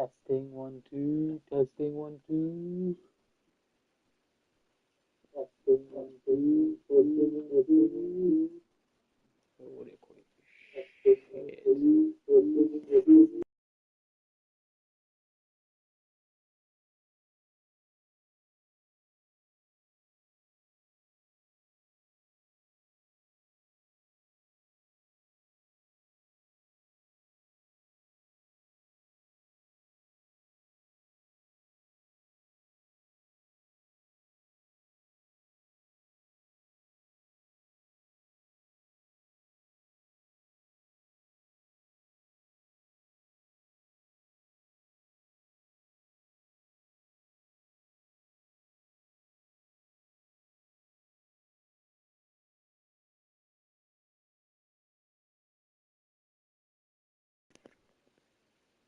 Testing 1 2. Testing 1 2. Testing 1 2. Testing 1 2. Audio quality. Shit.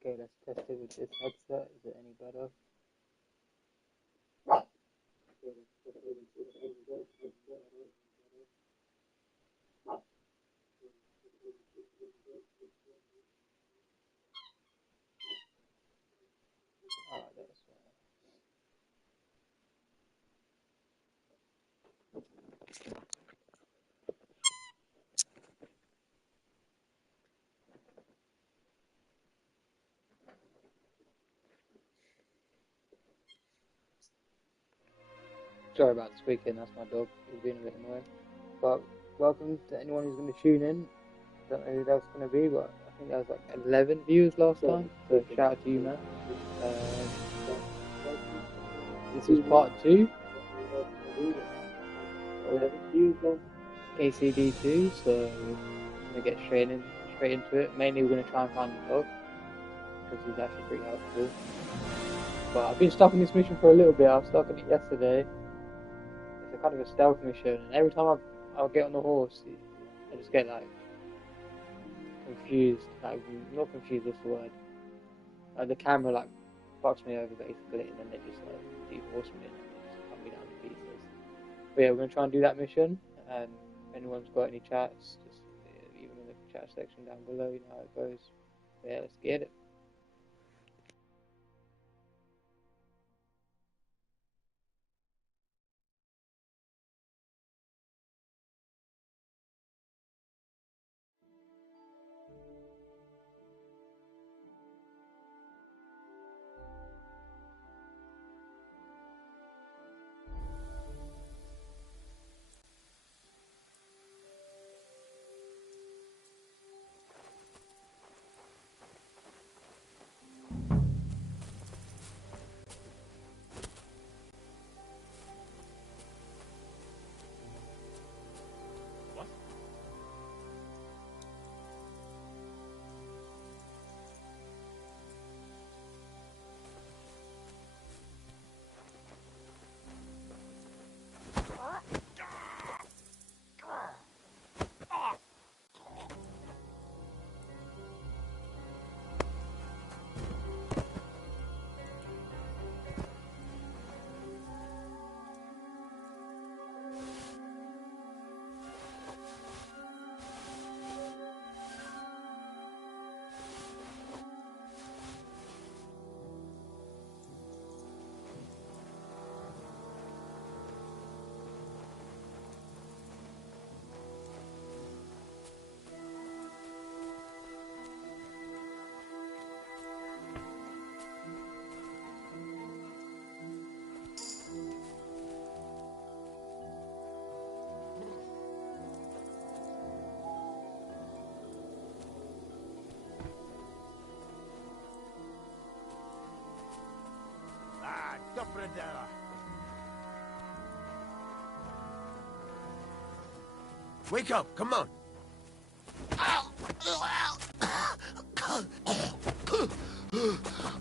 Okay, let's test it with this headset. Is it any better? That's Sorry about squeaking, that's my dog. He's being a bit annoying. But welcome to anyone who's going to tune in. I don't know who that's going to be, but I think that was like 11 views last time. So shout out to you, man. This is part 2. 11 views on KCD2, so I'm going to get straight into it. Mainly we're going to try and find the dog, because he's actually pretty helpful. But I've been stuck in this mission for a little bit. I was stuck in it yesterday. It's a kind of a stealth mission, and every time I'll get on the horse, I just get like confused. Like, not confused, what's the word? Like, the camera like fucks me over basically, and then they just like de-horse me and just cut me down to pieces. But yeah, we're gonna try and do that mission, and if anyone's got any chats, just leave them in the chat section down below. You know how it goes. But yeah, let's get it. Wake up, come on.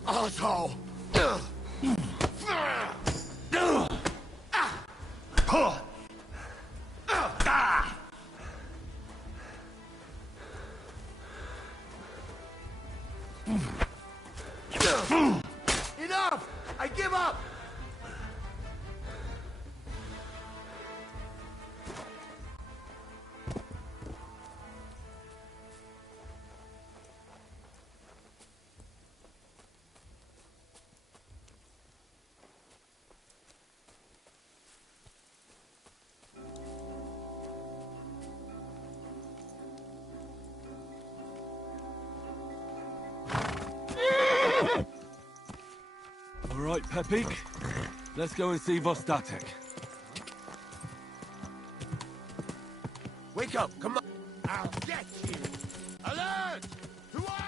Asshole. Enough! I give up! Right, Pepik. Let's go and see Vostatek. Wake up, come on. I'll get you. Alert! To arms!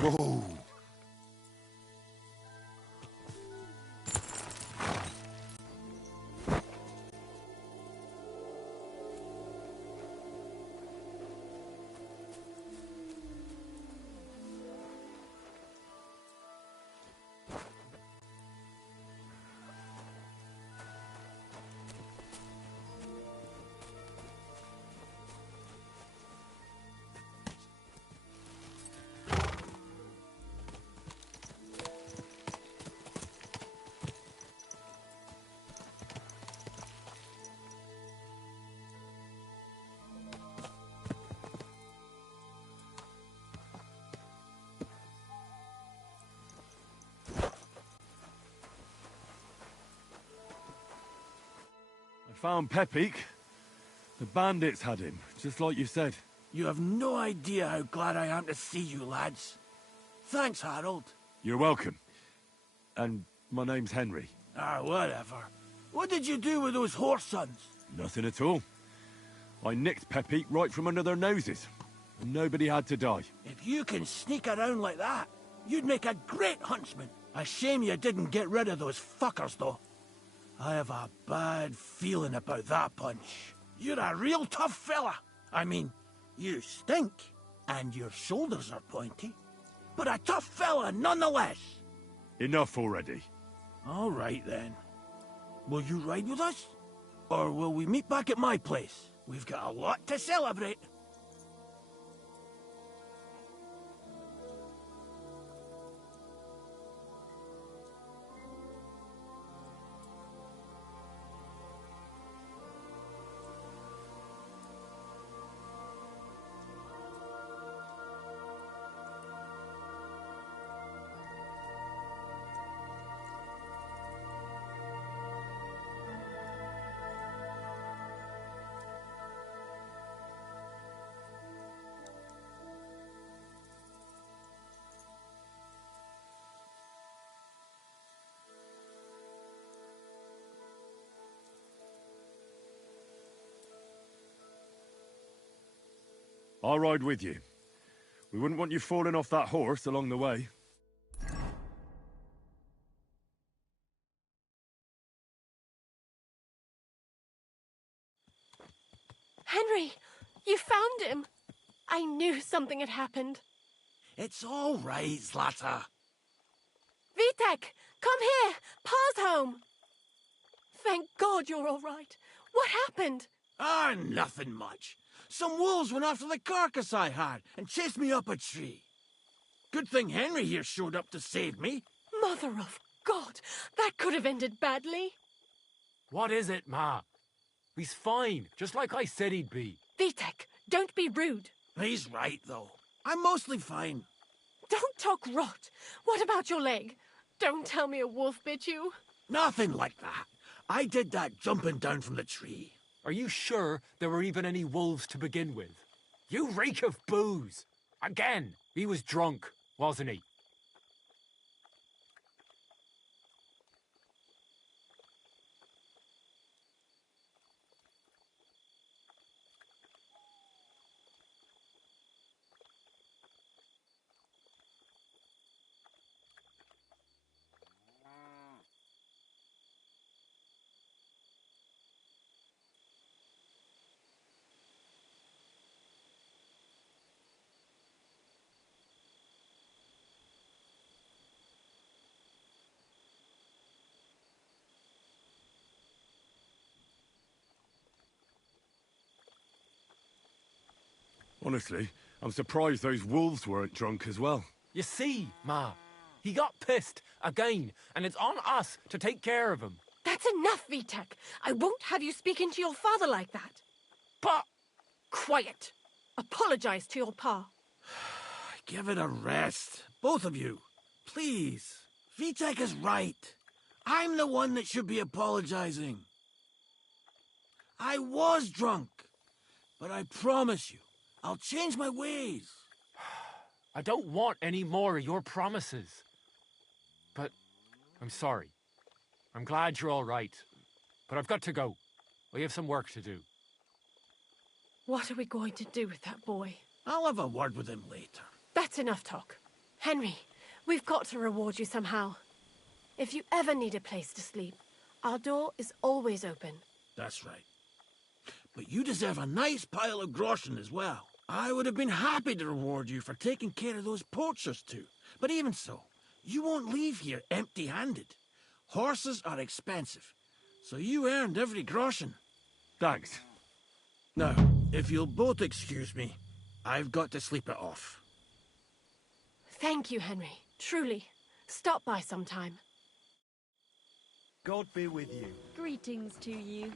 Whoa. I found Pepik. The bandits had him, just like you said. You have no idea how glad I am to see you, lads. Thanks, Harold. You're welcome. And my name's Henry. Ah, whatever. What did you do with those horse sons? Nothing at all. I nicked Pepik right from under their noses. Nobody had to die. If you can sneak around like that, you'd make a great huntsman. A shame you didn't get rid of those fuckers, though. I have a bad feeling about that bunch. You're a real tough fella. I mean, you stink, and your shoulders are pointy. But a tough fella nonetheless. Enough already. All right, then. Will you ride with us? Or will we meet back at my place? We've got a lot to celebrate. I'll ride with you. We wouldn't want you falling off that horse along the way. Henry, you found him. I knew something had happened. It's all right, Zlata. Vitek, come here. Pa's home. Thank God you're all right. What happened? Ah, nothing much. Some wolves went after the carcass I had and chased me up a tree. Good thing Henry here showed up to save me. Mother of God, that could have ended badly. What is it, Ma? He's fine, just like I said he'd be. Vitek, don't be rude. He's right, though. I'm mostly fine. Don't talk rot. What about your leg? Don't tell me a wolf bit you. Nothing like that. I did that jumping down from the tree. Are you sure there were even any wolves to begin with? You reek of booze! Again, he was drunk, wasn't he? Honestly, I'm surprised those wolves weren't drunk as well. You see, Ma, he got pissed again, and it's on us to take care of him. That's enough, Vitek. I won't have you speaking to your father like that. But Quiet. Apologize to your pa. Give it a rest. Both of you. Please. Vitek is right. I'm the one that should be apologizing. I was drunk. But I promise you, I'll change my ways. I don't want any more of your promises. But I'm sorry. I'm glad you're all right. But I've got to go. We have some work to do. What are we going to do with that boy? I'll have a word with him later. That's enough talk. Henry, we've got to reward you somehow. If you ever need a place to sleep, our door is always open. That's right. But you deserve a nice pile of groschen as well. I would have been happy to reward you for taking care of those poachers too. But even so, you won't leave here empty-handed. Horses are expensive, so you earned every groschen. Thanks. Now, if you'll both excuse me, I've got to sleep it off. Thank you, Henry. Truly. Stop by sometime. God be with you. Greetings to you.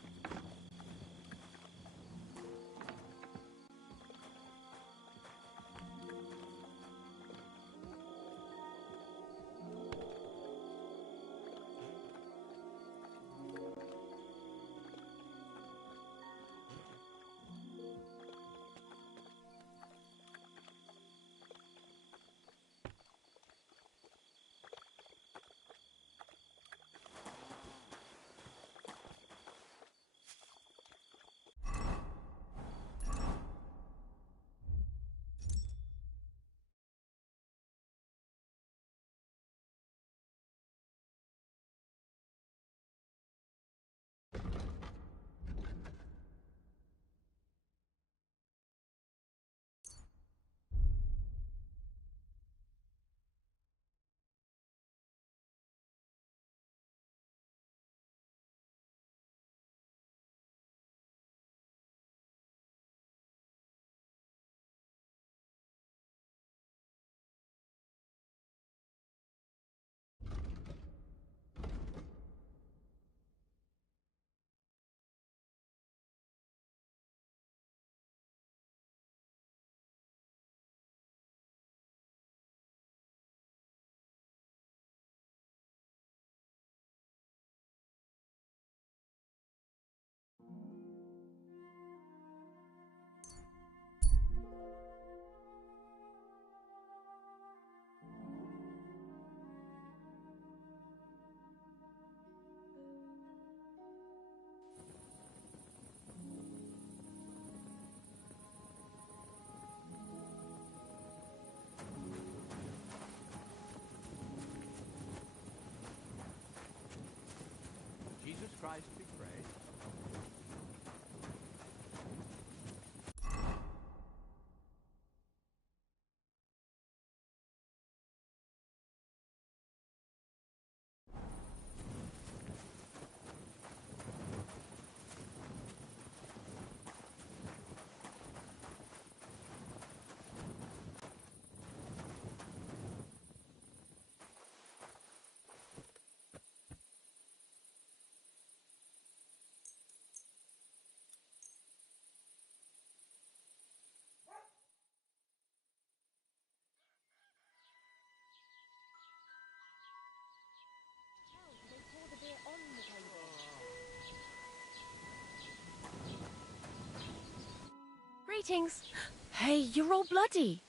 Greetings. Hey, you're all bloody.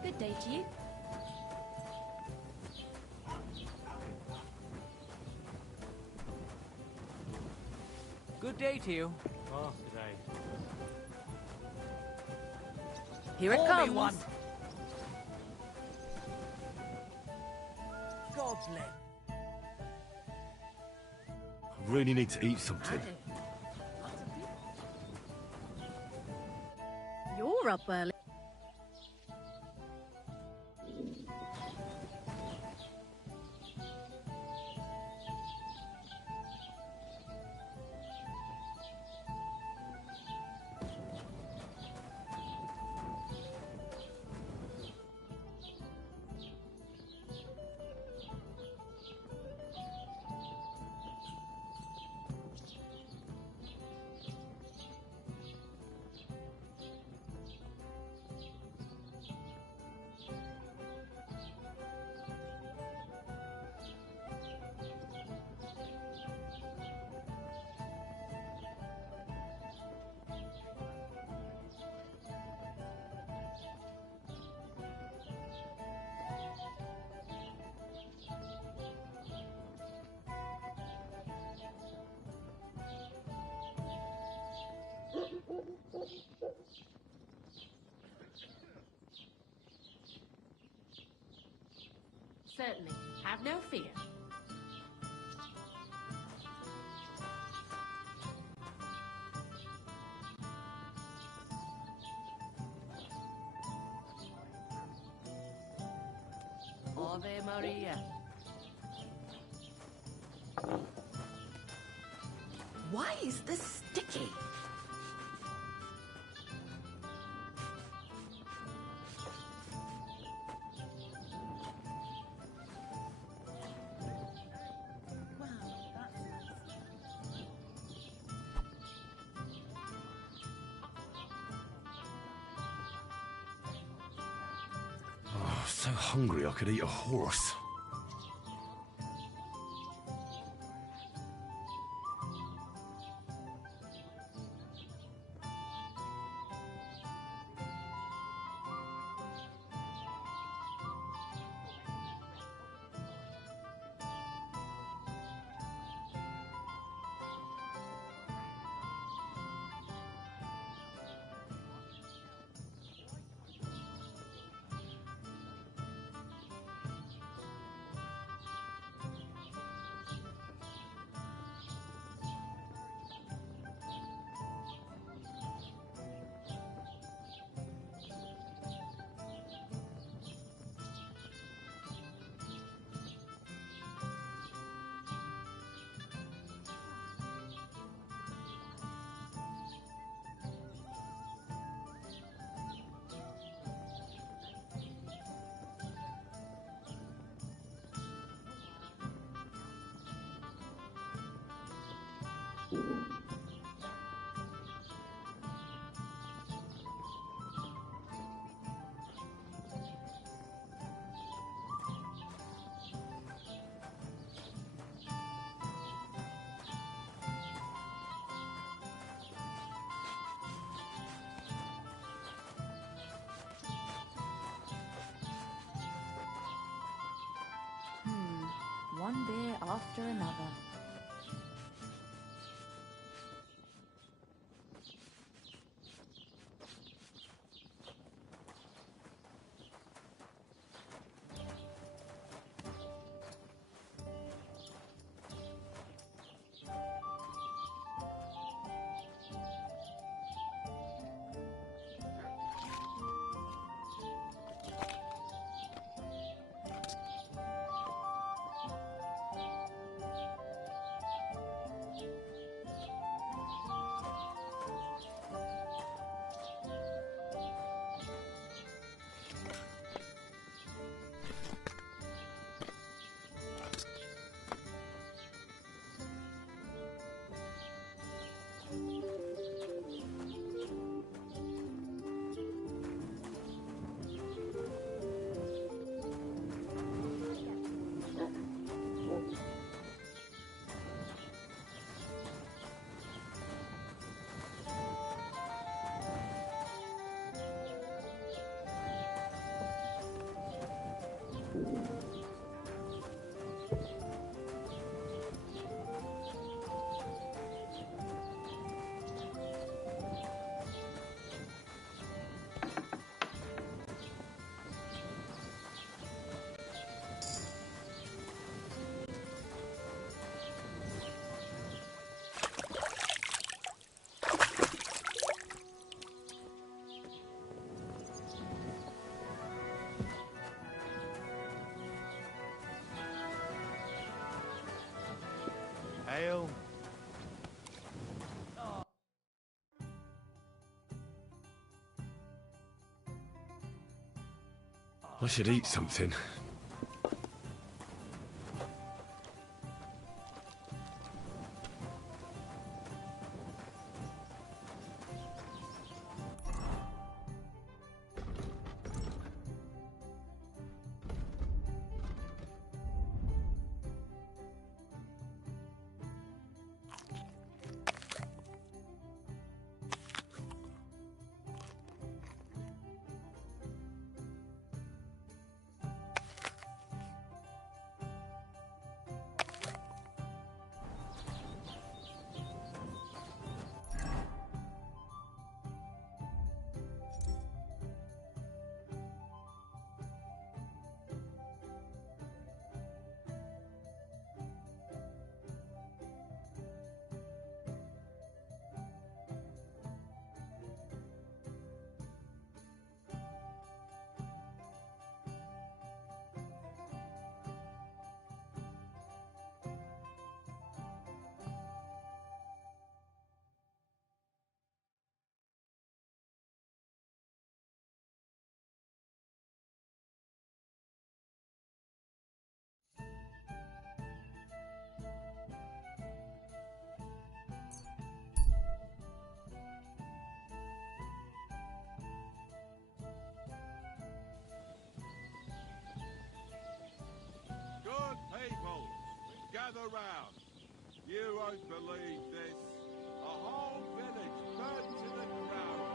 Good day to you. Good day to you. Oh, today. Here it Pour comes. me one. Goblin. I really need to eat something. You're up early. Certainly. Have no fear. Ave Maria. Why is this sticky? Oh, so hungry I could eat a horse. One beer after another. ale? I should eat something. Good people, gather round. You won't believe this. A whole village burnt to the ground.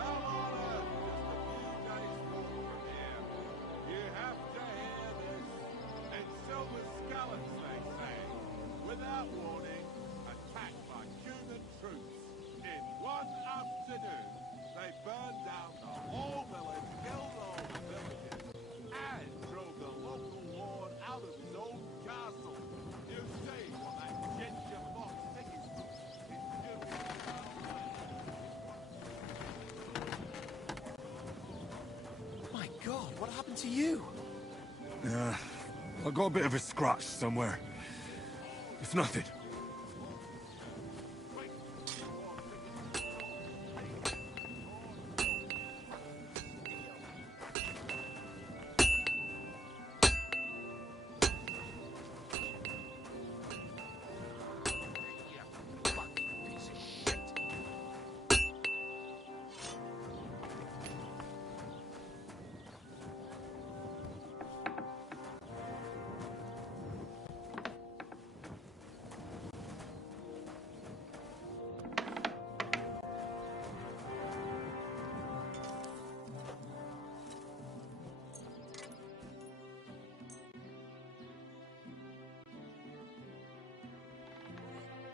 Hell on earth, just a few days' walk from here. You have to hear this. And silver scallops, they say. Without warning, attacked by human troops. In one afternoon, they burned down the whole village, killed all the villagers, and drove the local lord out of his own castle. You see what that ginger fox sticking is doing. My God, what happened to you? I got a bit of a scratch somewhere. It's nothing.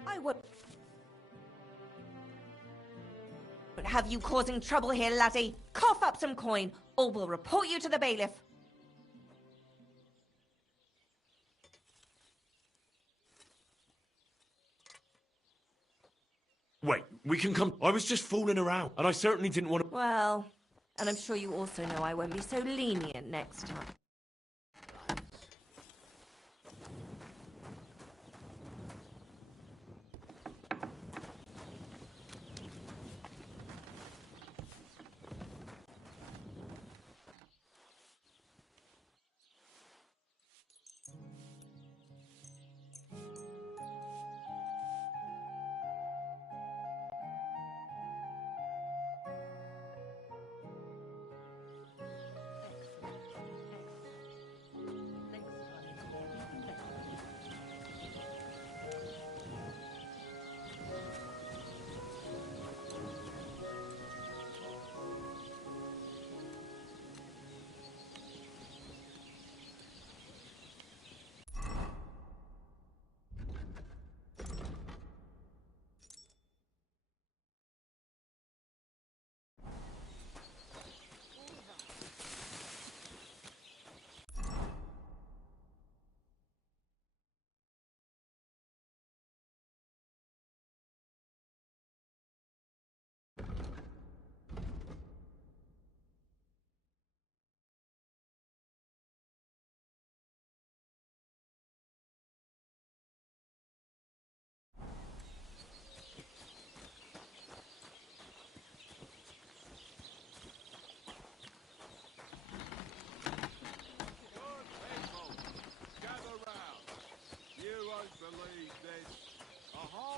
I would have you causing trouble here, laddie. Cough up some coin, or we'll report you to the bailiff. Wait, we can come... I was just fooling around, and I certainly didn't want to... Well, and I'm sure you also know I won't be so lenient next time.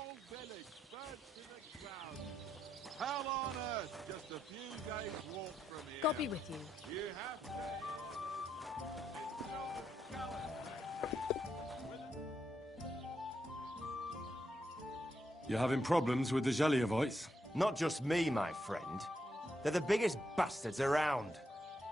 whole village burnt to the ground. Hell on earth, just a few days' walk from here. God be with you. You have to hear this. It's known as You having problems with the Geliovites? Not just me, my friend. They're the biggest bastards around.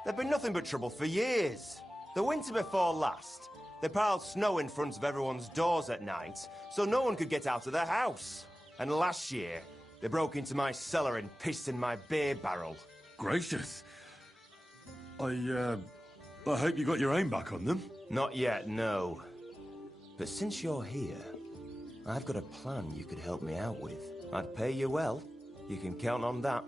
They've been nothing but trouble for years. The winter before last, they piled snow in front of everyone's doors at night, so no one could get out of their house. And last year, they broke into my cellar and pissed in my beer barrel. Gracious. I hope you got your aim back on them. Not yet, no. But since you're here, I've got a plan you could help me out with. I'd pay you well. You can count on that.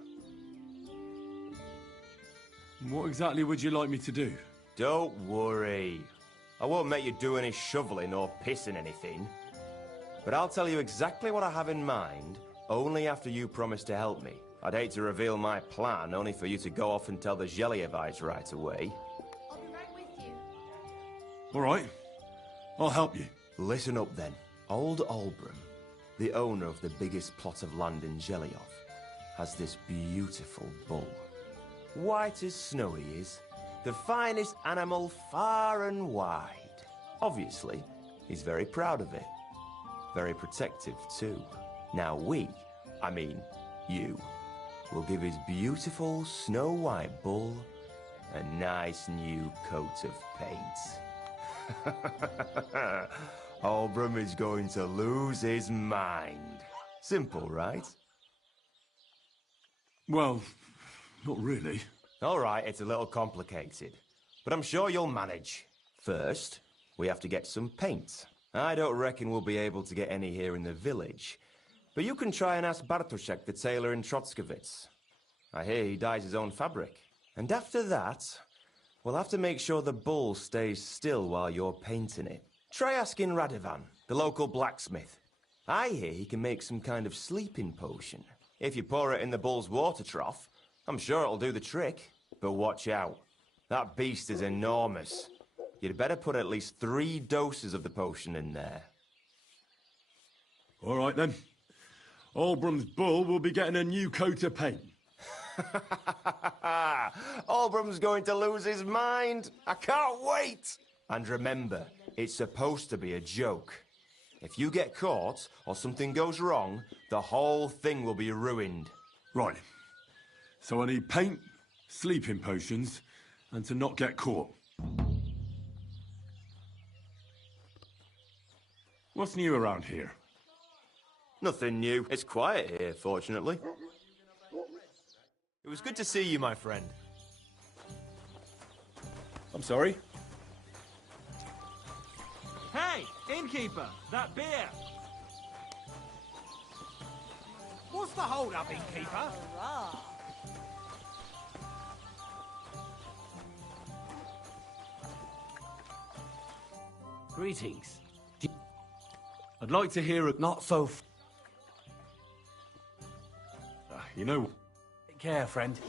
What exactly would you like me to do? Don't worry. I won't make you do any shoveling or pissing anything. But I'll tell you exactly what I have in mind, only after you promise to help me. I'd hate to reveal my plan, only for you to go off and tell the Geliovites right away. I'll be right with you. All right. I'll help you. Listen up then. Old Albram, the owner of the biggest plot of land in Geliov, has this beautiful bull. White as snow he is, the finest animal far and wide. Obviously, he's very proud of it. Very protective too. Now you, will give his beautiful snow-white bull a nice new coat of paint. Albram is going to lose his mind. Simple, right? Well, not really. All right, it's a little complicated, but I'm sure you'll manage. First, we have to get some paint. I don't reckon we'll be able to get any here in the village, but you can try and ask Bartoszek, the tailor in Trotskovitz. I hear he dyes his own fabric. And after that, we'll have to make sure the bull stays still while you're painting it. Try asking Radovan, the local blacksmith. I hear he can make some kind of sleeping potion. If you pour it in the bull's water trough, I'm sure it'll do the trick. But watch out. That beast is enormous. You'd better put at least 3 doses of the potion in there. All right, then. Albram's bull will be getting a new coat of paint. Albram's going to lose his mind. I can't wait. And remember, it's supposed to be a joke. If you get caught or something goes wrong, the whole thing will be ruined. Right. So I need paint, sleeping potions, and to not get caught. What's new around here? Nothing new. It's quiet here, fortunately. It was good to see you, my friend. I'm sorry? Hey, innkeeper, that beer! What's the hold up, innkeeper? Greetings. I'd like to hear a not so... You know... Take care, friend.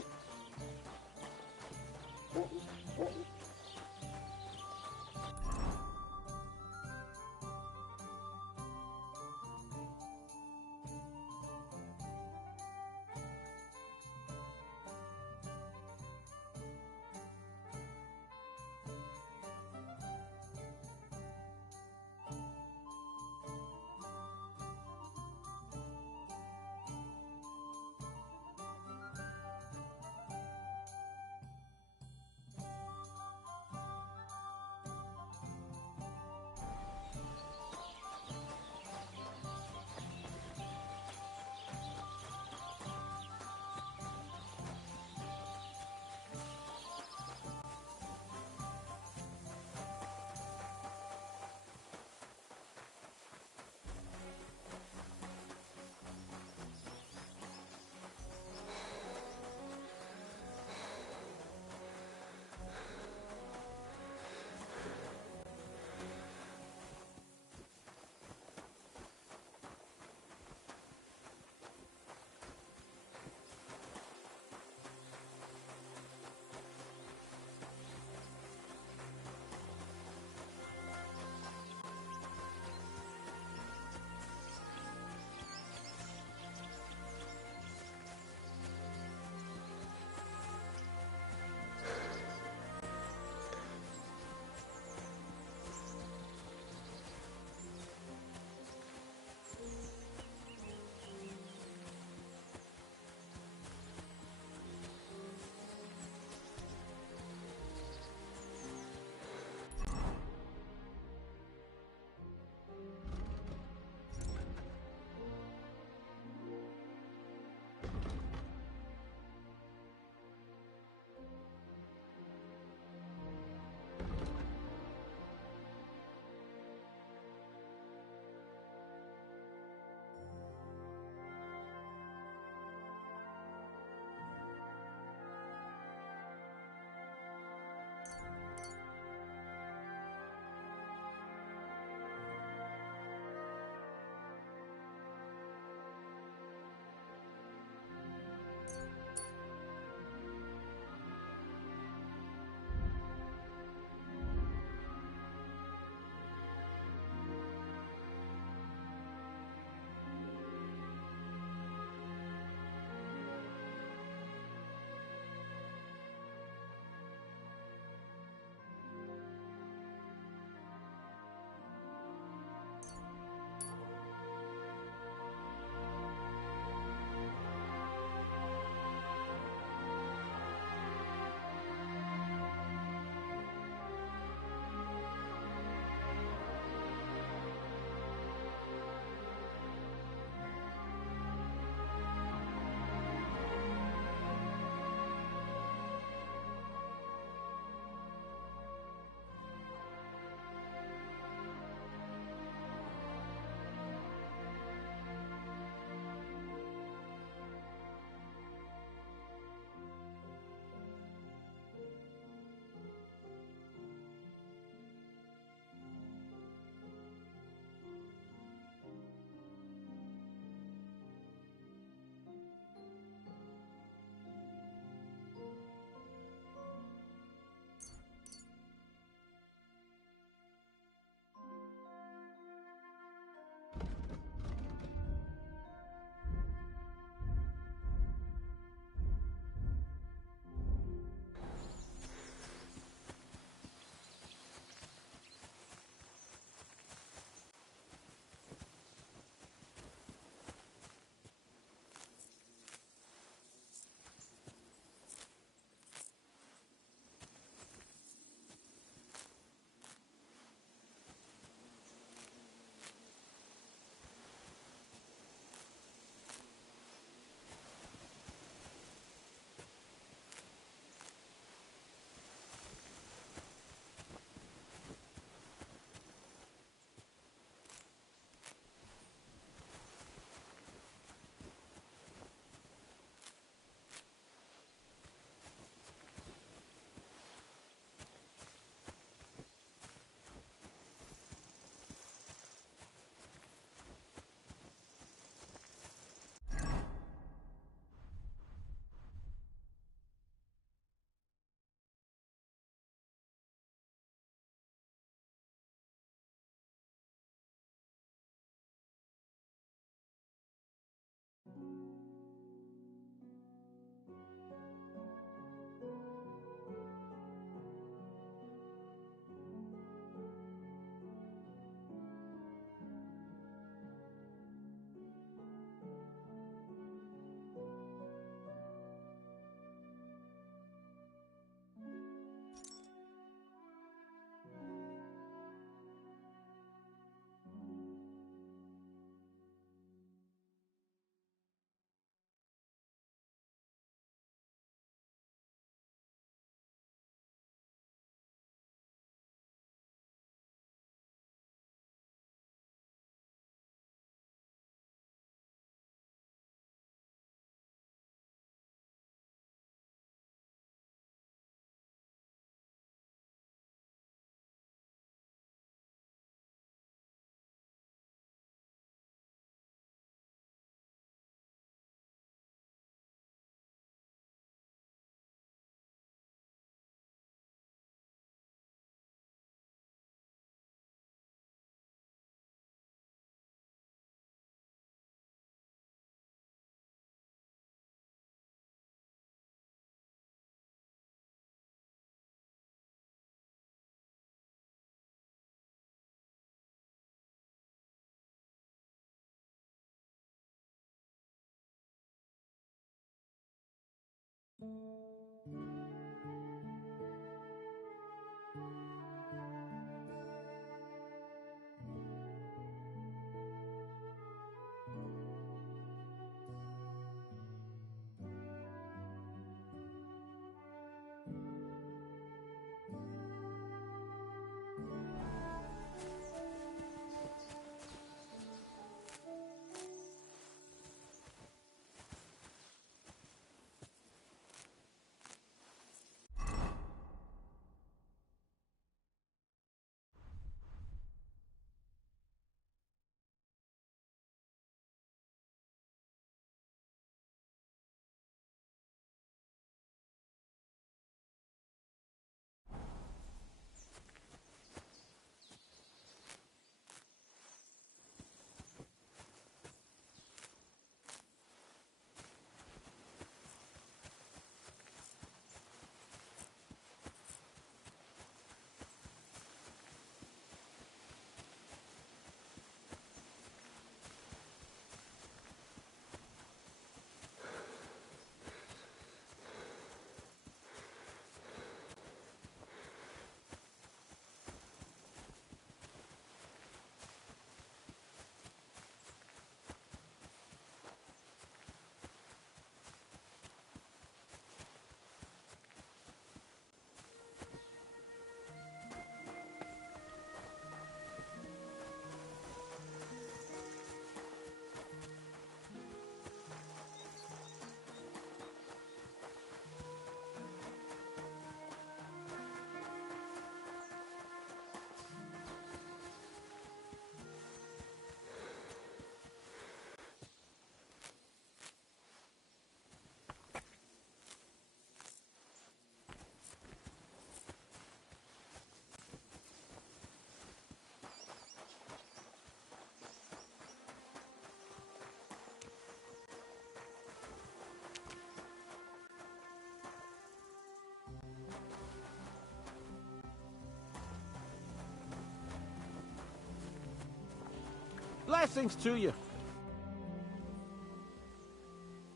Blessings to you.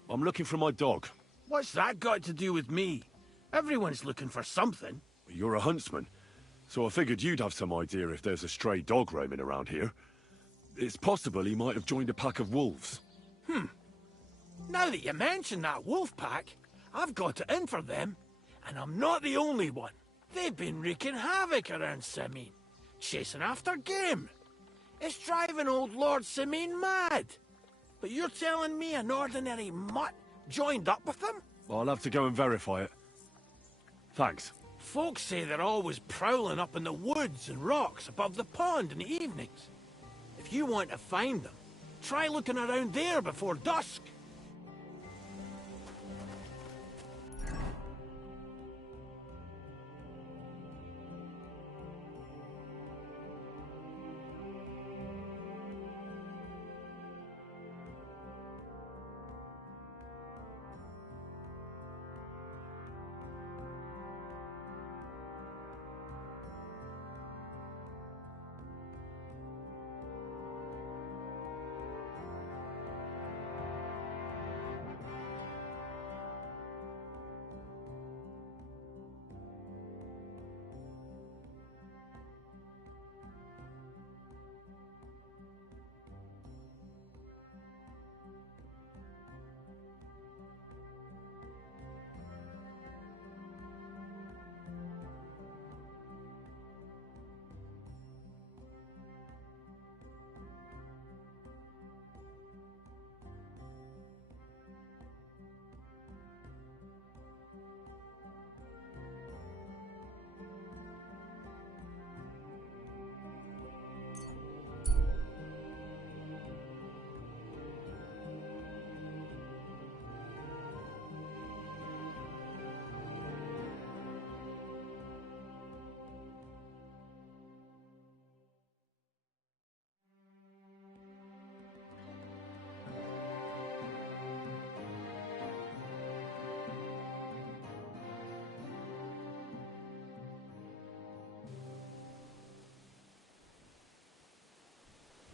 I'm looking for my dog. What's that got to do with me? Everyone's looking for something. You're a huntsman, so I figured you'd have some idea if there's a stray dog roaming around here. It's possible he might have joined a pack of wolves. Now that you mention that wolf pack, I've got it in for them. And I'm not the only one. They've been wreaking havoc around Simine, chasing after game. It's driving old Lord Simine mad. But you're telling me an ordinary mutt joined up with them? I'll have to go and verify it. Thanks. Folks say they're always prowling up in the woods and rocks above the pond in the evenings. If you want to find them, try looking around there before dusk.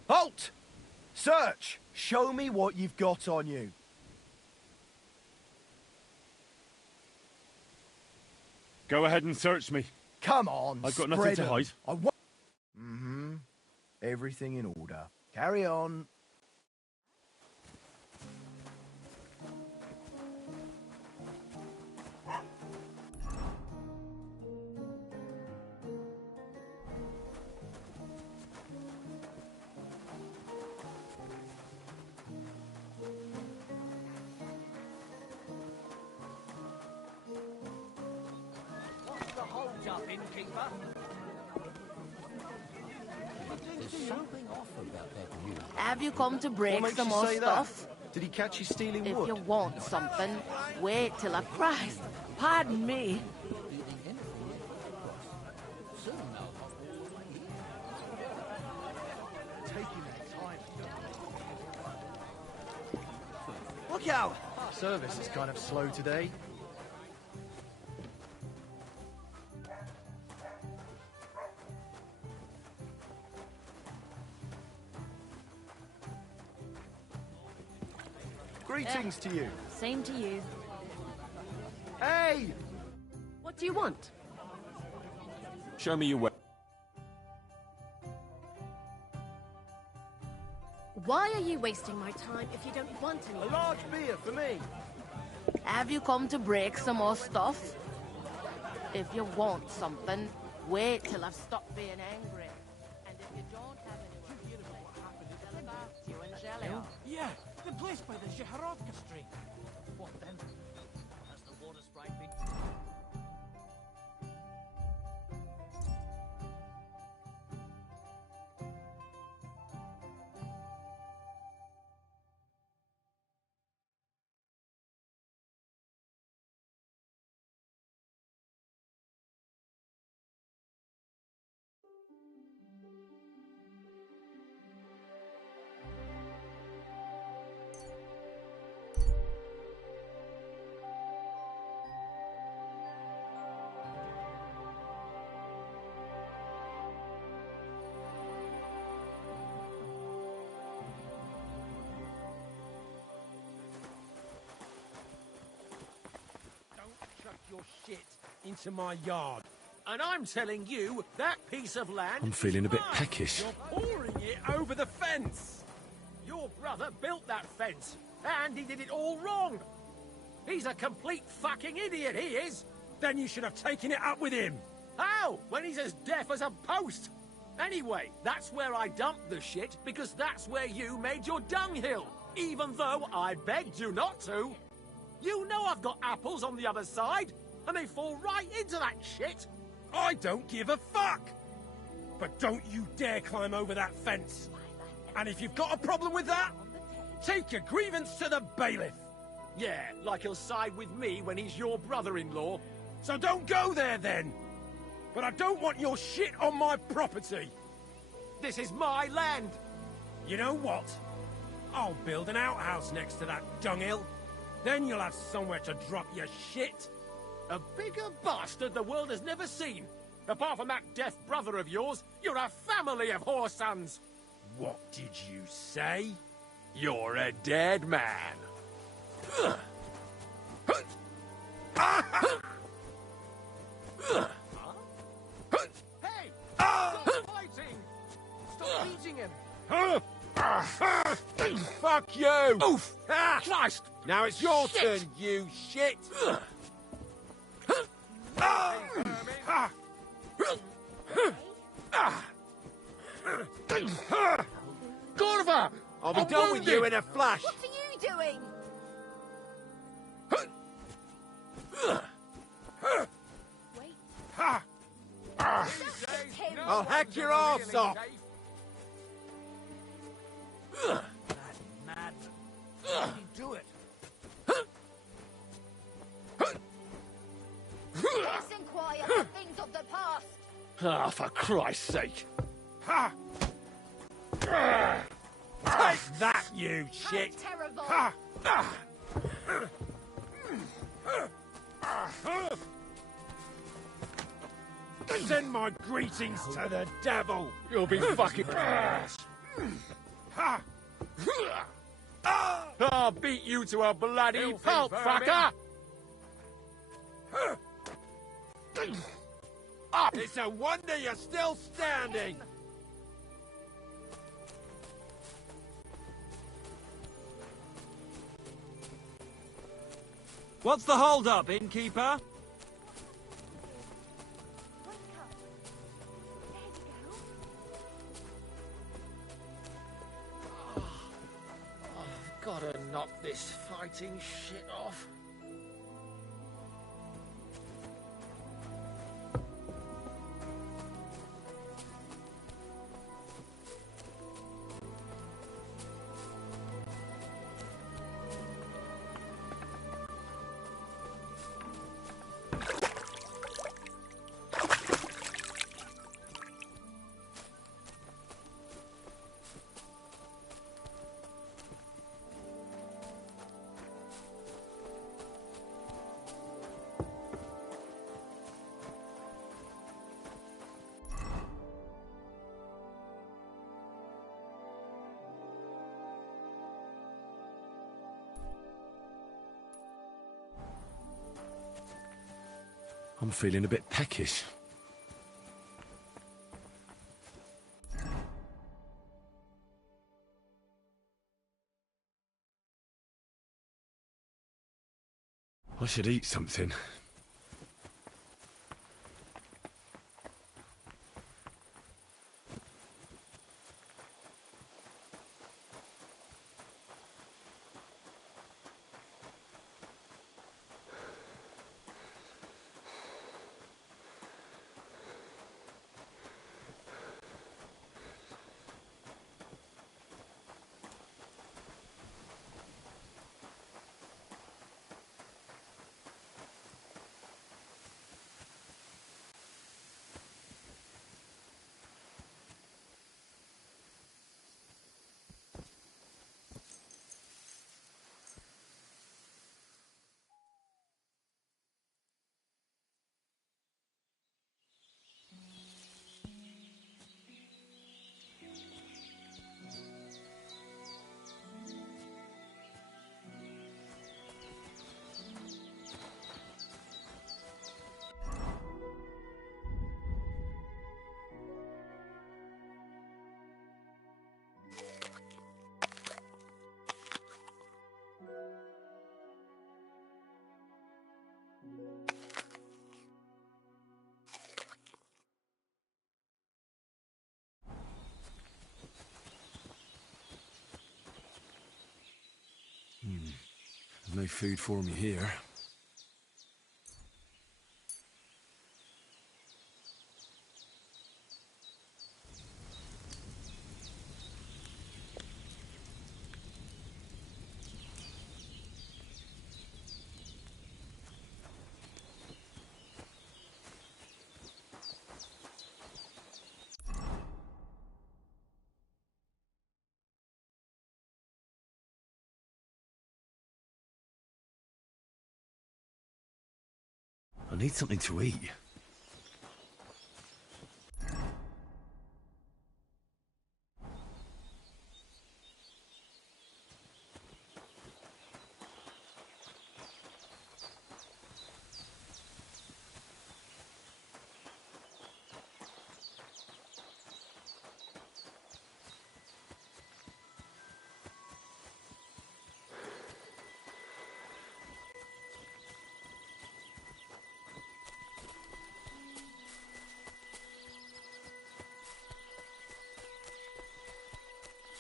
Halt! Search! Show me what you've got on you. Go ahead and search me. Come on, I've got nothing spread to 'em. hide. I want... Mm-hmm. Everything in order. Carry on. What's the hold-up, innkeeper? There's something off about that news. Have you come to break makes some you more say that? stuff? Did he catch you stealing If wood? you want something, wait till I Christ. Pardon me. Soon I'll have all my ears. Taking their time. Look out! Service is kind of slow today. Greetings to you. Same to you. Hey! What do you want? Show me your way. Why are you wasting my time if you don't want any? A large beer for me. Have you come to break some more stuff? If you want something, wait till I've stopped being angry. And if you don't have anyone, they'll look after you in Jelly. Yeah, the place by the Zhehorovka Street. What then? Has the water sprite been... Chuck your shit into my yard. And I'm telling you, that piece of land... I'm feeling a bit mine. peckish. You're pouring it over the fence. Your brother built that fence, and he did it all wrong. He's a complete fucking idiot, he is. Then you should have taken it up with him. How? When he's as deaf as a post. Anyway, that's where I dumped the shit, because that's where you made your dunghill. Even though I begged you not to. You know I've got apples on the other side, and they fall right into that shit. I don't give a fuck. But don't you dare climb over that fence. And if you've got a problem with that, take your grievance to the bailiff. Yeah, like he'll side with me when he's your brother-in-law. So don't go there then. But I don't want your shit on my property. This is my land. You know what? I'll build an outhouse next to that dunghill. Then you'll have somewhere to drop your shit. A bigger bastard the world has never seen. Apart from that deaf brother of yours, you're a family of whore sons. What did you say? You're a dead man. Hey! Stop fighting! Stop beating him! Fuck you! Oof! Christ! Now it's your turn, you shit! Gorva! I'll be done with you in a flash! What are you doing? Wait. I'll hack your arse off! Mad. How do you do it? Let's inquire for things of the past. Ah, for Christ's sake! Ha! Take that, you shit! Terrible. Ha! Send my greetings to the devil! You'll be fucking... Ha! I'll beat you to a bloody pulp, fucker! Up! It's a wonder you're still standing! What's the hold-up, innkeeper? I've gotta knock this fighting shit off. I'm feeling a bit peckish. I should eat something. There's no food for me here. I need something to eat.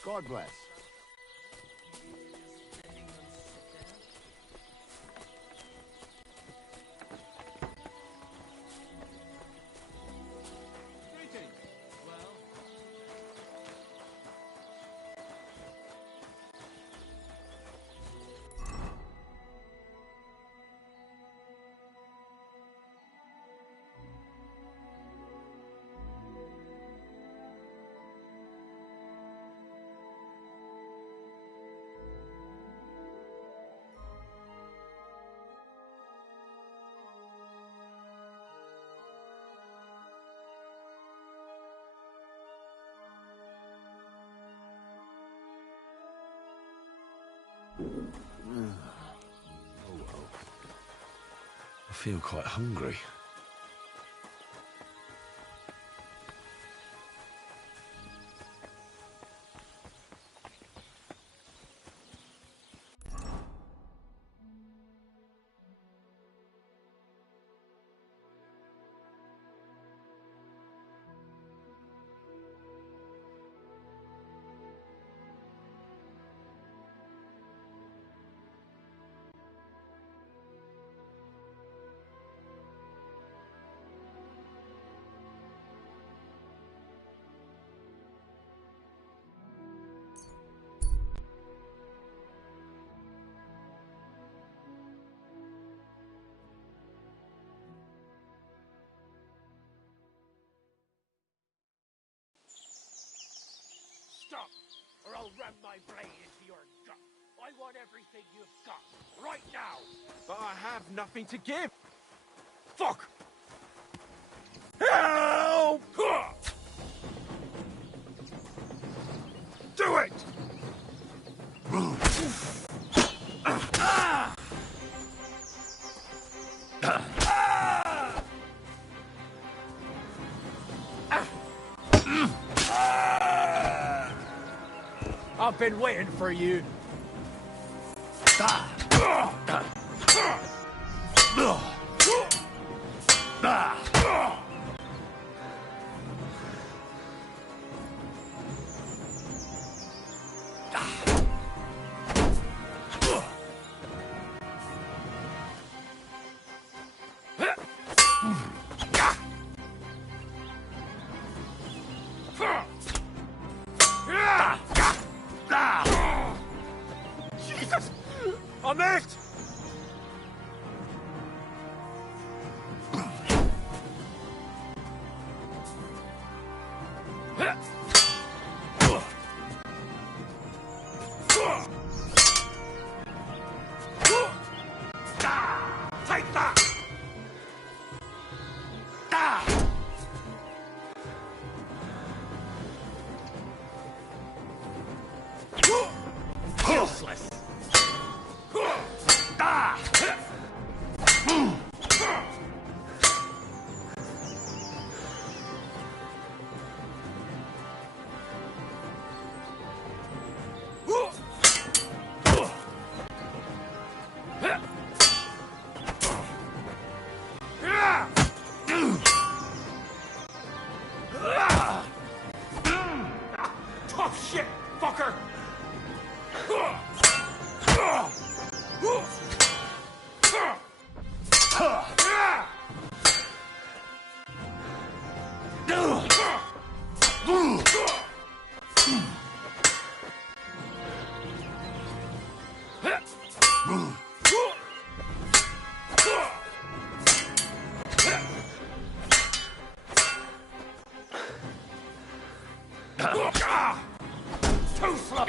God bless. I feel quite hungry. stop, or I'll ram my blade into your gut. I want everything you've got, right now! But I have nothing to give. Fuck! Help! Do it! I've been waiting for you. Jesus! I missed! Take that! Useless! Tough shit, fucker! Too slow!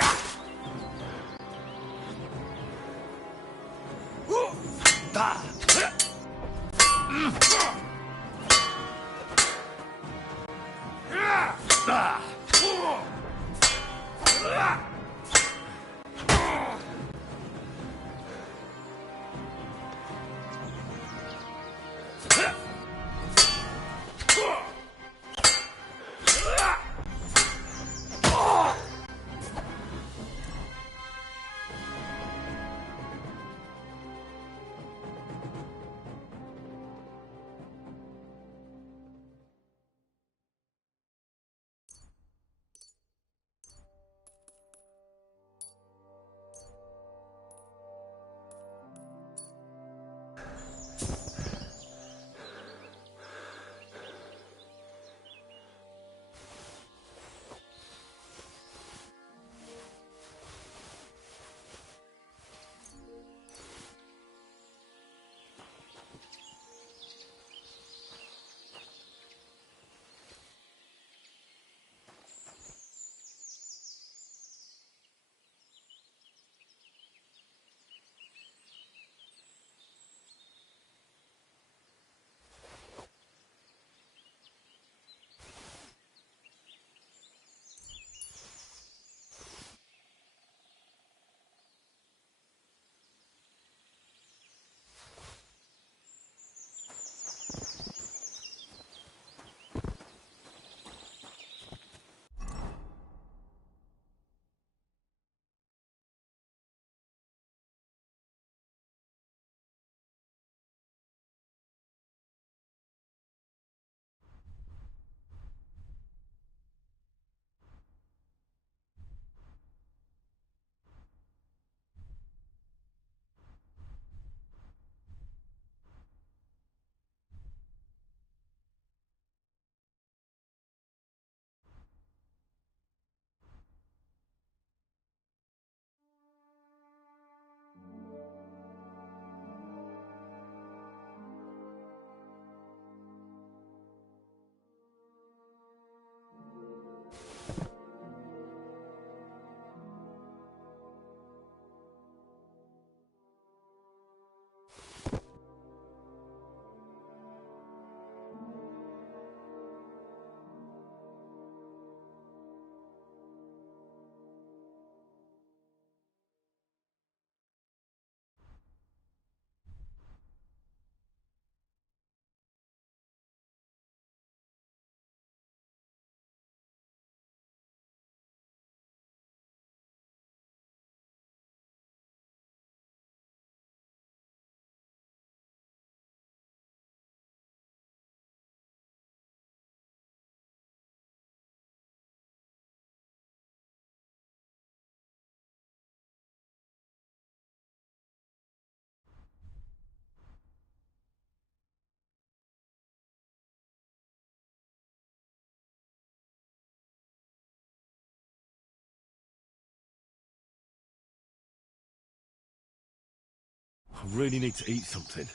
I really need to eat something.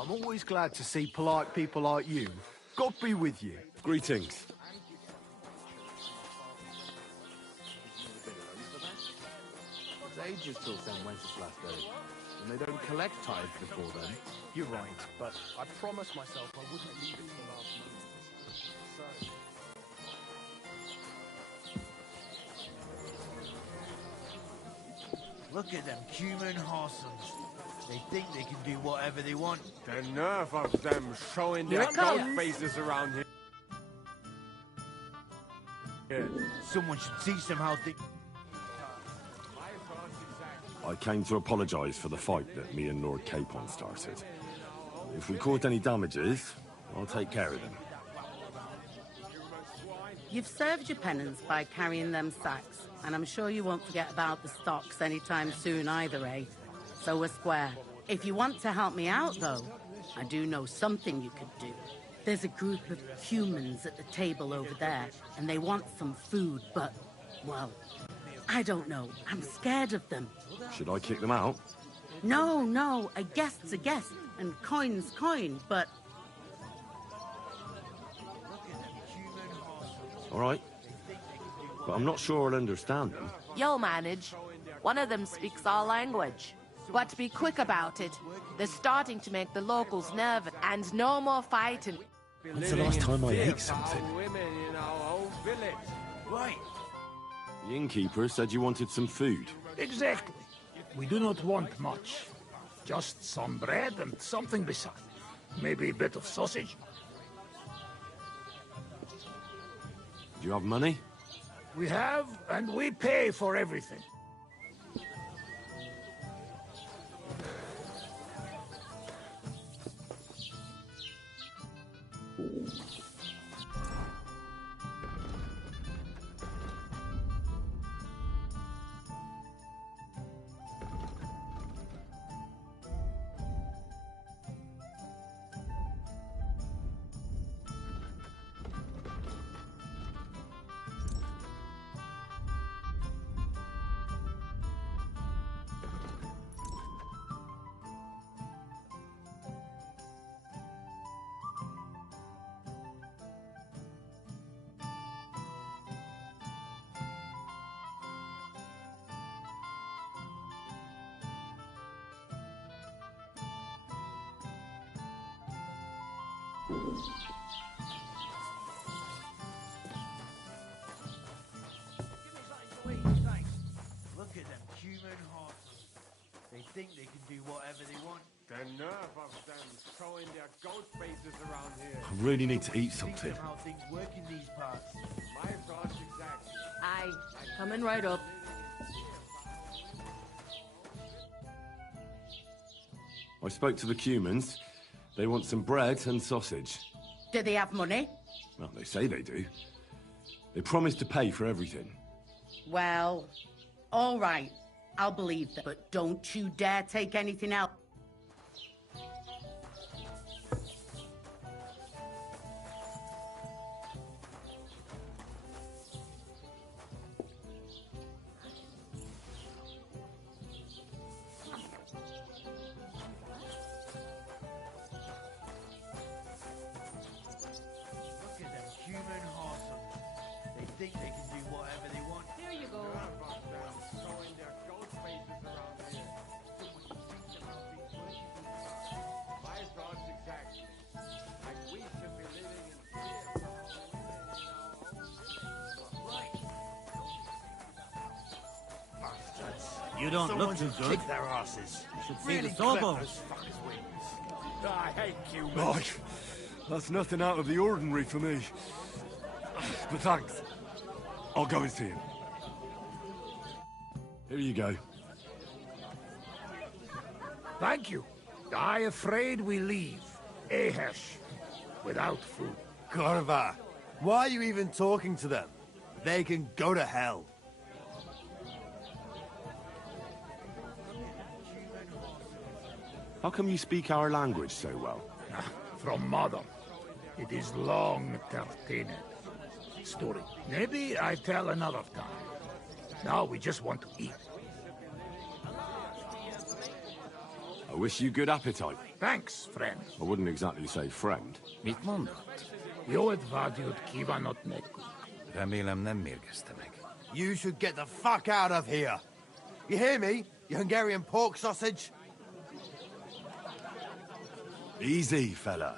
I'm always glad to see polite people like you. God be with you. Greetings. It's ages till St. Wenceslas Day, and they don't collect tithes before then. You're right, but I promised myself I wouldn't leave it till last month. So... Look at them human horses. They think they can do whatever they want. The nerve of them showing Here their it dog comes. faces around here. Yeah. Someone should teach them how they... I came to apologise for the fight that me and Lord Capon started. If we caused any damages, I'll take care of them. You've served your penance by carrying them sacks, and I'm sure you won't forget about the stocks anytime soon either, eh? So we're square. If you want to help me out, though, I do know something you could do. There's a group of humans at the table over there, and they want some food, but, well, I don't know. I'm scared of them. Should I kick them out? No, a guest's a guest, and coin's coin, but... All right. But I'm not sure I'll understand them. You'll manage. One of them speaks our language. But be quick about it. They're starting to make the locals nervous, and no more fighting. When's the last time I ate something? Women in our whole village. Right. The innkeeper said you wanted some food. Exactly. We do not want much. Just some bread and something beside. Maybe a bit of sausage. Do you have money? We have, and we pay for everything. Look at them human horses. They think they can do whatever they want. The nerve of them showing their goat faces around here. I really need to eat something. Think of how things work in these parts. My thoughts exactly. Aye, coming right up. I spoke to the Cumans. They want some bread and sausage. Do they have money? Well, they say they do. They promised to pay for everything. Well, all right. I'll believe them. But don't you dare take anything else. Look at them human horses. They think they can do whatever they want. Here you go. Nerve of them showing their goat faces around here. My thoughts exactly. Like we should be living in fear of how women in our own village. You don't look too good. Kick their asses. You should feed Really us clip elbows. those fuckers' wings. I hate humans. Right. That's nothing out of the ordinary for me. But thanks. I'll go and see him. Here you go. Thank you. I afraid we leave Ahesh without food. Corva, why are you even talking to them? They can go to hell. How come you speak our language so well? From mother. It is long entertained story. Maybe I tell another time. Now we just want to eat. I wish you good appetite. Thanks, friend. I wouldn't exactly say friend. Mit mondott? Jót vágyott kívánott nekünk. Remélem nem mérgezte meg. You should get the fuck out of here. You hear me, you Hungarian pork sausage? Easy, fella.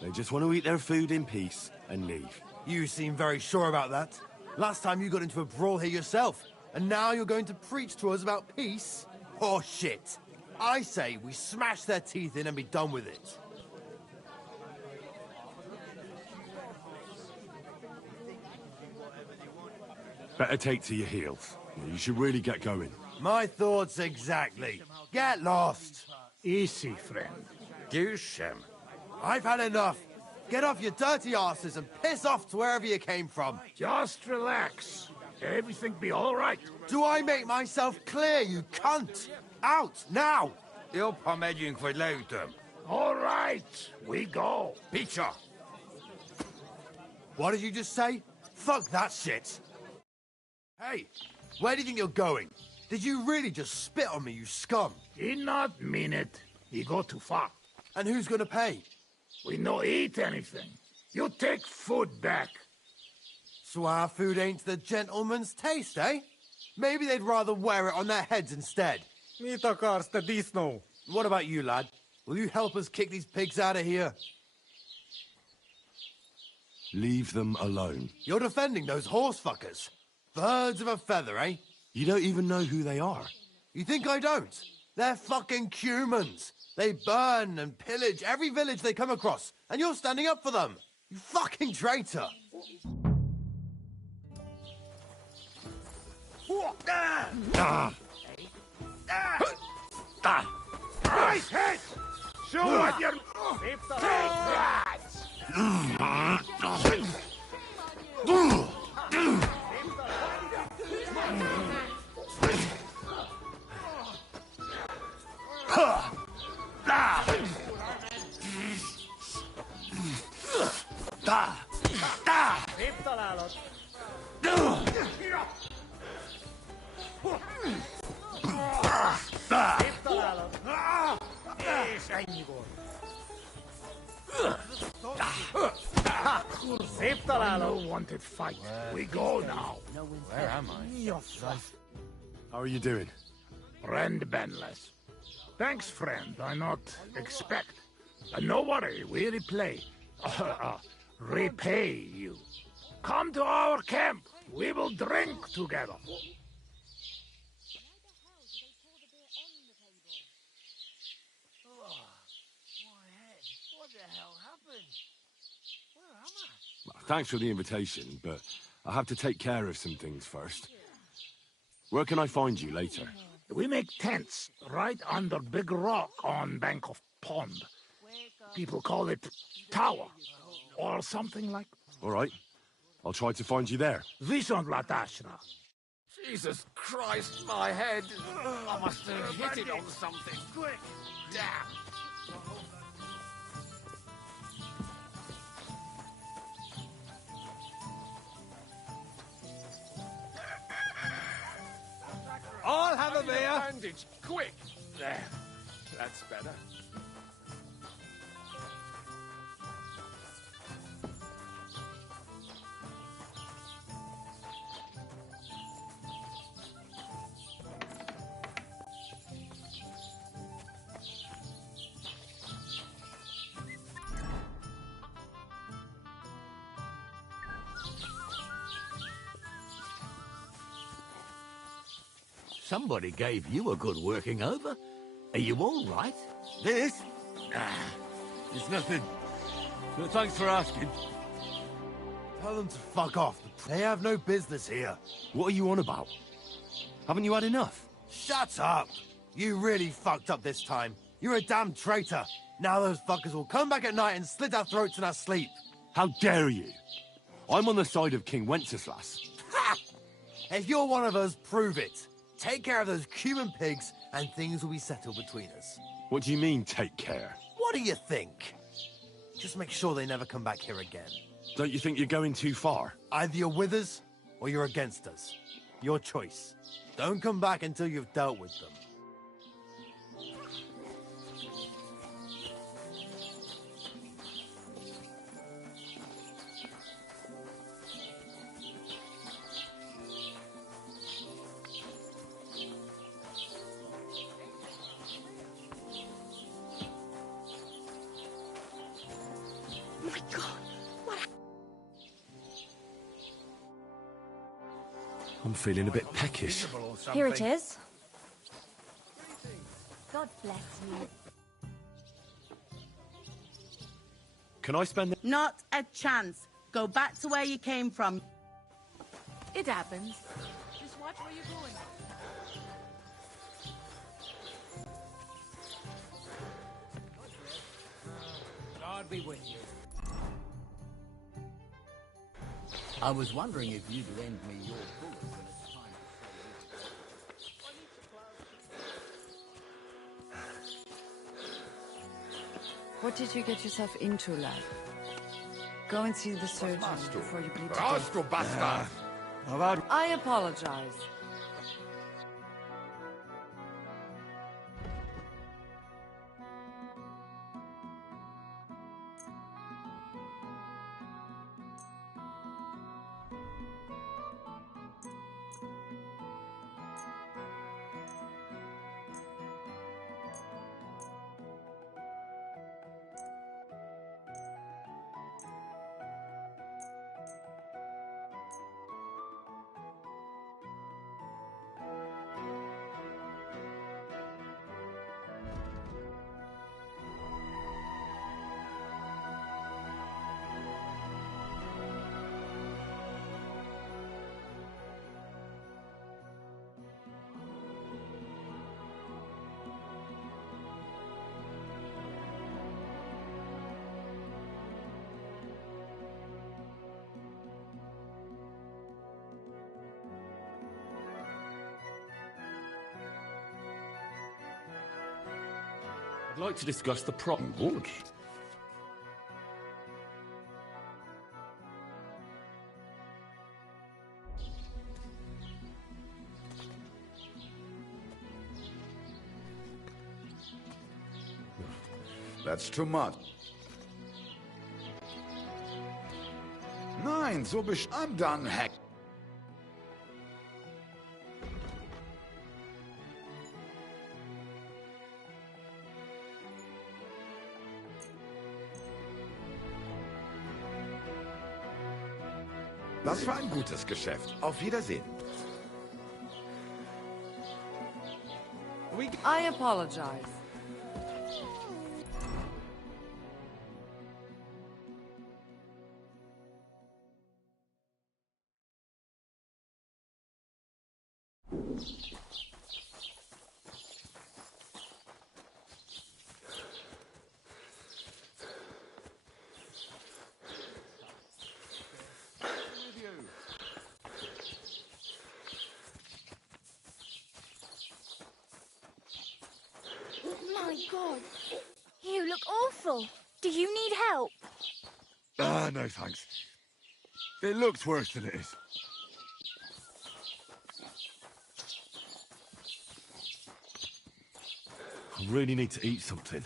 They just want to eat their food in peace and leave. You seem very sure about that. Last time you got into a brawl here yourself, and now you're going to preach to us about peace? Oh shit. I say we smash their teeth in and be done with it. Better take to your heels. You should really get going. My thoughts exactly. Get lost. Easy, friend. Győzzem. I've had enough. Get off your dirty asses and piss off to wherever you came from. Just relax. Everything be all right. Do I make myself clear, you cunt? Out, now! Jobb, ha megyünk, vagy leütöm. All right, we go. Picsa! What did you just say? Fuck that shit. Hey, where do you think you're going? Did you really just spit on me, you scum? He not mean it. He go too far. And who's gonna pay? We no eat anything. You take food back. So our food ain't the gentleman's taste, eh? Maybe they'd rather wear it on their heads instead. Mit akarsz, te disznó? What about you, lad? Will you help us kick these pigs out of here? Leave them alone. You're defending those horse fuckers. Birds of a feather, eh? You don't even know who they are. You think I don't? They're fucking humans. They burn and pillage every village they come across, and you're standing up for them. You fucking traitor. Nice hit! Show what you're... Szép találat! Szép találat! És ennyi volt. Szép találat! No wanted fight. We go now. Where am I? How are you doing? Friend Benless. Thanks, friend. I not expect. No worry, we repay you. Come to our camp. We will drink together. What the hell happened? Where am I? Well, thanks for the invitation, but I have to take care of some things first. Where can I find you later? We make tents right under big rock on bank of pond. People call it tower or something like. All right. I'll try to find you there. Vishon Latashna. Jesus Christ, my head! I must have hit it on something. Quick! Damn! I'll have a beer! Bandage, quick! There. That's better. Somebody gave you a good working over. Are you all right? This? Nah, it's nothing. But thanks for asking. Tell them to fuck off. They have no business here. What are you on about? Haven't you had enough? Shut up! You really fucked up this time. You're a damn traitor. Now those fuckers will come back at night and slit our throats in our sleep. How dare you? I'm on the side of King Wenceslas. Ha! If you're one of us, prove it. Take care of those Cuban pigs, and things will be settled between us. What do you mean, take care? What do you think? Just make sure they never come back here again. Don't you think you're going too far? Either you're with us, or you're against us. Your choice. Don't come back until you've dealt with them. My God, what? I'm feeling a bit peckish. Here it is. God bless you. Can I spend the... Not a chance. Go back to where you came from. It happens. Just watch where you're going. God be with you. I was wondering if you'd lend me your bullet when it's time to What did you get yourself into, lad? Go and see the surgeon before you bleed to Rastro death. bastard! I apologize. I'd like to discuss the problem. Good. That's too much. Nein, so bist... I'm done, heck. Das war ein gutes Geschäft. Auf Wiedersehen. I apologize. My God, you look awful. Do you need help? Ah, no thanks. It looks worse than it is. I really need to eat something.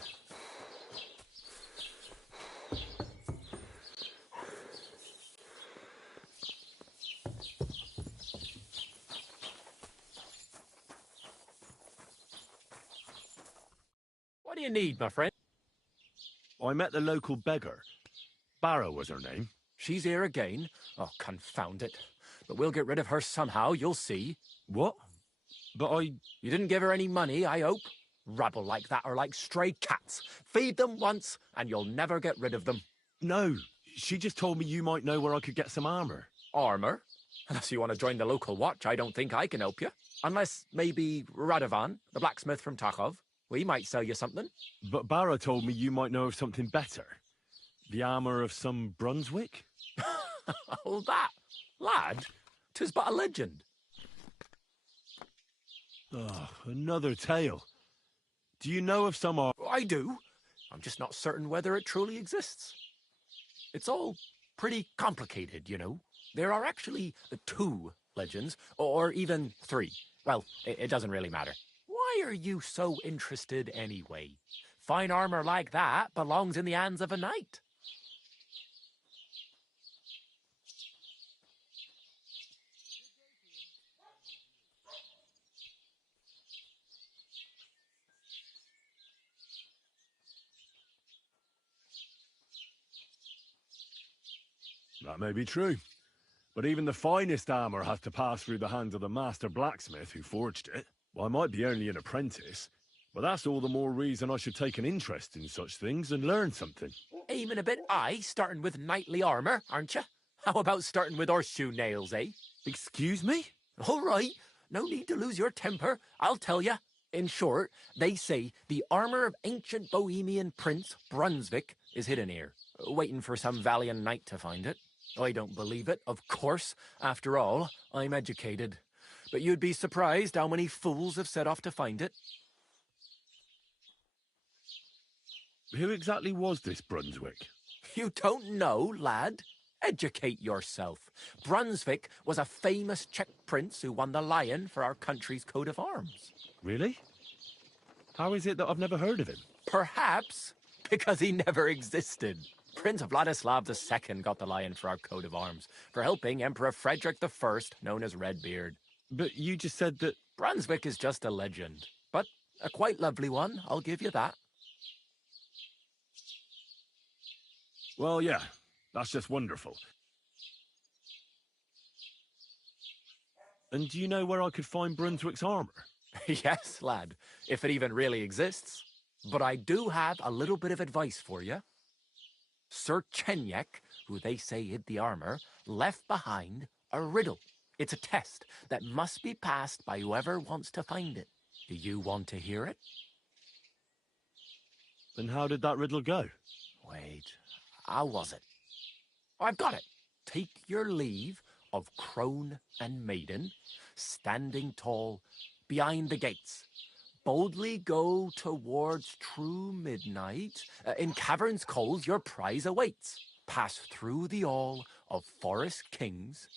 What do you need, my friend? I met the local beggar. Barrow was her name. She's here again? Oh, confound it. But we'll get rid of her somehow, you'll see. What? But I... You didn't give her any money, I hope? Rabble like that are like stray cats. Feed them once, and you'll never get rid of them. No, she just told me you might know where I could get some armor. Armor? Unless you want to join the local watch, I don't think I can help you. Unless, maybe, Radovan, the blacksmith from Takhov. We might sell you something. But Barrow told me you might know of something better. The armor of some Brunswick? Oh, that. Lad, 'tis but a legend. Oh, another tale. Do you know of some I do. I'm just not certain whether it truly exists. It's all pretty complicated, you know. There are actually 2 legends, or even 3. Well, it doesn't really matter. Why are you so interested anyway? Fine armor like that belongs in the hands of a knight. That may be true. But even the finest armor has to pass through the hands of the master blacksmith who forged it. Well, I might be only an apprentice, but that's all the more reason I should take an interest in such things and learn something. Aiming a bit high, starting with knightly armor, aren't you? How about starting with horseshoe nails, eh? Excuse me? All right. No need to lose your temper. I'll tell you. In short, they say the armor of ancient Bohemian prince Brunswick is hidden here, waiting for some valiant knight to find it. I don't believe it, of course. After all, I'm educated. But you'd be surprised how many fools have set off to find it. Who exactly was this Brunswick? You don't know, lad? Educate yourself. Brunswick was a famous Czech prince who won the lion for our country's coat of arms. Really? How is it that I've never heard of him? Perhaps because he never existed. Prince Vladislav II got the lion for our coat of arms for helping Emperor Frederick I, known as Redbeard. But you just said that... Brunswick is just a legend, but a quite lovely one, I'll give you that. Well, yeah, that's just wonderful. And do you know where I could find Brunswick's armor? Yes, lad, if it even really exists. But I do have a little bit of advice for you. Sir Chenyek, who they say hid the armor, left behind a riddle. It's a test that must be passed by whoever wants to find it. Do you want to hear it? Then how did that riddle go? Wait, how was it? I've got it. Take your leave of crone and maiden, standing tall behind the gates. Boldly go towards true midnight. In caverns cold your prize awaits. Pass through the all of forest kings,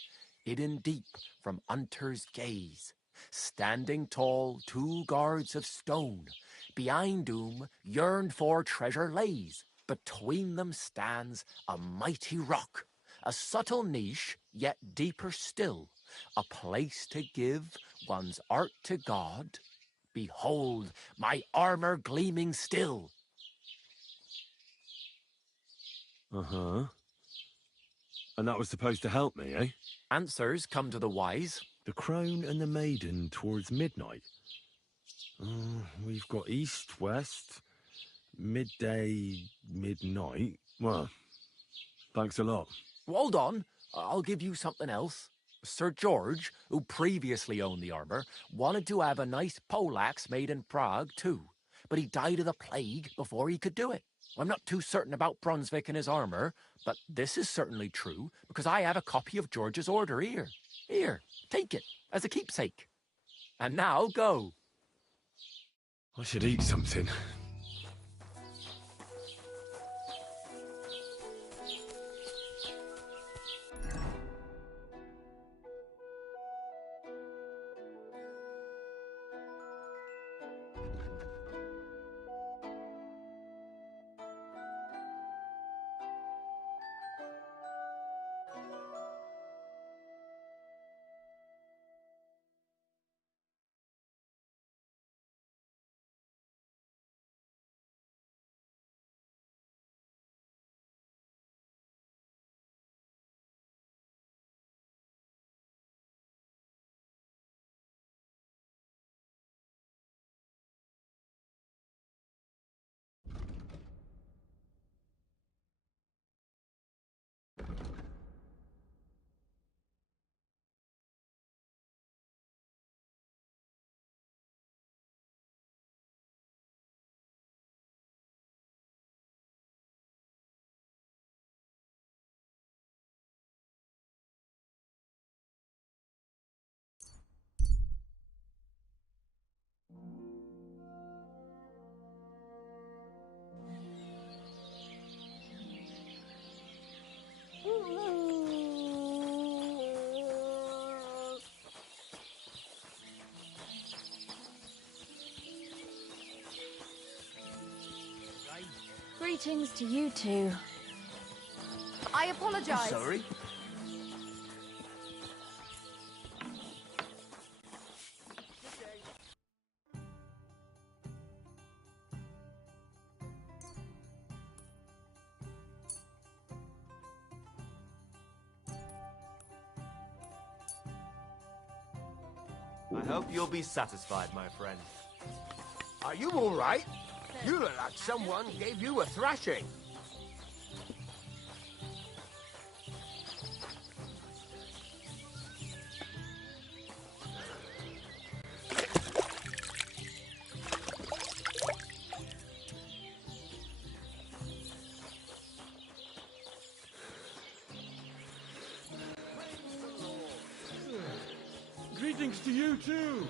hidden deep from hunter's gaze. Standing tall 2 guards of stone, behind whom yearned for treasure lays. Between them stands a mighty rock, a subtle niche, yet deeper still, a place to give one's art to God. Behold, my armor gleaming still. Uh-huh. And that was supposed to help me, eh? Answers come to the wise. The crone and the maiden towards midnight. We've got east, west, midday, midnight. Well, thanks a lot. Hold on, I'll give you something else. Sir George, who previously owned the armour, wanted to have a nice poleaxe made in Prague too, but he died of the plague before he could do it. I'm not too certain about Brunswick and his armour, but this is certainly true, because I have a copy of George's order here. Here, take it, as a keepsake. And now, go. I should eat something. Greetings to you two. I apologize. Sorry? I hope you'll be satisfied, my friend. Are you all right? You look like someone gave you a thrashing. Greetings to you too.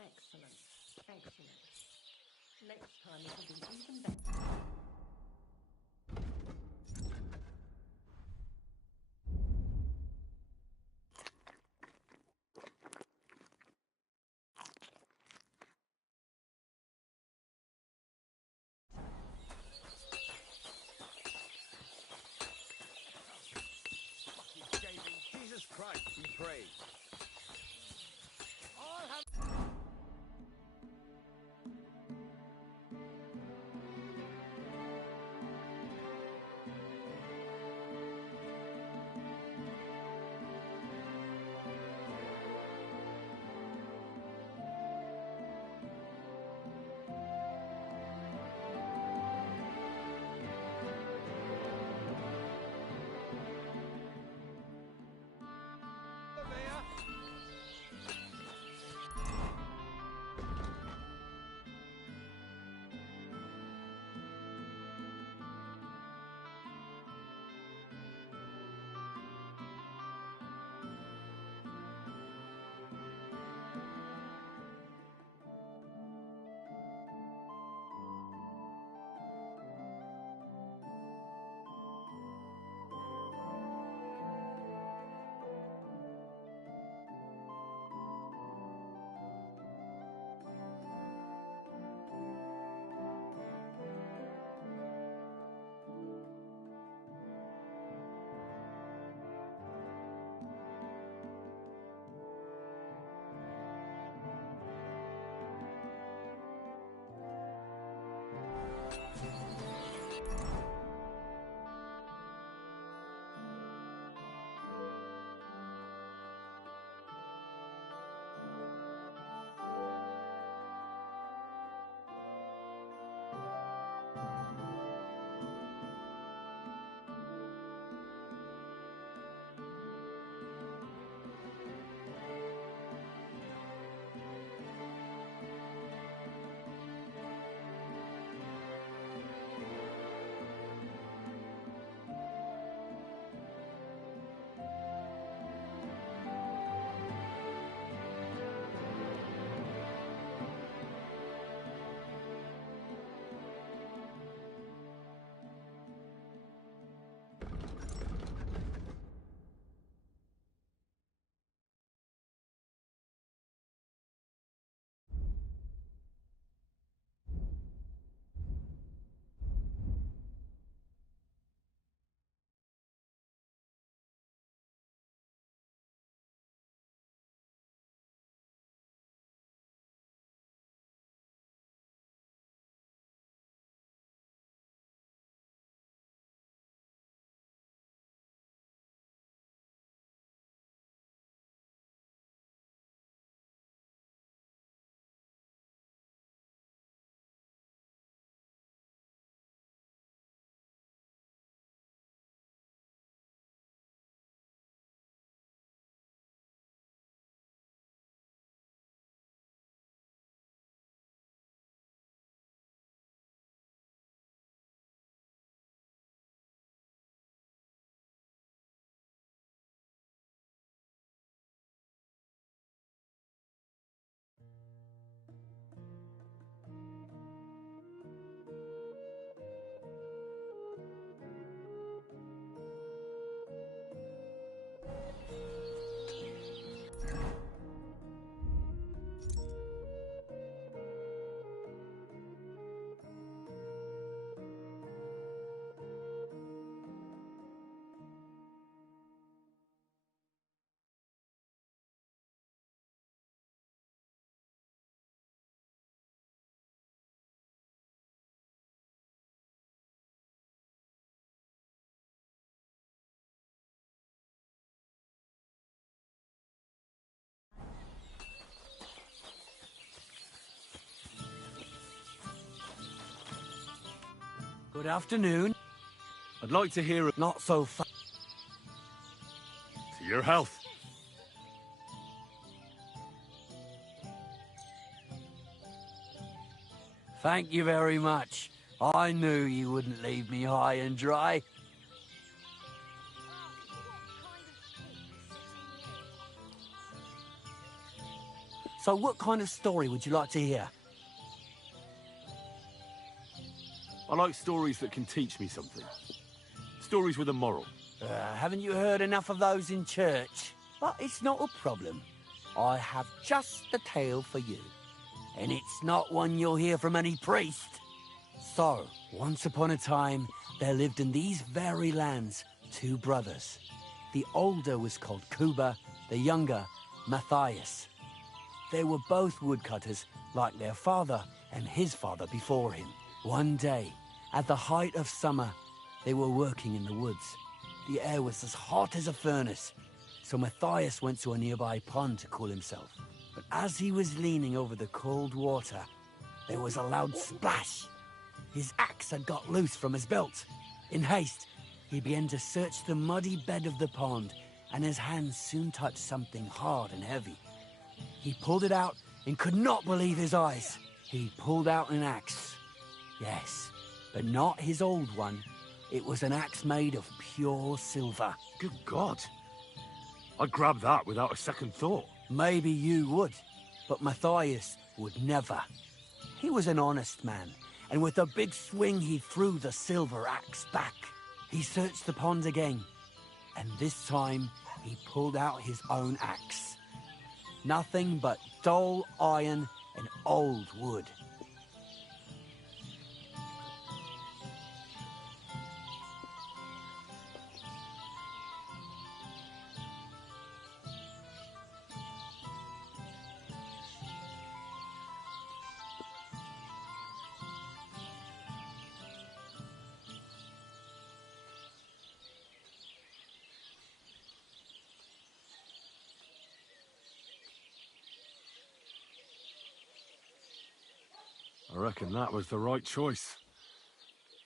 Excellent. Excellent. Next time it'll be even better. Jesus Christ, we pray. Good afternoon. I'd like to hear... Not so fast. To your health. Thank you very much. I knew you wouldn't leave me high and dry. So what kind of story would you like to hear? I like stories that can teach me something. Stories with a moral. Haven't you heard enough of those in church? But it's not a problem. I have just the tale for you. And it's not one you'll hear from any priest. So, once upon a time, there lived in these very lands 2 brothers. The older was called Kuba, the younger, Matthias. They were both woodcutters, like their father and his father before him. One day, at the height of summer, they were working in the woods. The air was as hot as a furnace, so Matthias went to a nearby pond to cool himself. But as he was leaning over the cold water, there was a loud splash. His axe had got loose from his belt. In haste, he began to search the muddy bed of the pond, and his hands soon touched something hard and heavy. He pulled it out and could not believe his eyes. He pulled out an axe. Yes, but not his old one. It was an axe made of pure silver. Good God. I'd grab that without a second thought. Maybe you would, but Matthias would never. He was an honest man, and with a big swing he threw the silver axe back. He searched the pond again, and this time he pulled out his own axe. Nothing but dull iron and old wood. I reckon that was the right choice.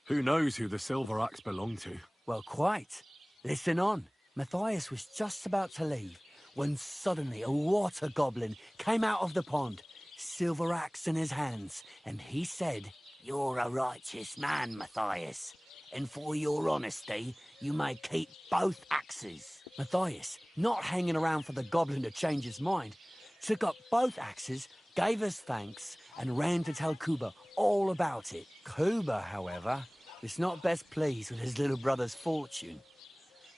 Who knows who the silver axe belonged to? Well, quite. Listen on. Matthias was just about to leave when suddenly a water goblin came out of the pond, silver axe in his hands, and he said, "You're a righteous man, Matthias, and for your honesty, you may keep both axes." Matthias, not hanging around for the goblin to change his mind, took up both axes, gave his thanks, and ran to tell Kuba all about it. Kuba, however, was not best pleased with his little brother's fortune.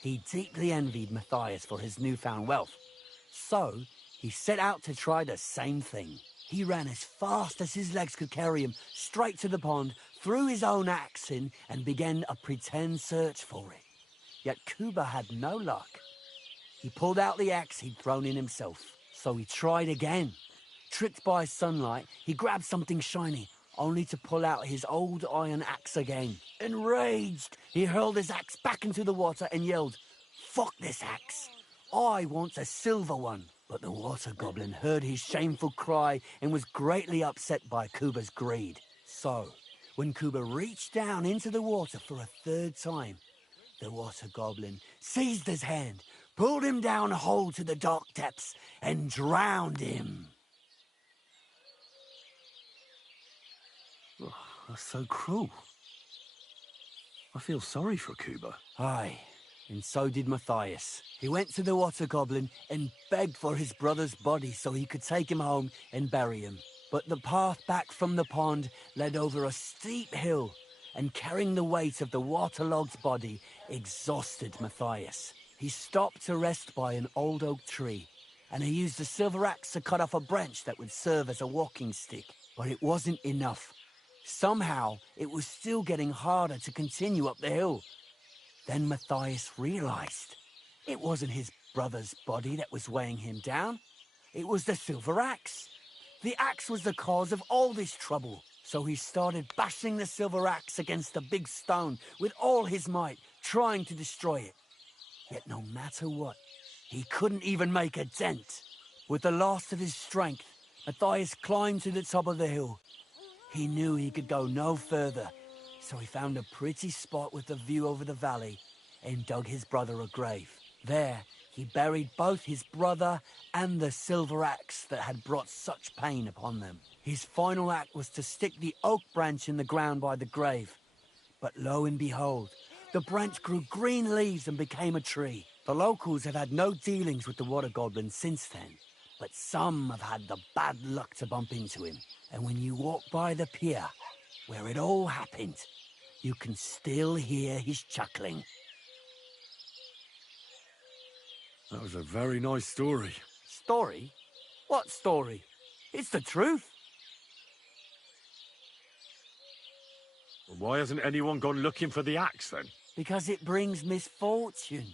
He deeply envied Matthias for his newfound wealth. So, he set out to try the same thing. He ran as fast as his legs could carry him straight to the pond, threw his own axe in, and began a pretend search for it. Yet Kuba had no luck. He pulled out the axe he'd thrown in himself. So he tried again. Tricked by sunlight, he grabbed something shiny, only to pull out his old iron axe again. Enraged, he hurled his axe back into the water and yelled, "Fuck this axe! I want a silver one!" But the water goblin heard his shameful cry and was greatly upset by Kuba's greed. So, when Kuba reached down into the water for a third time, the water goblin seized his hand, pulled him down a hole to the dark depths, and drowned him. Oh, that's so cruel. I feel sorry for Kuba. Aye, and so did Matthias. He went to the water goblin and begged for his brother's body so he could take him home and bury him. But the path back from the pond led over a steep hill, and carrying the weight of the waterlogged body exhausted Matthias. He stopped to rest by an old oak tree, and he used a silver axe to cut off a branch that would serve as a walking stick. But it wasn't enough. Somehow, it was still getting harder to continue up the hill. Then Matthias realized it wasn't his brother's body that was weighing him down. It was the silver axe. The axe was the cause of all this trouble. So he started bashing the silver axe against a big stone with all his might, trying to destroy it. Yet no matter what, he couldn't even make a dent. With the last of his strength, Matthias climbed to the top of the hill. He knew he could go no further, So he found a pretty spot with a view over the valley and dug his brother a grave. There, he buried both his brother and the silver axe that had brought such pain upon them. His final act was to stick the oak branch in the ground by the grave. But lo and behold, the branch grew green leaves and became a tree. The locals have had no dealings with the water goblin since then, but some have had the bad luck to bump into him. And when you walk by the pier, where it all happened, you can still hear his chuckling. That was a very nice story. Story? What story? It's the truth. Why hasn't anyone gone looking for the axe, then? Because it brings misfortune.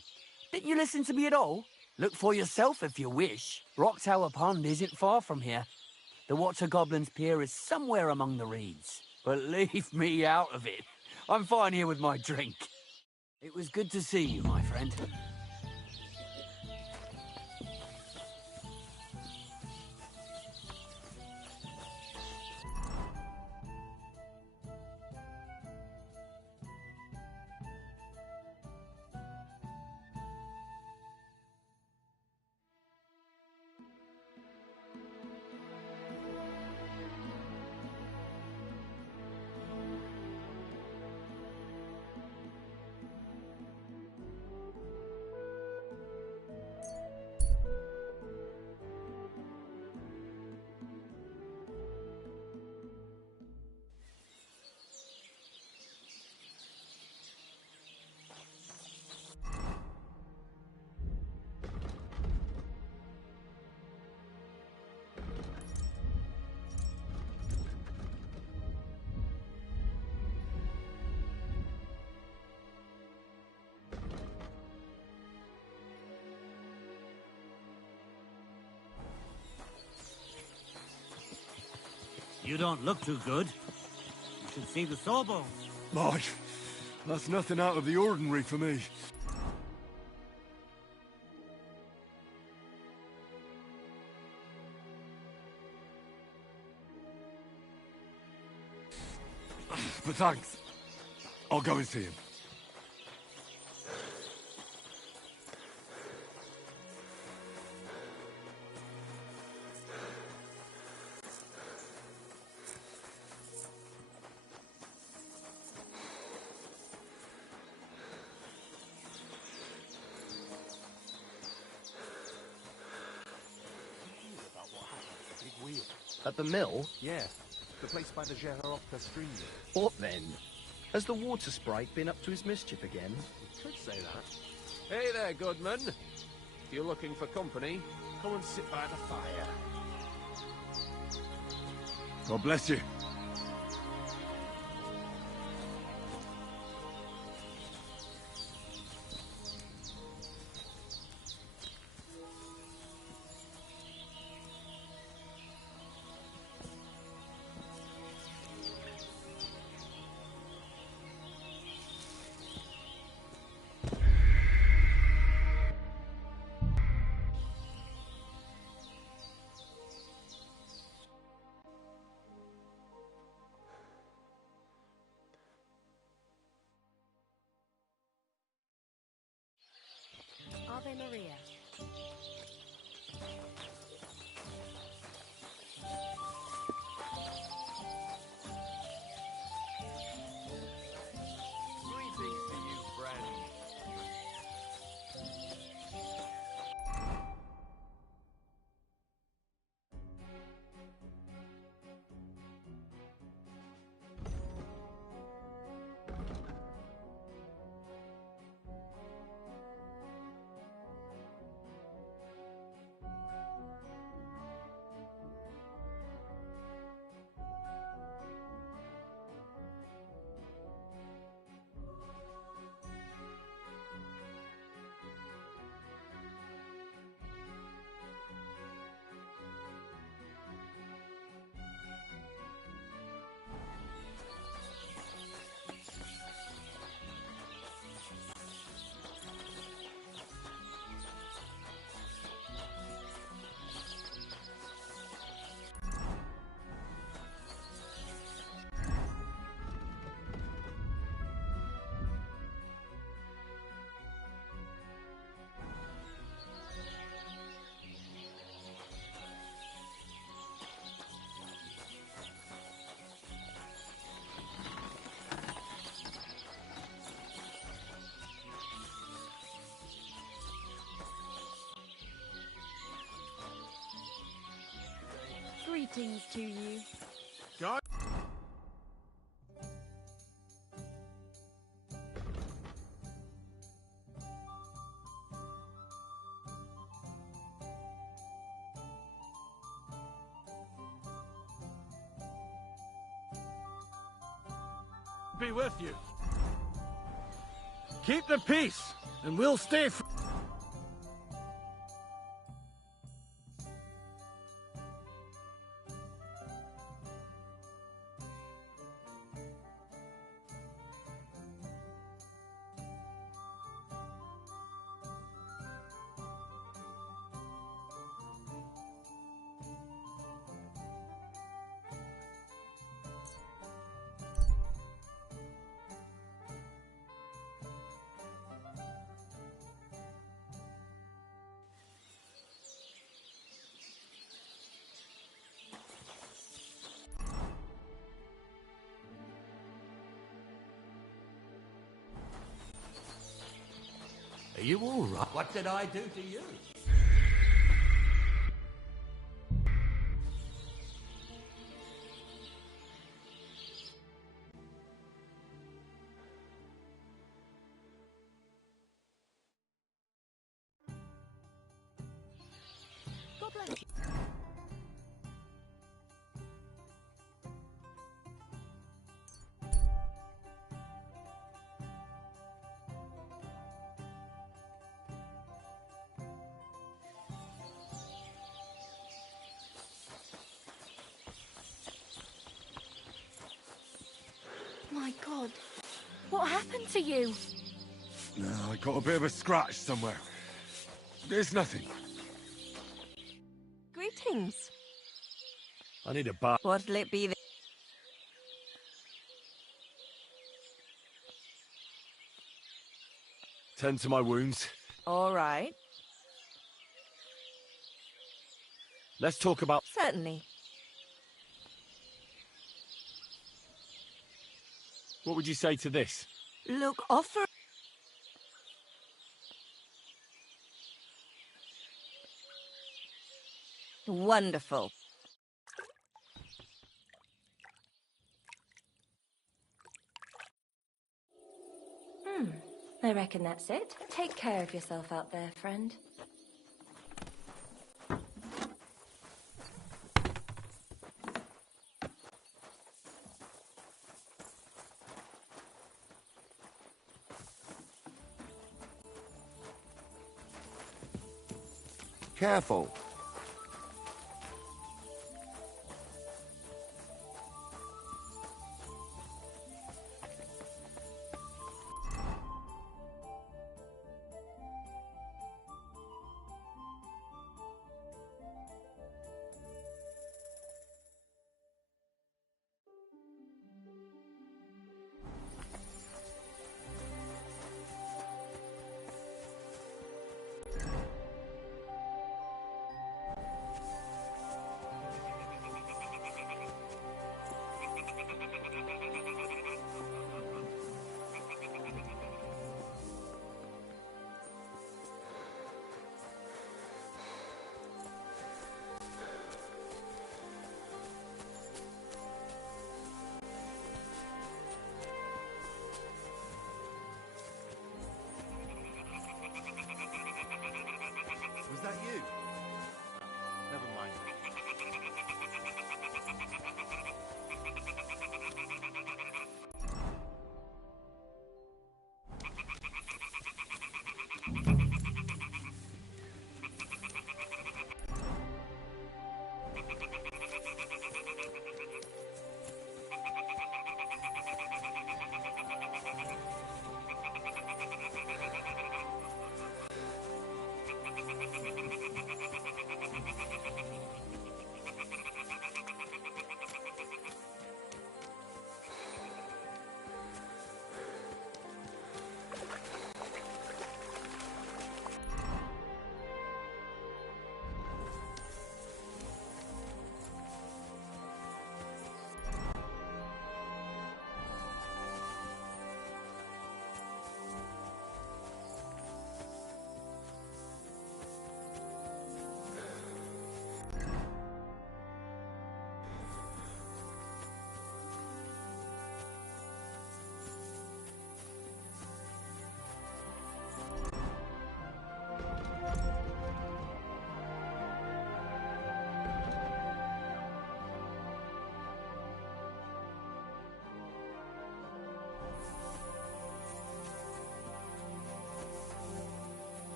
Didn't you listen to me at all? Look for yourself if you wish. Rock Tower Pond isn't far from here. The Water Goblin's Pier is somewhere among the reeds. But leave me out of it. I'm fine here with my drink. It was good to see you, my friend. You don't look too good. You should see the sawbones. Mike, that's nothing out of the ordinary for me. But thanks. I'll go and see him. At the mill? Yeah, the place by the Gérardca stream. What then? Has the water sprite been up to his mischief again? Could say that. Hey there, Goodman. If you're looking for company, come and sit by the fire. God bless you. Greetings to you. God. Be with you. Keep the peace, and we'll stay Are you all right? What did I do to you? God bless you. My God, what happened to you? No, I got a bit of a scratch somewhere. There's nothing. Greetings. I need a bath. What'll it be? Tend to my wounds. All right. Let's talk about... Certainly. What would you say to this? Look, offer... Wonderful. I reckon that's it. Take care of yourself out there, friend. Careful.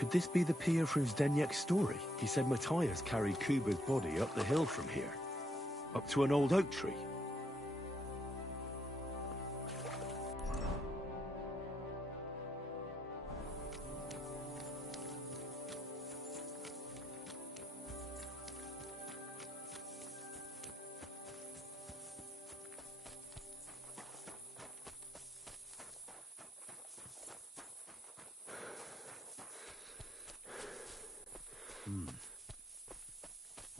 Could this be the pier from Zdeněk's story? He said Matthias carried Kuba's body up the hill from here, up to an old oak tree.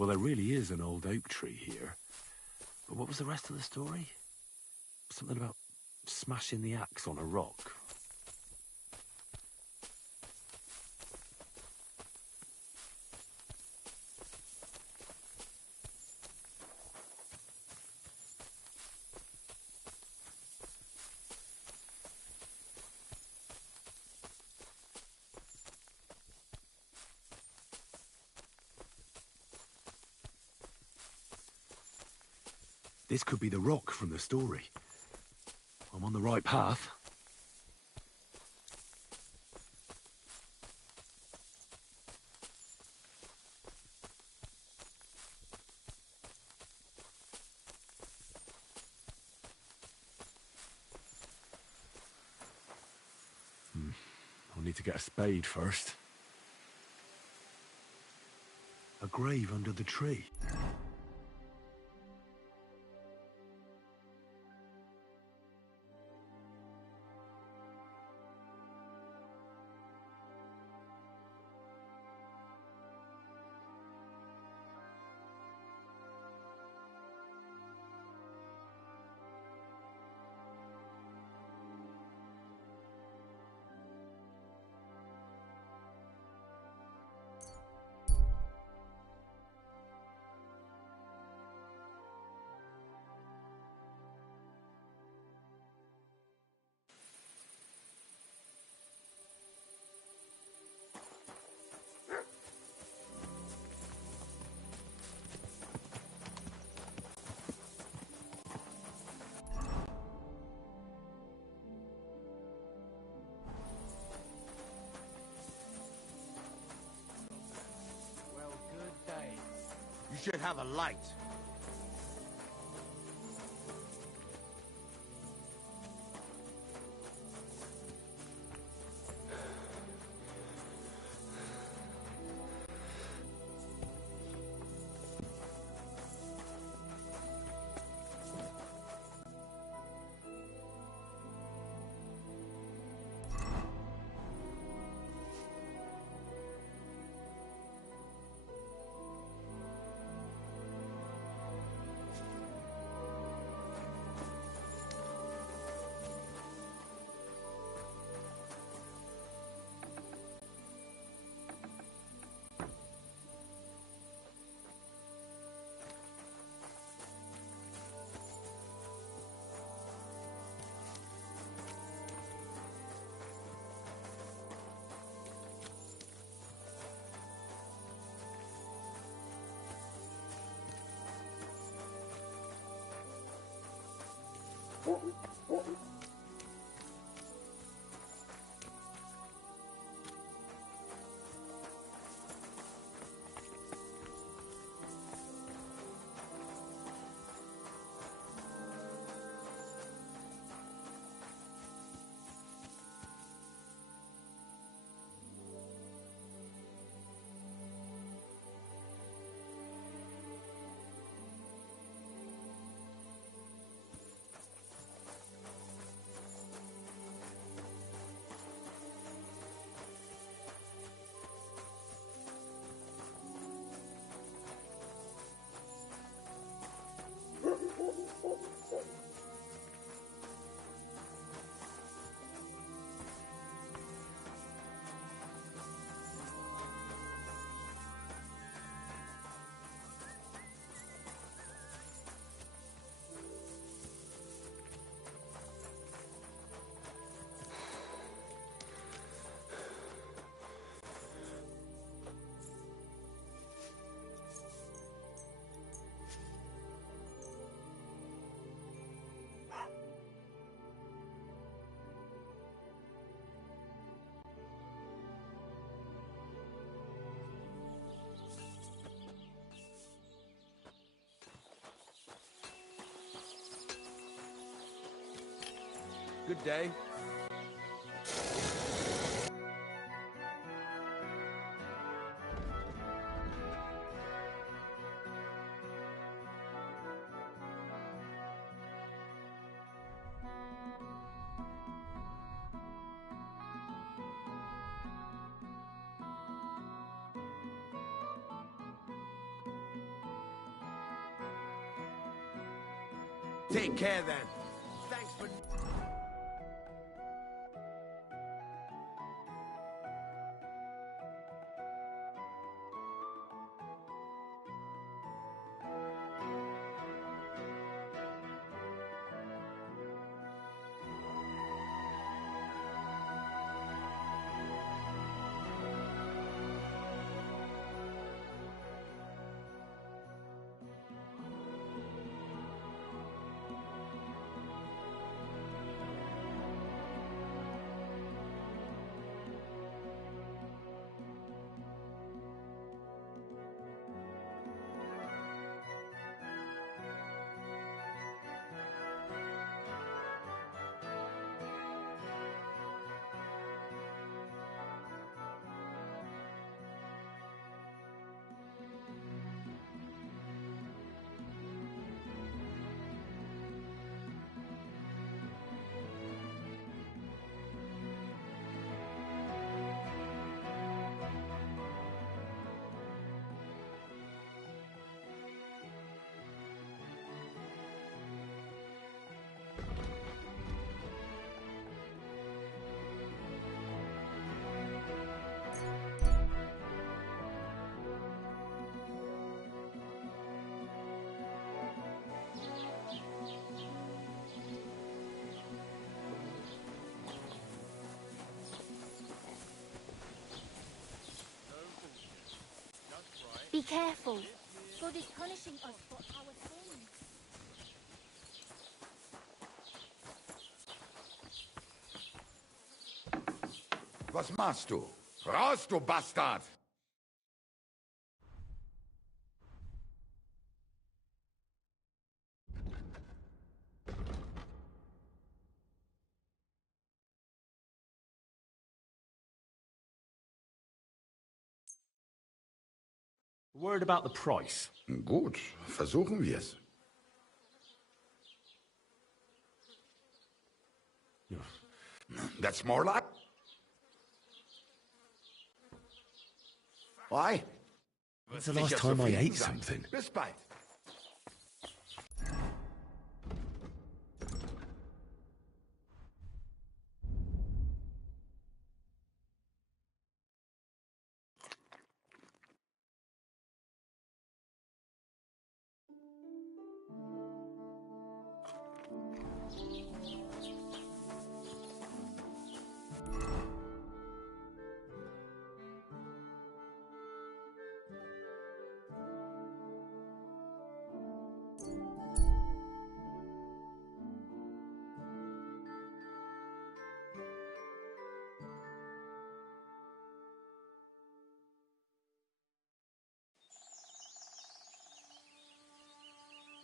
Well, there really is an old oak tree here. But what was the rest of the story? Something about smashing the axe on a rock. This could be the rock from the story. I'm on the right path. I'll need to get a spade first. A grave under the tree. You should have a light. Good day. Take care then. Thanks for... Be careful. God is punishing us for our sins. Was machst du? Raus, du Bastard! Word about the price. Gut, versuchen wir's. That's more like... Why? When's the last time I ate something? Bis bald.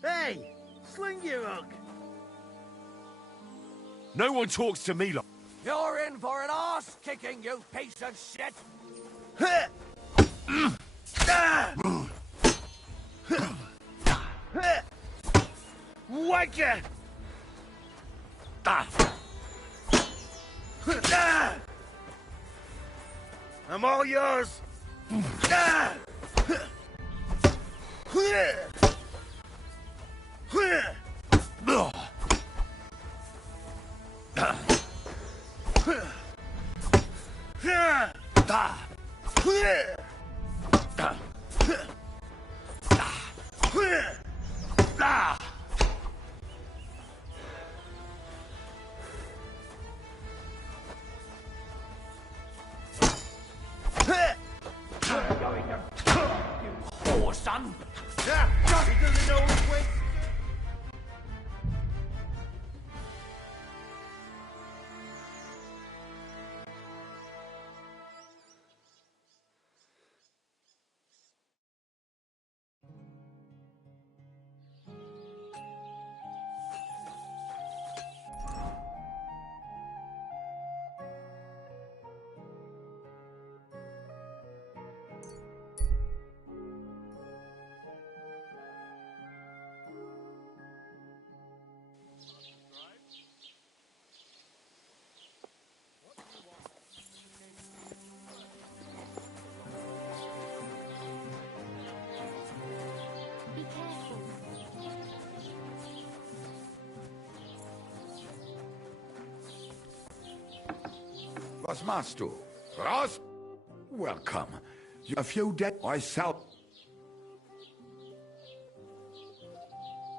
Hey! Sling your hook! No one talks to me like... You're in for an arse kicking, you piece of shit! Wanker! I'm all yours! Whore, son! He doesn't know his way. Was machst du? Raus! Welcome. A few dead myself.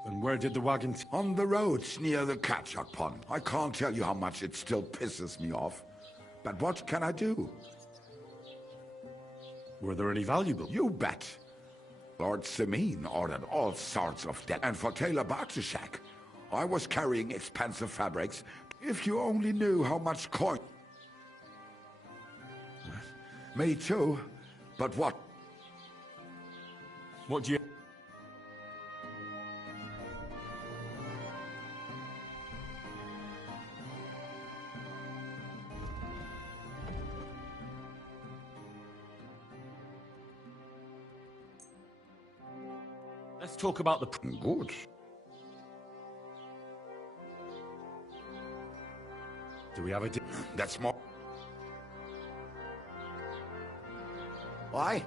And where did the wagon... On the roads near the catch-up pond. I can't tell you how much it still pisses me off. But what can I do? Were there any valuable? You bet. Lord Simine ordered all sorts of debt. And for Taylor Bartishak, I was carrying expensive fabrics. If you only knew how much coin... Me too. But what? What do you... Let's talk about the... Good. Do we have a... That's more... Why?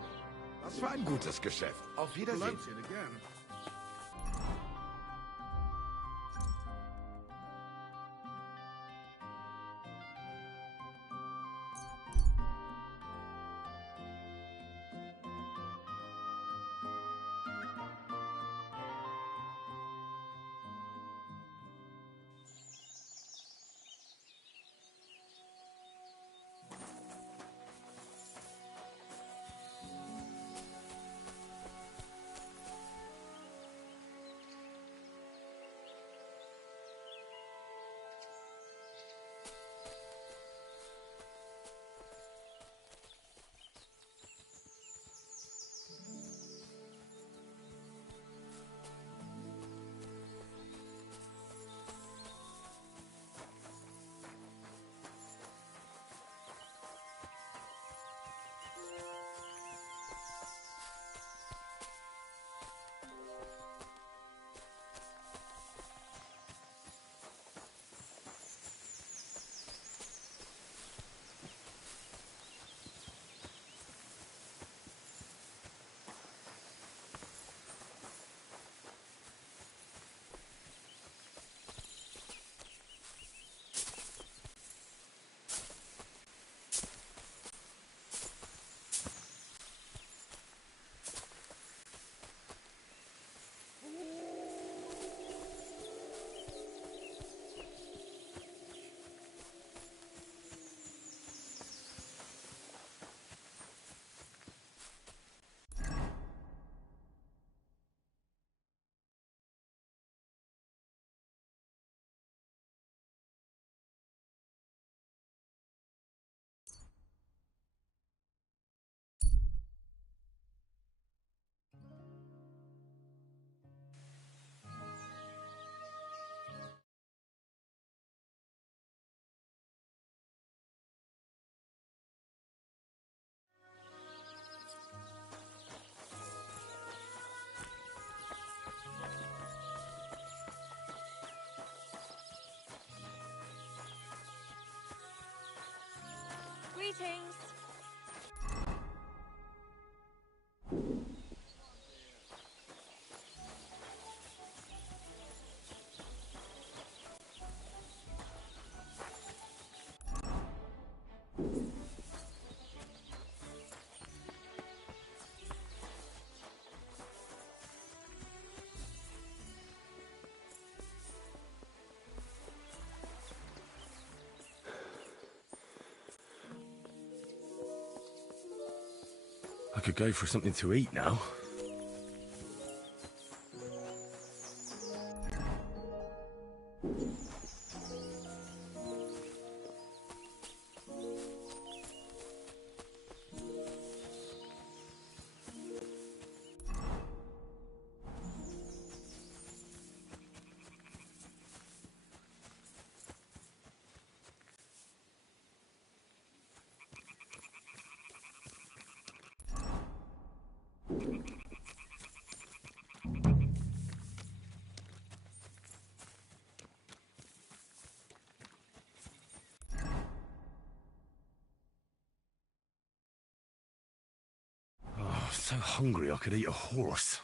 Das war ein gutes Geschäft. Auf Wiedersehen. Greetings. I could go for something to eat now. Oh, so hungry I could eat a horse.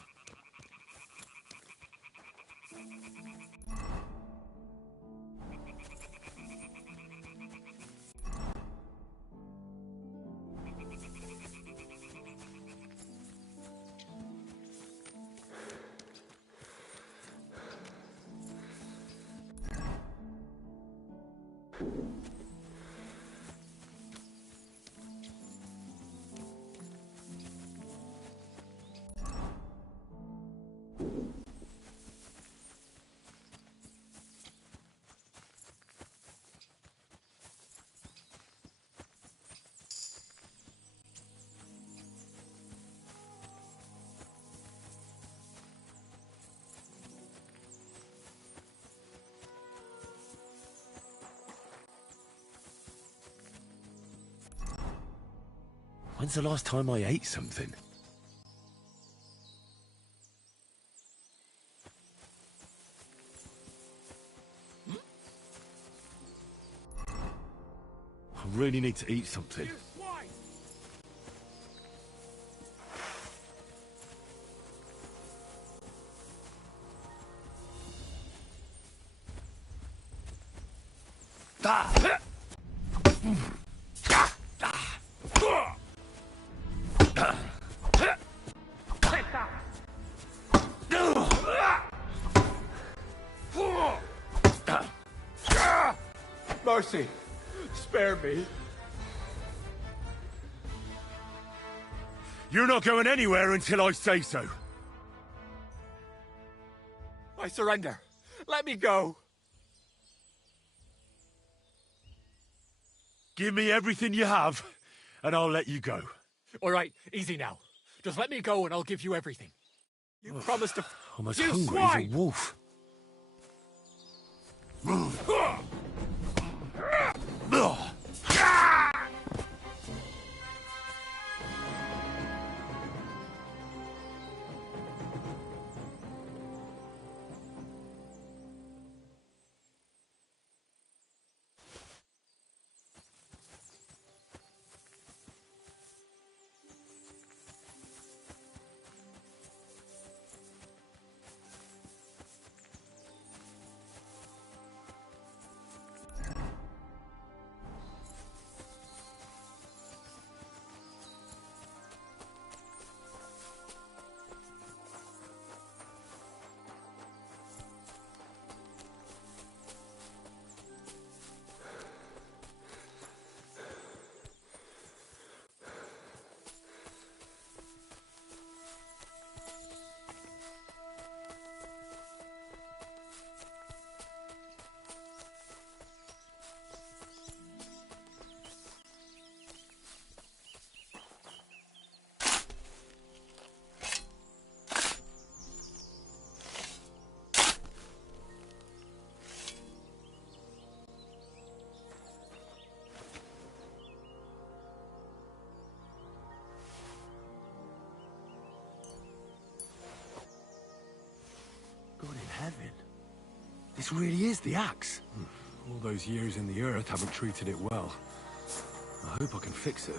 When's the last time I ate something? I really need to eat something. Mercy! Spare me! You're not going anywhere until I say so. I surrender. Let me go. Give me everything you have, and I'll let you go. All right, easy now. Just let me go and I'll give you everything. You promised to... I'm as You hungry swine! as a wolf. God in heaven. This really is the axe. All those years in the earth haven't treated it well. I hope I can fix it.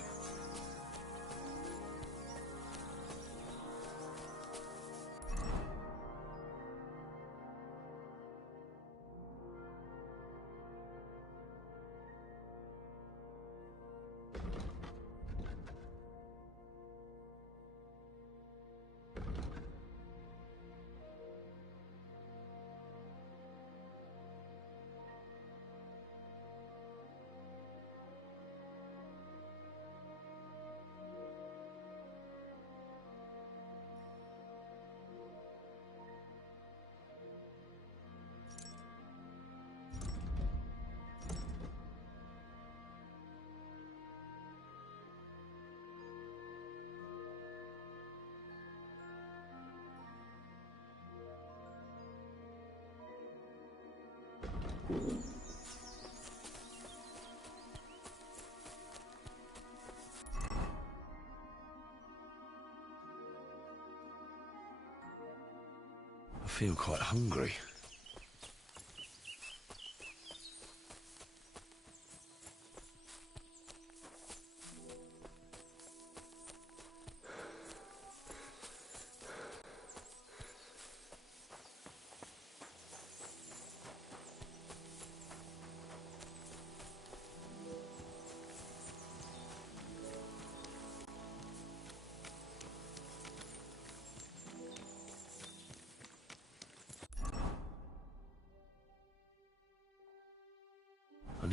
I feel quite hungry.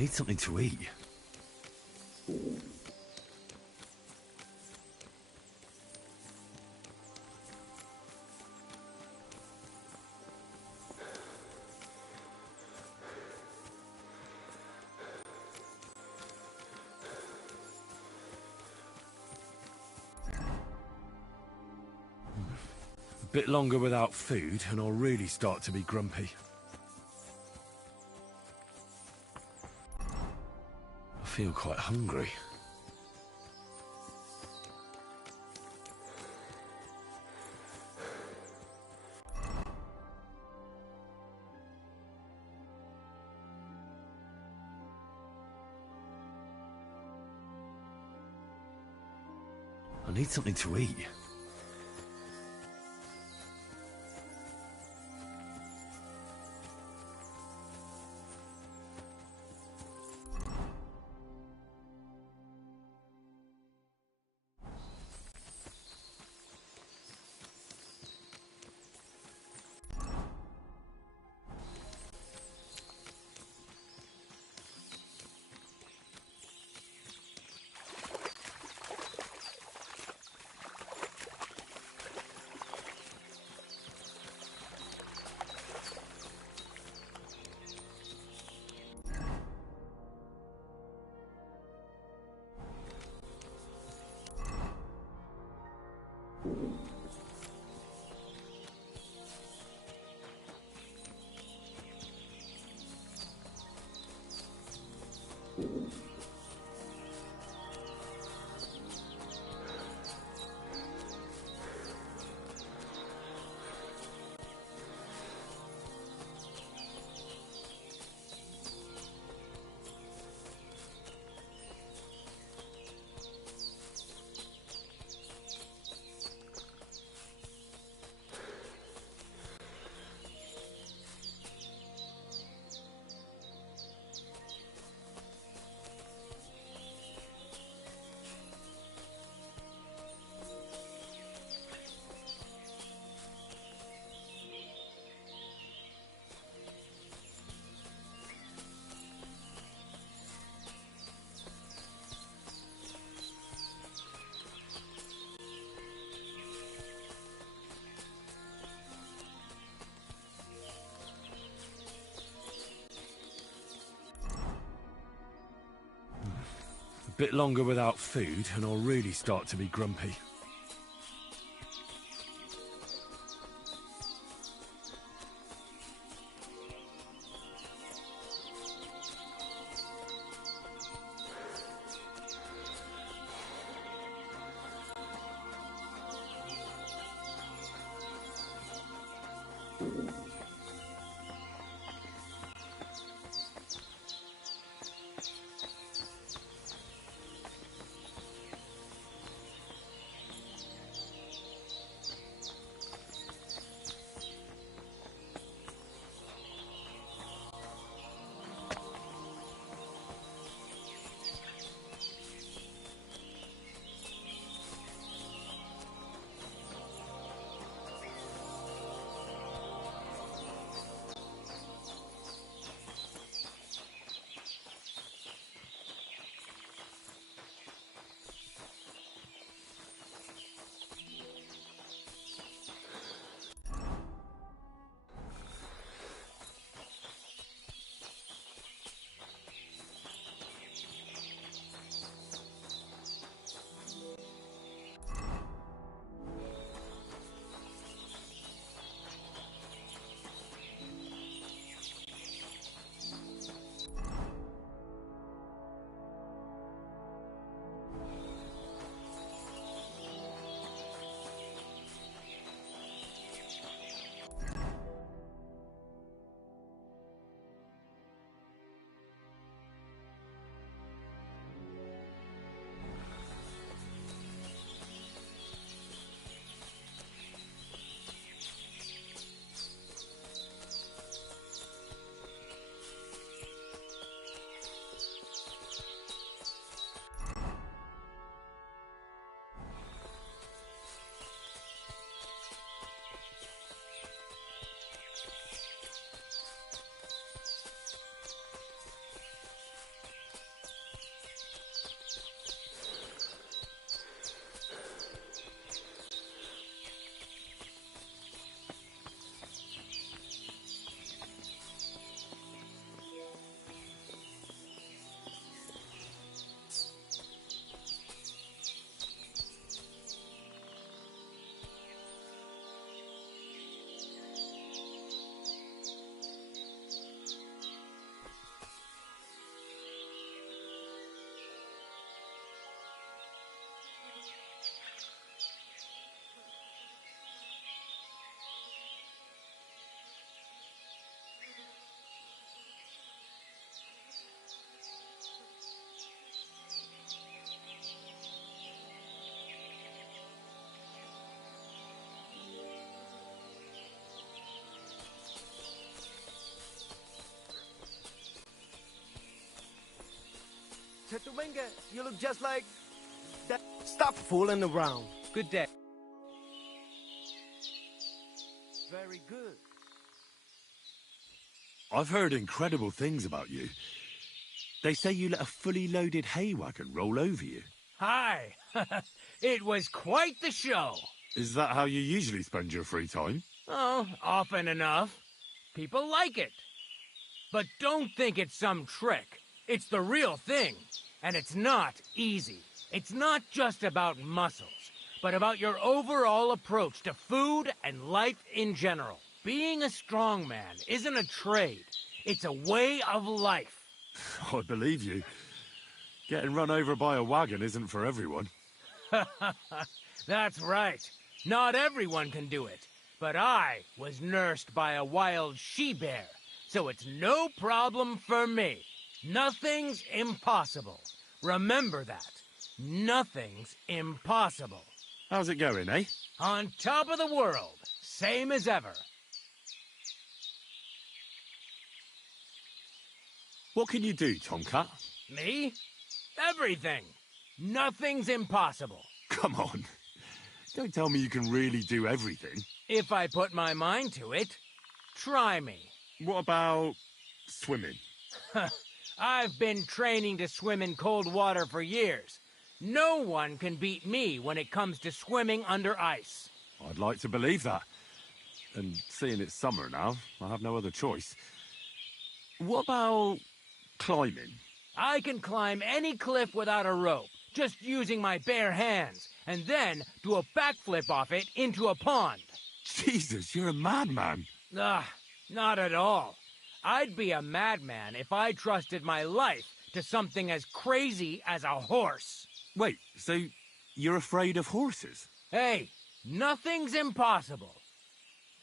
need something to eat. A bit longer without food, and I'll really start to be grumpy. I feel quite hungry. I need something to eat. A bit longer without food, and I'll really start to be grumpy. Tetumenga, you look just like... that. Stop fooling around. Good day. Very good. I've heard incredible things about you. They say you let a fully loaded hay wagon roll over you. Hi. It was quite the show. Is that how you usually spend your free time? Oh, often enough. People like it. But don't think it's some trick. It's the real thing. And it's not easy. It's not just about muscles, but about your overall approach to food and life in general. Being a strongman isn't a trade. It's a way of life. I believe you. Getting run over by a wagon isn't for everyone. That's right. Not everyone can do it. But I was nursed by a wild she-bear, so it's no problem for me. Nothing's impossible. Remember that. Nothing's impossible. How's it going, eh? On top of the world. Same as ever. What can you do, Tomcat? Me? Everything. Nothing's impossible. Come on. Don't tell me you can really do everything. If I put my mind to it, try me. What about swimming? I've been training to swim in cold water for years. No one can beat me when it comes to swimming under ice. I'd like to believe that. And seeing it's summer now, I have no other choice. What about climbing? I can climb any cliff without a rope, just using my bare hands, and then do a backflip off it into a pond. Jesus, you're a madman. Not at all. I'd be a madman if I trusted my life to something as crazy as a horse. Wait, so you're afraid of horses? Hey, nothing's impossible.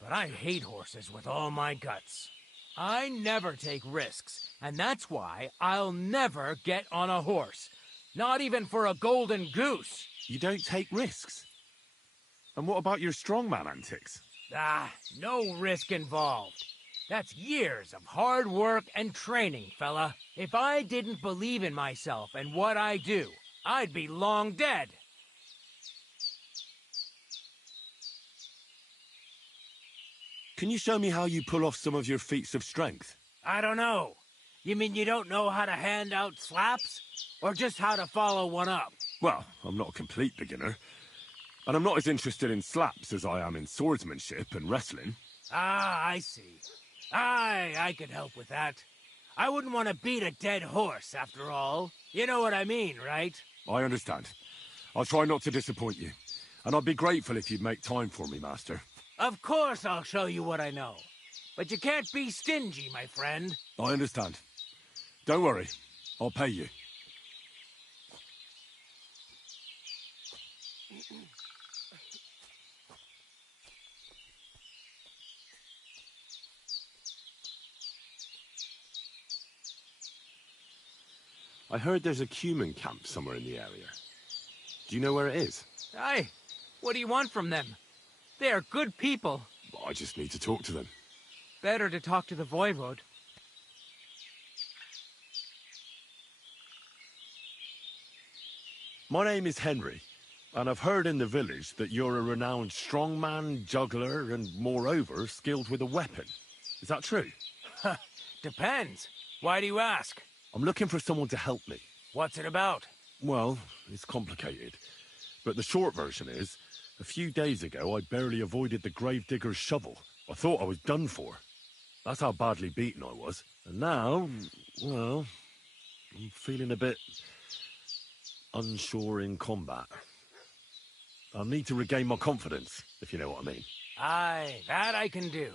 But I hate horses with all my guts. I never take risks, and that's why I'll never get on a horse. Not even for a golden goose. You don't take risks? And what about your strongman antics? No risk involved. That's years of hard work and training, fella. If I didn't believe in myself and what I do, I'd be long dead. Can you show me how you pull off some of your feats of strength? I don't know. You mean you don't know how to hand out slaps? Or just how to follow one up? Well, I'm not a complete beginner. And I'm not as interested in slaps as I am in swordsmanship and wrestling. I see. I could help with that. I wouldn't want to beat a dead horse, after all. You know what I mean, right? I understand. I'll try not to disappoint you. And I'd be grateful if you'd make time for me, Master. Of course I'll show you what I know. But you can't be stingy, my friend. I understand. Don't worry. I'll pay you. I heard there's a Cuman camp somewhere in the area. Do you know where it is? Aye. What do you want from them? They are good people. I just need to talk to them. Better to talk to the Voivode. My name is Henry, and I've heard in the village that you're a renowned strongman, juggler, and moreover, skilled with a weapon. Is that true? Depends. Why do you ask? I'm looking for someone to help me. What's it about? Well, it's complicated. But the short version is, a few days ago I barely avoided the gravedigger's shovel. I thought I was done for. That's how badly beaten I was. And now, well, I'm feeling a bit unsure in combat. I'll need to regain my confidence, if you know what I mean. Aye, that I can do.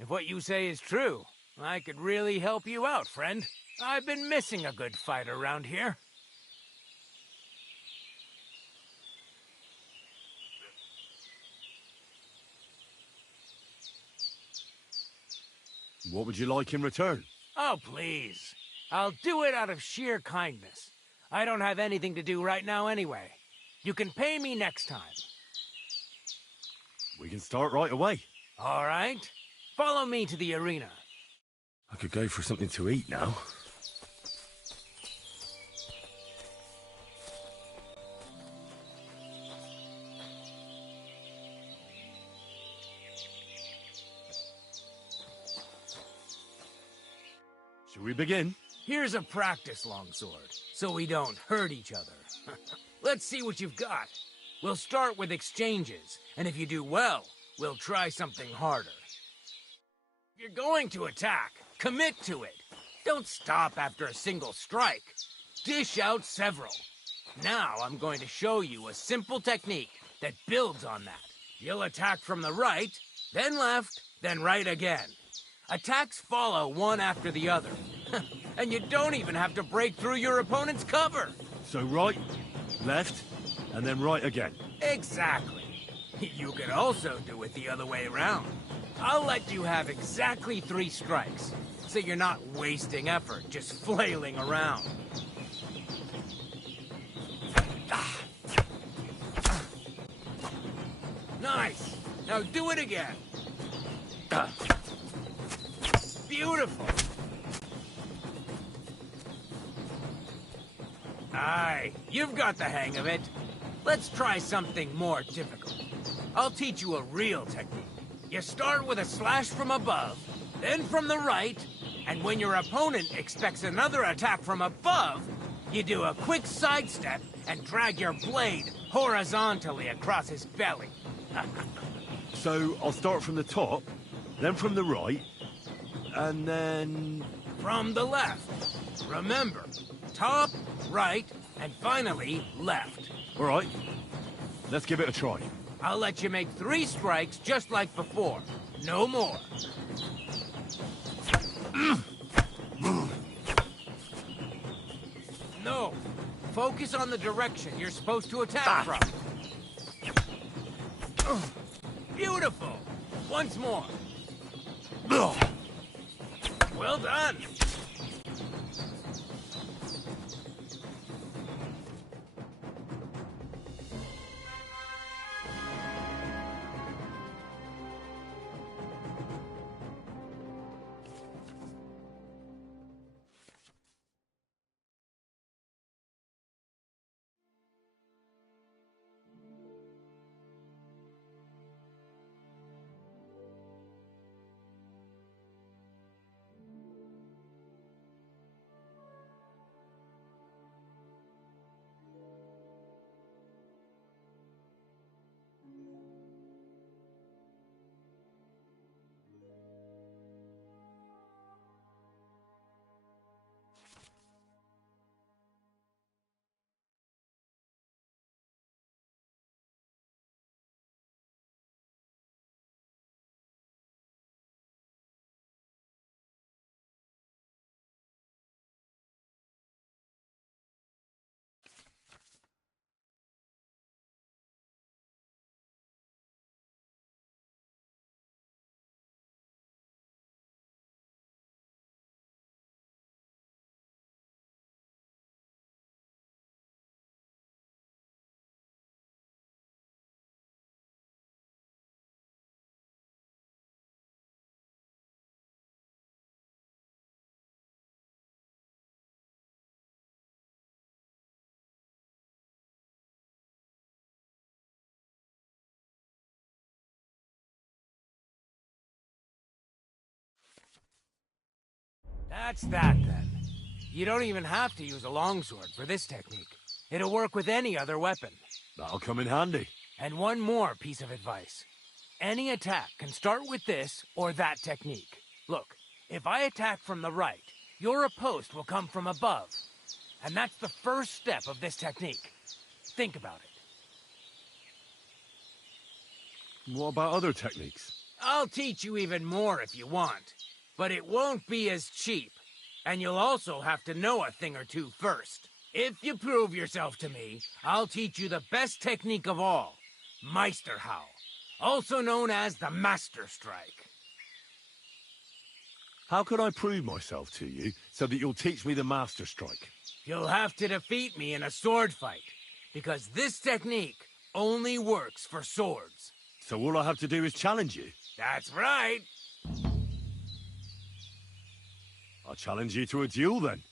If what you say is true, I could really help you out, friend. I've been missing a good fight around here. What would you like in return? Oh, please. I'll do it out of sheer kindness. I don't have anything to do right now anyway. You can pay me next time. We can start right away. All right. Follow me to the arena. I could go for something to eat now. Should we begin? Here's a practice longsword, so we don't hurt each other. Let's see what you've got. We'll start with exchanges, and if you do well, we'll try something harder. If you're going to attack, commit to it. Don't stop after a single strike. Dish out several. Now I'm going to show you a simple technique that builds on that. You'll attack from the right, then left, then right again. Attacks follow one after the other. And you don't even have to break through your opponent's cover. So right, left, and then right again. Exactly. You could also do it the other way around. I'll let you have exactly 3 strikes, so you're not wasting effort just flailing around. Nice. Now do it again. Beautiful. Aye, you've got the hang of it. Let's try something more difficult. I'll teach you a real technique. You start with a slash from above, then from the right, and when your opponent expects another attack from above, you do a quick sidestep and drag your blade horizontally across his belly. So I'll start from the top, then from the right, and then... From the left. Remember, top, right, and finally left. All right, let's give it a try. I'll let you make 3 strikes just like before. No more. No. Focus on the direction you're supposed to attack from. Beautiful. Once more. Well done. That's that, then. You don't even have to use a longsword for this technique. It'll work with any other weapon. That'll come in handy. And one more piece of advice. Any attack can start with this or that technique. Look, if I attack from the right, your riposte will come from above. And that's the first step of this technique. Think about it. What about other techniques? I'll teach you even more if you want. But it won't be as cheap. And you'll also have to know a thing or two first. If you prove yourself to me, I'll teach you the best technique of all. Meisterhowl. Also known as the Master Strike. How can I prove myself to you so that you'll teach me the Master Strike? You'll have to defeat me in a sword fight. Because this technique only works for swords. So all I have to do is challenge you? That's right. I'll challenge you to a duel, then.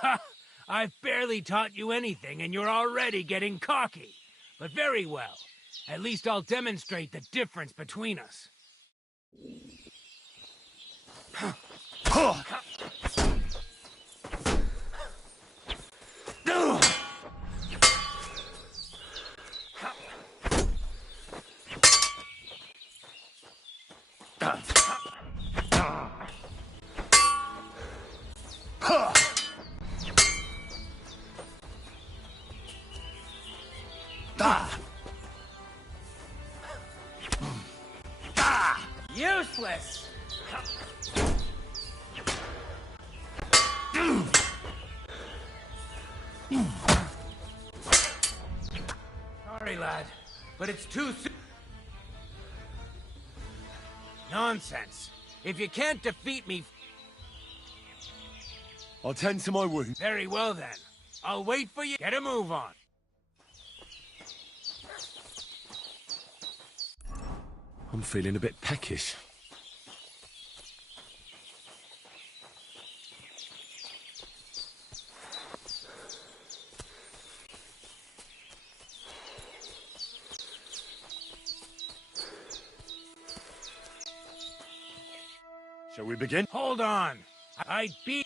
Ha! I've barely taught you anything, and you're already getting cocky. But very well. At least I'll demonstrate the difference between us. Useless! Sorry, lad, but it's too soon. Nonsense. If you can't defeat me... I'll tend to my wound. Very well, then. I'll wait for you. Get a move on. I'm feeling a bit peckish. Shall we begin? Hold on. I'd be...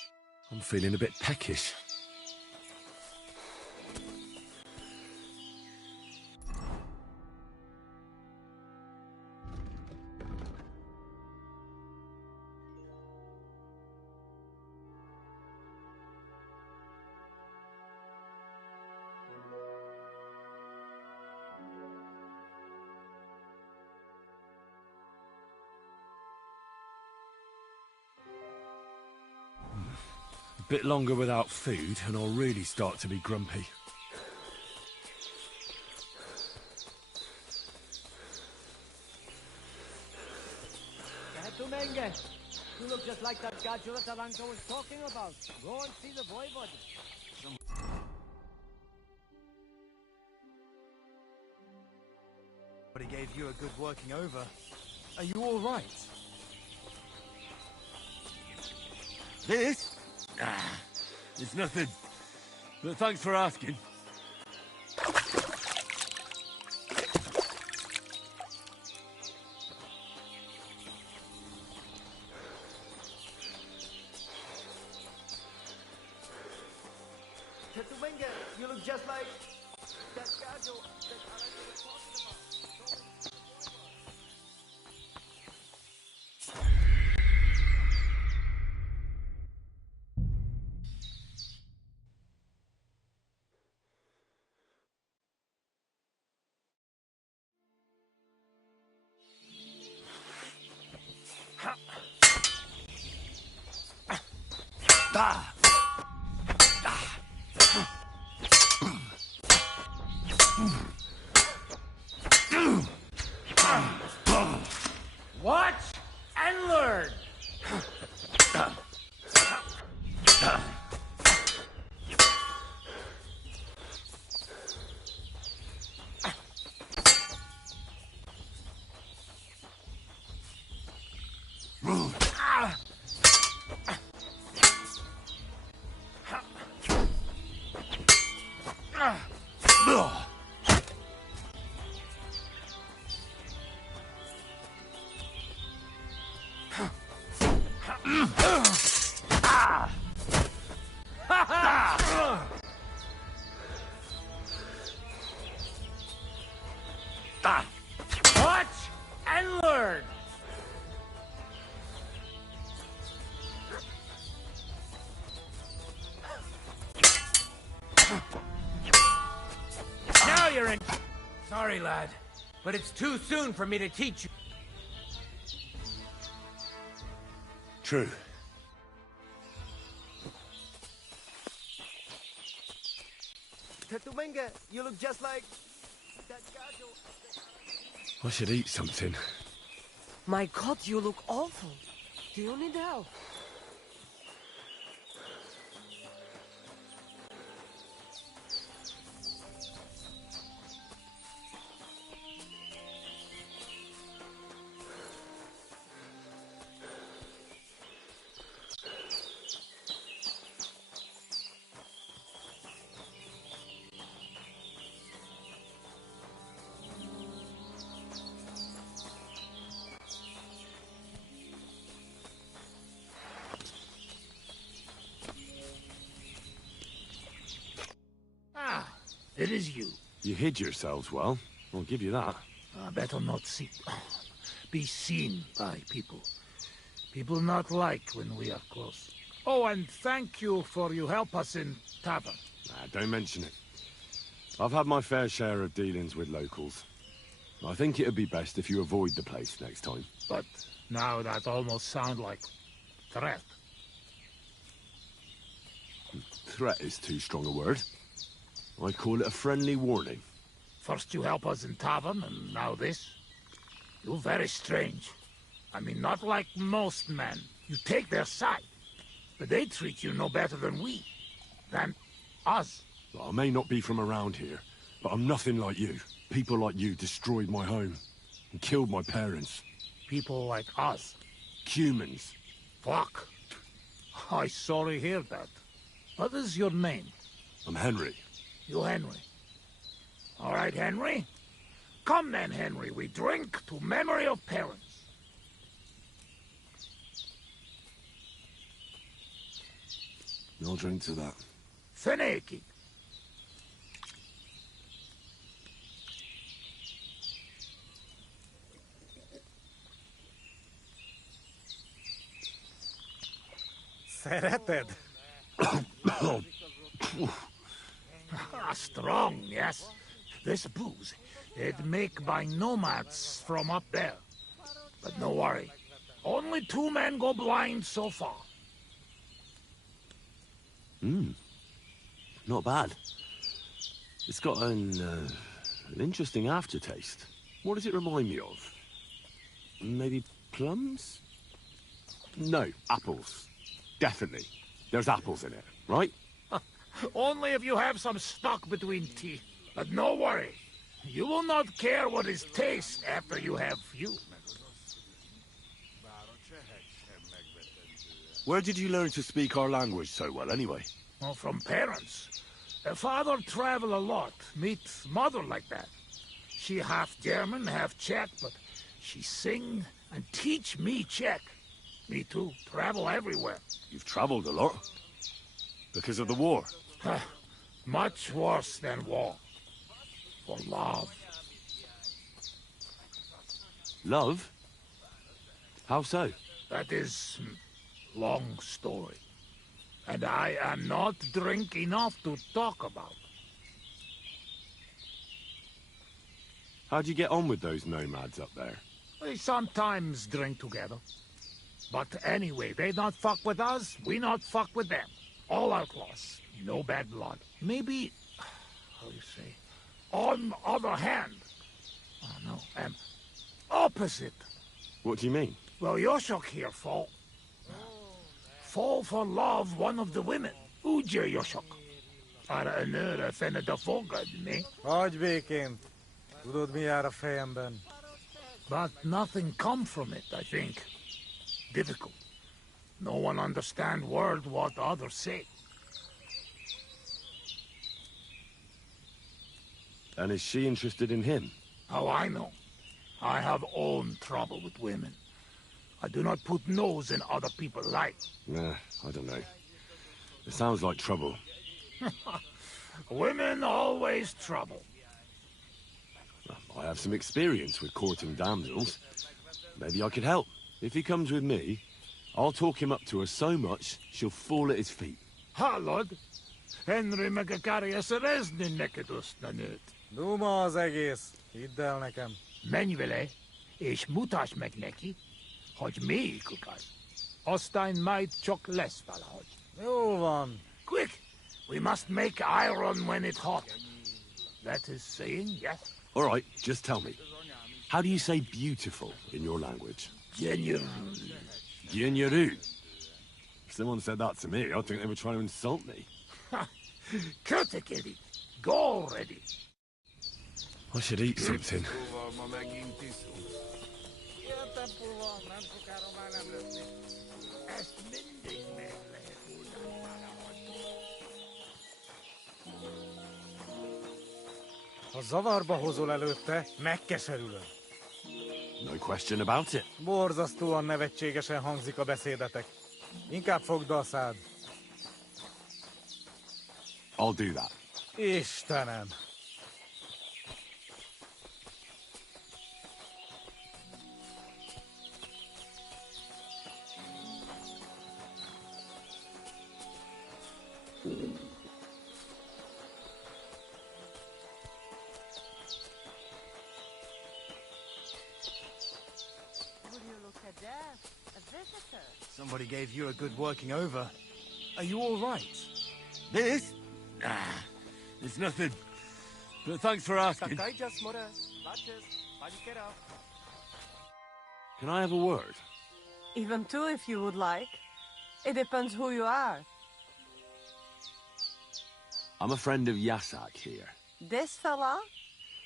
I'm feeling a bit peckish. A bit longer without food, and I'll really start to be grumpy. You look just like that gadget that Taranto was talking about. Go and see the voivod. But he gave you a good working over. Are you all right? This? It's nothing. But thanks for asking. You look just like that gadget that Taranto was talking about. Watch and learn! Watch and learn! Now you're in... Sorry, lad, but it's too soon for me to teach you. True. Tetumenga, you look just like that gadget. I should eat something. My God, you look awful. Do you need help? It is you. You hid yourselves well. I'll give you that. Better not be seen by people. People not like when we are close. Oh, and thank you for you help us in tavern. Don't mention it. I've had my fair share of dealings with locals. I think it'd be best if you avoid the place next time. But now that almost sounds like threat. Threat is too strong a word. I'd call it a friendly warning. First you help us in tavern, and now this? You're very strange. I mean, not like most men. You take their side. But they treat you no better than we. Than us. Well, I may not be from around here, but I'm nothing like you. People like you destroyed my home. And killed my parents. People like us? Humans. Fuck. I sorry hear that. What is your name? I'm Henry. You Henry. All right, Henry. Come then, Henry. We drink to memory of parents. I'll drink to that. Feneki. Szereted? Strong, yes. This booze, it make by nomads from up there. But no worry. Only 2 men go blind so far. Not bad. It's got an interesting aftertaste. What does it remind me of? Maybe plums? No, apples. Definitely. There's apples in it, right? Only if you have some stock between teeth. But no worry. You will not care what is taste after you have you. Where did you learn to speak our language so well, anyway? Well, from parents. Father travel a lot. Meet mother like that. She half German, half Czech, but she sing and teach me Czech. Me too. Travel everywhere. You've traveled a lot. Because of the war? Much worse than war. For love. Love? How so? That is long story. And I am not drink enough to talk about. How'd you get on with those nomads up there? We sometimes drink together. But anyway, they not fuck with us, we not fuck with them. All outlaws, no bad blood. Maybe, how do you say, on other hand, oh no, opposite. What do you mean? Well, Yoshok here fall for love one of the women. Ugye Yoshok. Arra a nőre fene de fogadni. Hagyj békén. Tudod, mi jár a fejemben. But nothing come from it, I think. Difficult. No one understand word what others say. And is she interested in him? How I know? I have own trouble with women. I do not put nose in other people's life. Nah, I don't know. It sounds like trouble. Women always trouble. I have some experience with courting damsels. Maybe I could help. If he comes with me, I'll talk him up to her so much, she'll fall at his feet. Hallod? Henry meg akarja szerezni neked azt a nőt. Duma az egész. Hidd el nekem. Menj vele, és mutasd meg neki, hogy melyikük az. Aztán majd csak lesz valahogy. Jó van. Quick! We must make iron when it's hot. That is saying, yes? All right, just tell me. How do you say beautiful in your language? Gyönyörű. Gyönyörű. If someone said that to me, I'd think they were trying to insult me. Kötekedik. Go already. I should eat something. Ha zavarba hozol előtte, megkeserülöm. No question about it. Borzasztóan nevetségesen hangzik a beszédetek. Inkább fogd be a szád. I'll do that. Istenem! a visitor. Somebody gave you a good working over. Are you all right? This? Ah, it's nothing. But thanks for asking. Can I have a word? Even two if you would like. It depends who you are. I'm a friend of Yasak here. This fella?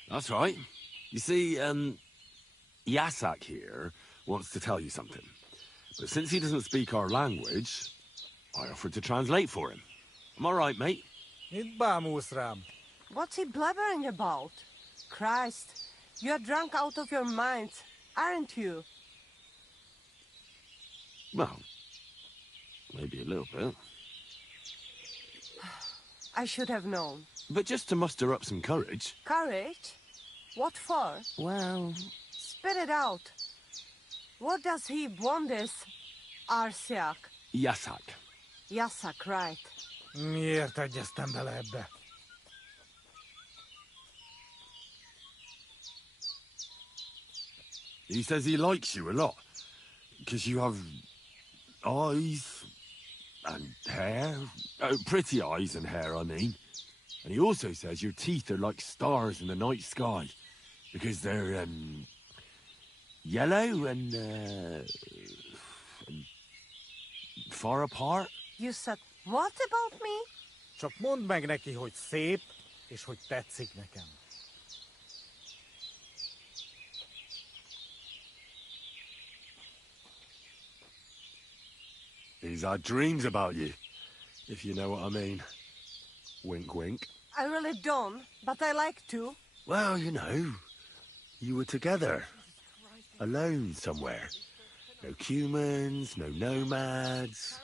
That's right. You see, Yasak here wants to tell you something. But since he doesn't speak our language, I offered to translate for him. Am I right, mate? What's he blabbering about? Christ, you're drunk out of your mind, aren't you? Well, maybe a little bit. I should have known. But just to muster up some courage. Courage? What for? Well... Spit it out. What does he want this Arsiak? Yasak. Yasak, right. Miért egyeztem bele ebbe? He says he likes you a lot. Because you have eyes and hair. Oh, pretty eyes and hair, I mean. And he also says your teeth are like stars in the night sky. Because they're, yellow and far apart. You said what about me? Csak mondd meg neki, hogy szép, és hogy tetszik nekem. He's had dreams about you, if you know what I mean. Wink, wink. I really don't, but I like to. Well, you know, you were together, alone somewhere. No humans, no nomads,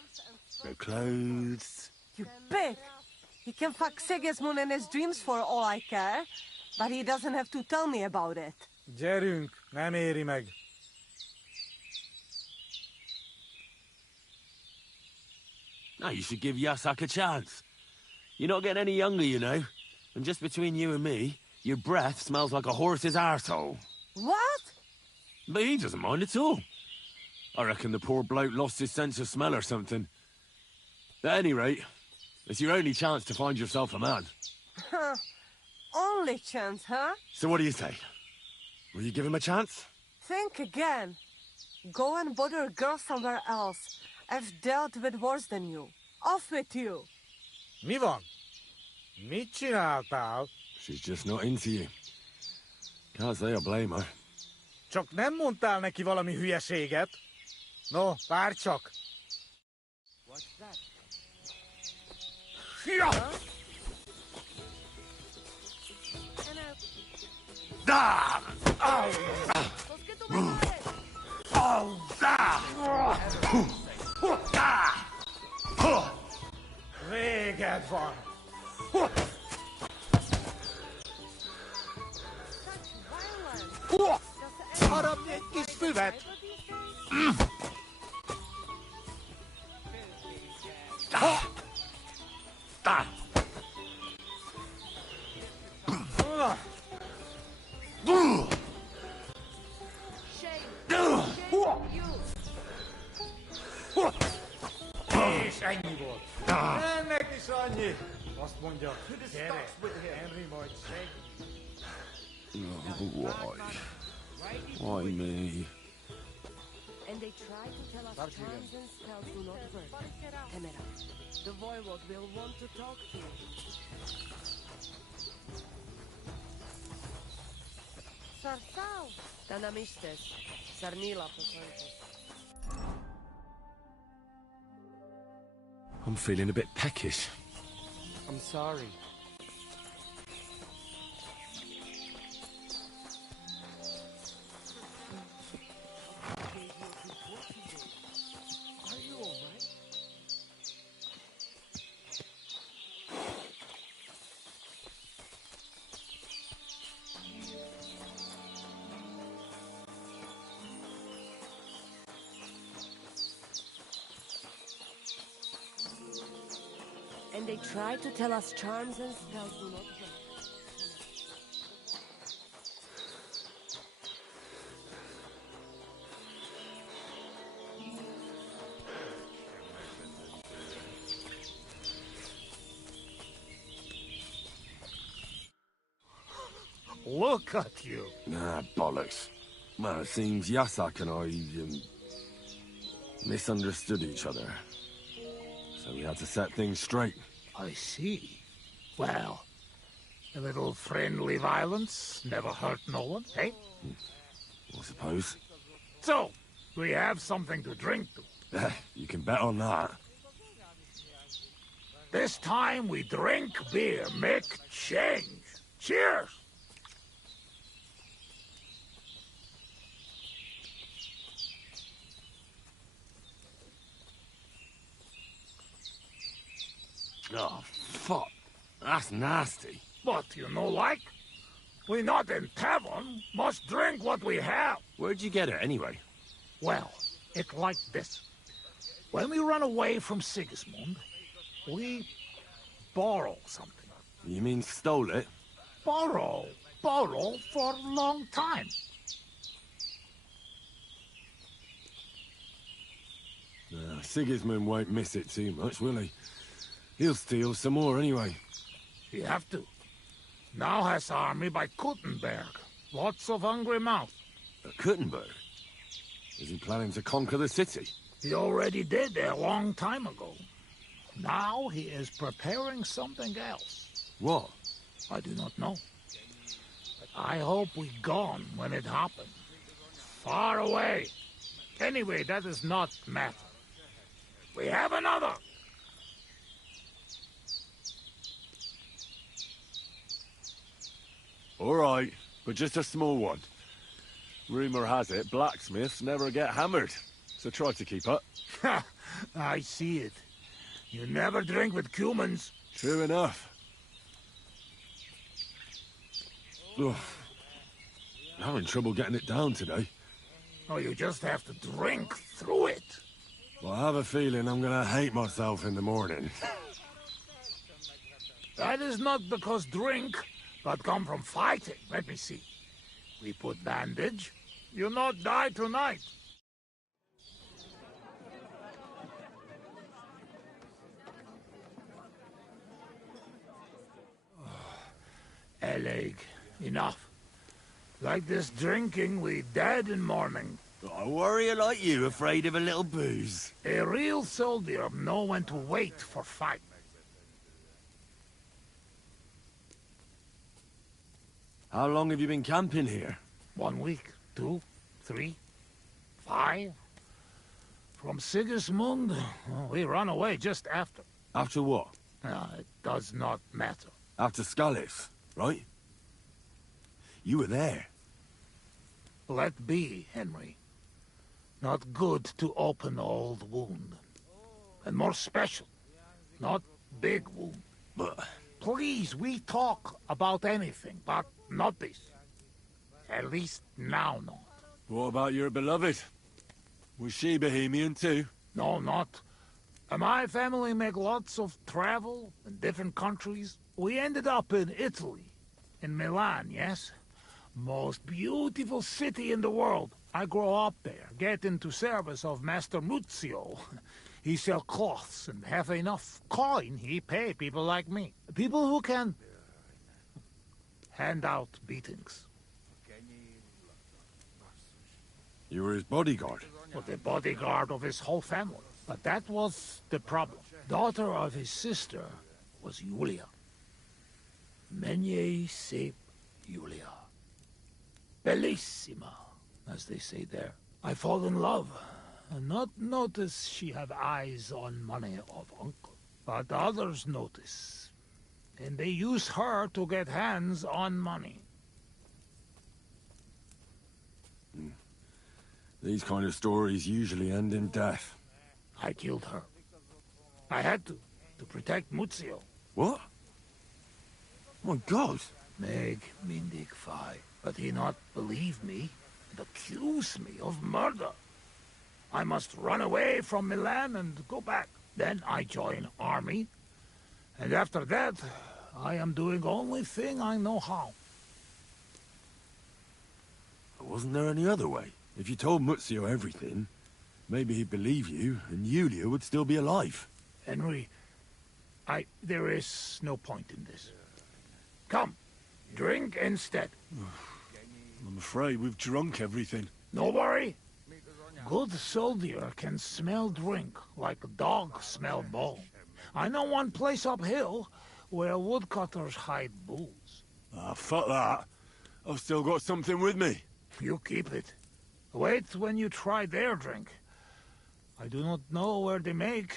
no clothes. You pig! He can fuck Sigismund in his dreams for all I care, but he doesn't have to tell me about it. Gyerünk, nem éri meg. Now you should give Yasak a chance. You're not getting any younger, you know. And just between you and me, your breath smells like a horse's arsehole. What? But he doesn't mind at all. I reckon the poor bloke lost his sense of smell or something. At any rate, it's your only chance to find yourself a man. Huh. Only chance, huh? So what do you say? Will you give him a chance? Think again. Go and bother a girl somewhere else. I've dealt with worse than you. Off with you. Mi van? Mit csináltál? She's just not into you. Can't say I blame her. Csak nem mondtál neki valami hülyeséget? No, várj csak! What's that? Huh? Ah! Véged van! Harapj egy kis füvet! És ennyi volt. Ennek is annyi. Azt mondja, gyere, Henry majd segít. Oh, why me? And they try to tell us charms and spells do not work. Temera, the voivod will want to talk to you. Sartau! Tanamistes, Sarnila Posantos. I'm feeling a bit peckish. I'm sorry. Are you all right? And they try to tell us charms and spells do not work. Look at you. Ah, bollocks. Well, it seems Yasak and I, misunderstood each other. So we had to set things straight. I see. Well, a little friendly violence never hurt no one, eh? I suppose. So, we have something to drink to. You can bet on that. This time we drink beer, make change. Cheers! Oh, fuck. That's nasty. But you know like? We not in tavern, must drink what we have. Where'd you get it, anyway? Well, it like this. When we run away from Sigismund, we borrow something. You mean stole it? Borrow for a long time. Sigismund won't miss it too much, will he? He'll steal some more anyway. He have to. Now has army by Kuttenberg. Lots of hungry mouth. Kuttenberg? Is he planning to conquer the city? He already did a long time ago. Now he is preparing something else. What? I do not know. But I hope we gone when it happened. Far away. Anyway, that is not matter. We have another. All right, but just a small one. Rumor has it blacksmiths never get hammered, so try to keep up. Ha! I see it. You never drink with humans. True enough. Ugh. Having trouble getting it down today. Oh, you just have to drink through it. Well, I have a feeling I'm gonna hate myself in the morning. That is not because drink, but come from fighting. Let me see. We put bandage. You'll not die tonight. Eleg, enough. Like this drinking, we dead in morning. A warrior like you afraid of a little booze? A real soldier know when to wait for fight. How long have you been camping here? 1 week, 2, 3, 5. From Sigismund, we run away just after. After what? It does not matter. After Scalise, right? You were there. Let be, Henry. Not good to open old wound. And more special, not big wound. But... Please, we talk about anything, but not this. At least now not. What about your beloved? Was she Bohemian too? No, not. My family make lots of travel in different countries. We ended up in Italy. In Milan, yes? Most beautiful city in the world. I grow up there, get into service of Master Muzio. He sell cloths and have enough coin he pay people like me. People who can hand out beatings. You were his bodyguard? Well, the bodyguard of his whole family. But that was the problem. Daughter of his sister was Julia. Menie sep Julia. Bellissima, as they say there. I fall in love. And not notice she have eyes on money of uncle. But others notice. And they use her to get hands on money. These kind of stories usually end in death. I killed her. I had to protect Muzio. What? My God. Meg mindig fai. But he not believe me and accuse me of murder. I must run away from Milan and go back. Then I join army. And after that, I am doing only thing I know how. Wasn't there any other way? If you told Muzio everything, maybe he'd believe you, and Julia would still be alive. Henry, there is no point in this. Come, Drink instead. I'm afraid we've drunk everything. No worry. Good soldier can smell drink like dog smell bone. I know one place uphill where woodcutters hide booze. Ah, fuck that. I've still got something with me. You keep it. Wait when you try their drink. I do not know where they make,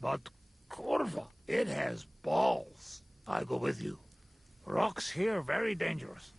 but Corva, it has balls. I go with you. Rocks here very dangerous.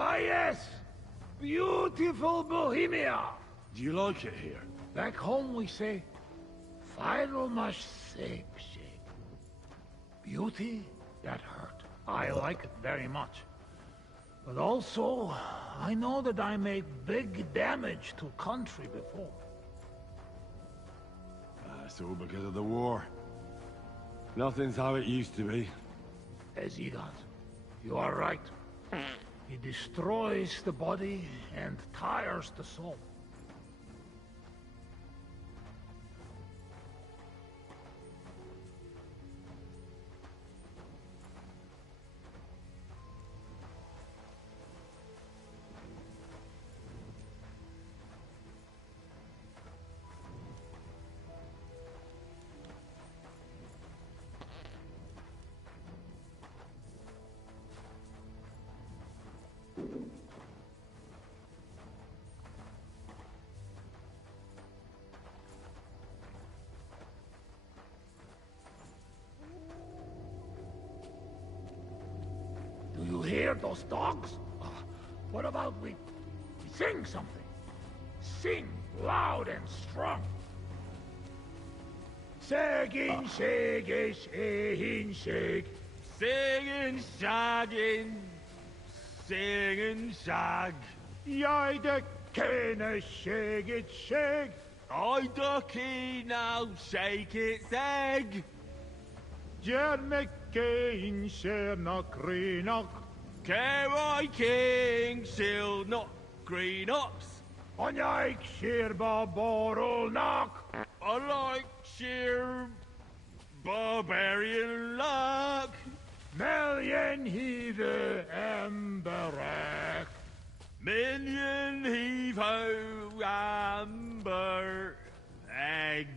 Ah yes! Beautiful Bohemia! Do you like it here? Back home we say, Final much sake. Beauty, that hurt. I like it very much. But also, I know that I made big damage to country before. That's all because of the war. Nothing's how it used to be. Ezidat, you are right. It destroys the body and tires the soul. Do you hear those dogs? What about we sing something? Sing loud and strong. Shagging, shagging, shagging, shag. Singing, shagging, singing, shag. Jij de kenne, shag it, shag. I ducky now, shake its egg. Jerme King, Shernock, Greenock. Kerry King, shield not green ops. On like sheer barbarol knock. I like sheer barbarian luck. Million heave emberack. Minion heave ho amber egg.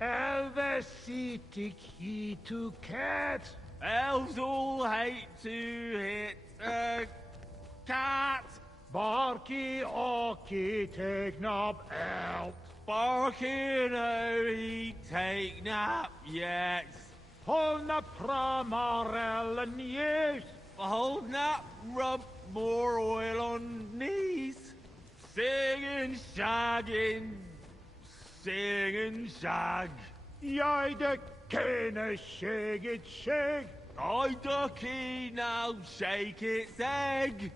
Elvesitic he to cat. Elves all hate to hit a cat. Barky Orky take nap out. Barky no he take nap yet. Hold na pramarel and yes. Hold nap rub more oil on knees. Singing, shagging, singing, shag. Jij de kenne shag it shag. I ducky now shake its egg.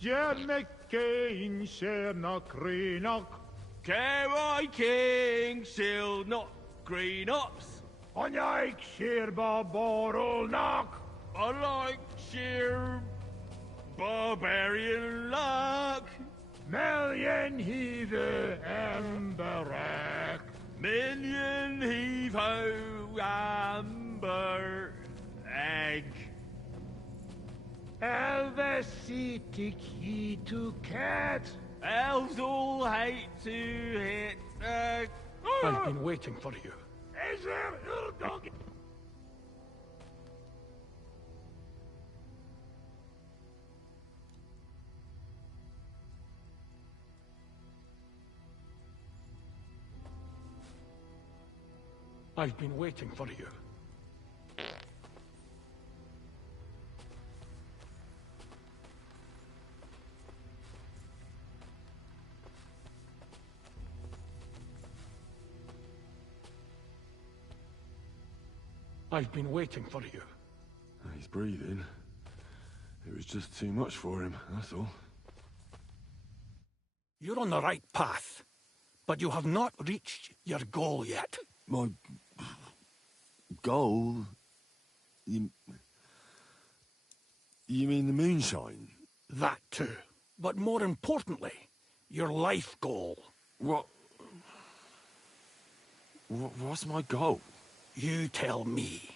Jerme King, Shernock, Greenock. Kerry King, shield not green ops. On like sheer barbarol knock. I like sheer barbarian luck. Million heave emberack. Minion heave ho amber egg. Elvesitic he to cat. Elves all hate to hit a... I've been waiting for you. Is there little dog? I've been waiting for you. I've been waiting for you. He's breathing. It was just too much for him, that's all. You're on the right path, but you have not reached your goal yet. My goal? You mean the moonshine? That too. But more importantly, your life goal. What's my goal? You tell me.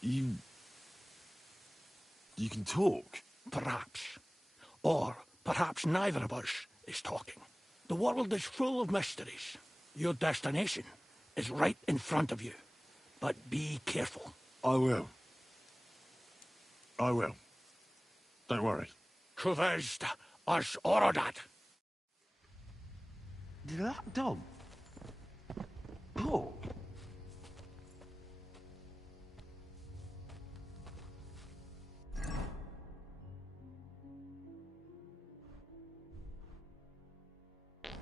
You can talk? Perhaps. Or perhaps neither of us is talking. The world is full of mysteries. Your destination is right in front of you. But be careful. I will. I will. Don't worry. Kuvest as Orodat. Did that dog talk?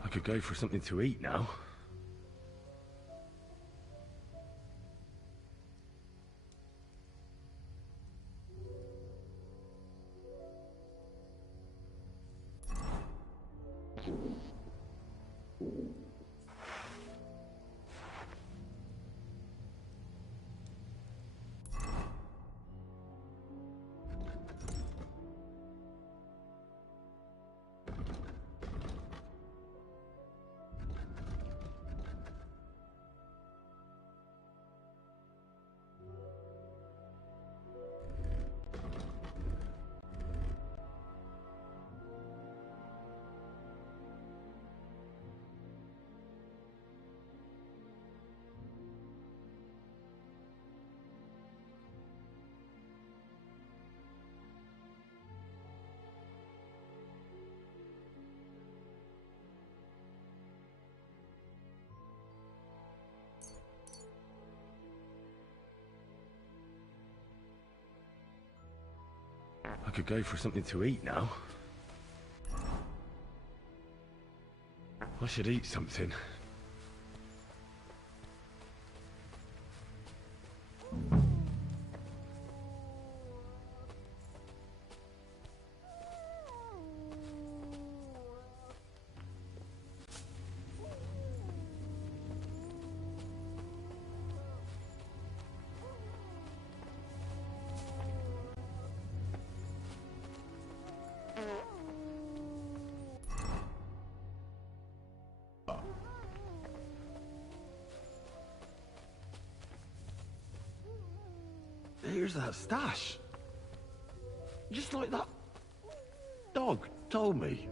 I could go for something to eat now. I could go for something to eat now. I should eat something. Here's that stash. Just like that dog told me.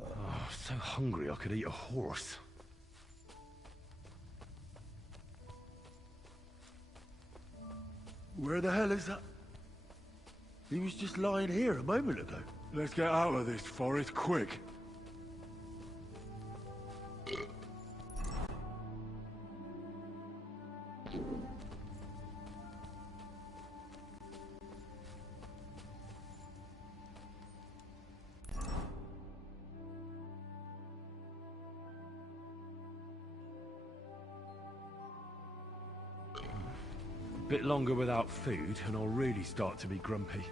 Oh, so hungry I could eat a horse. Where the hell is that? He was just lying here a moment ago. Let's get out of this forest quick. A bit longer without food and I'll really start to be grumpy.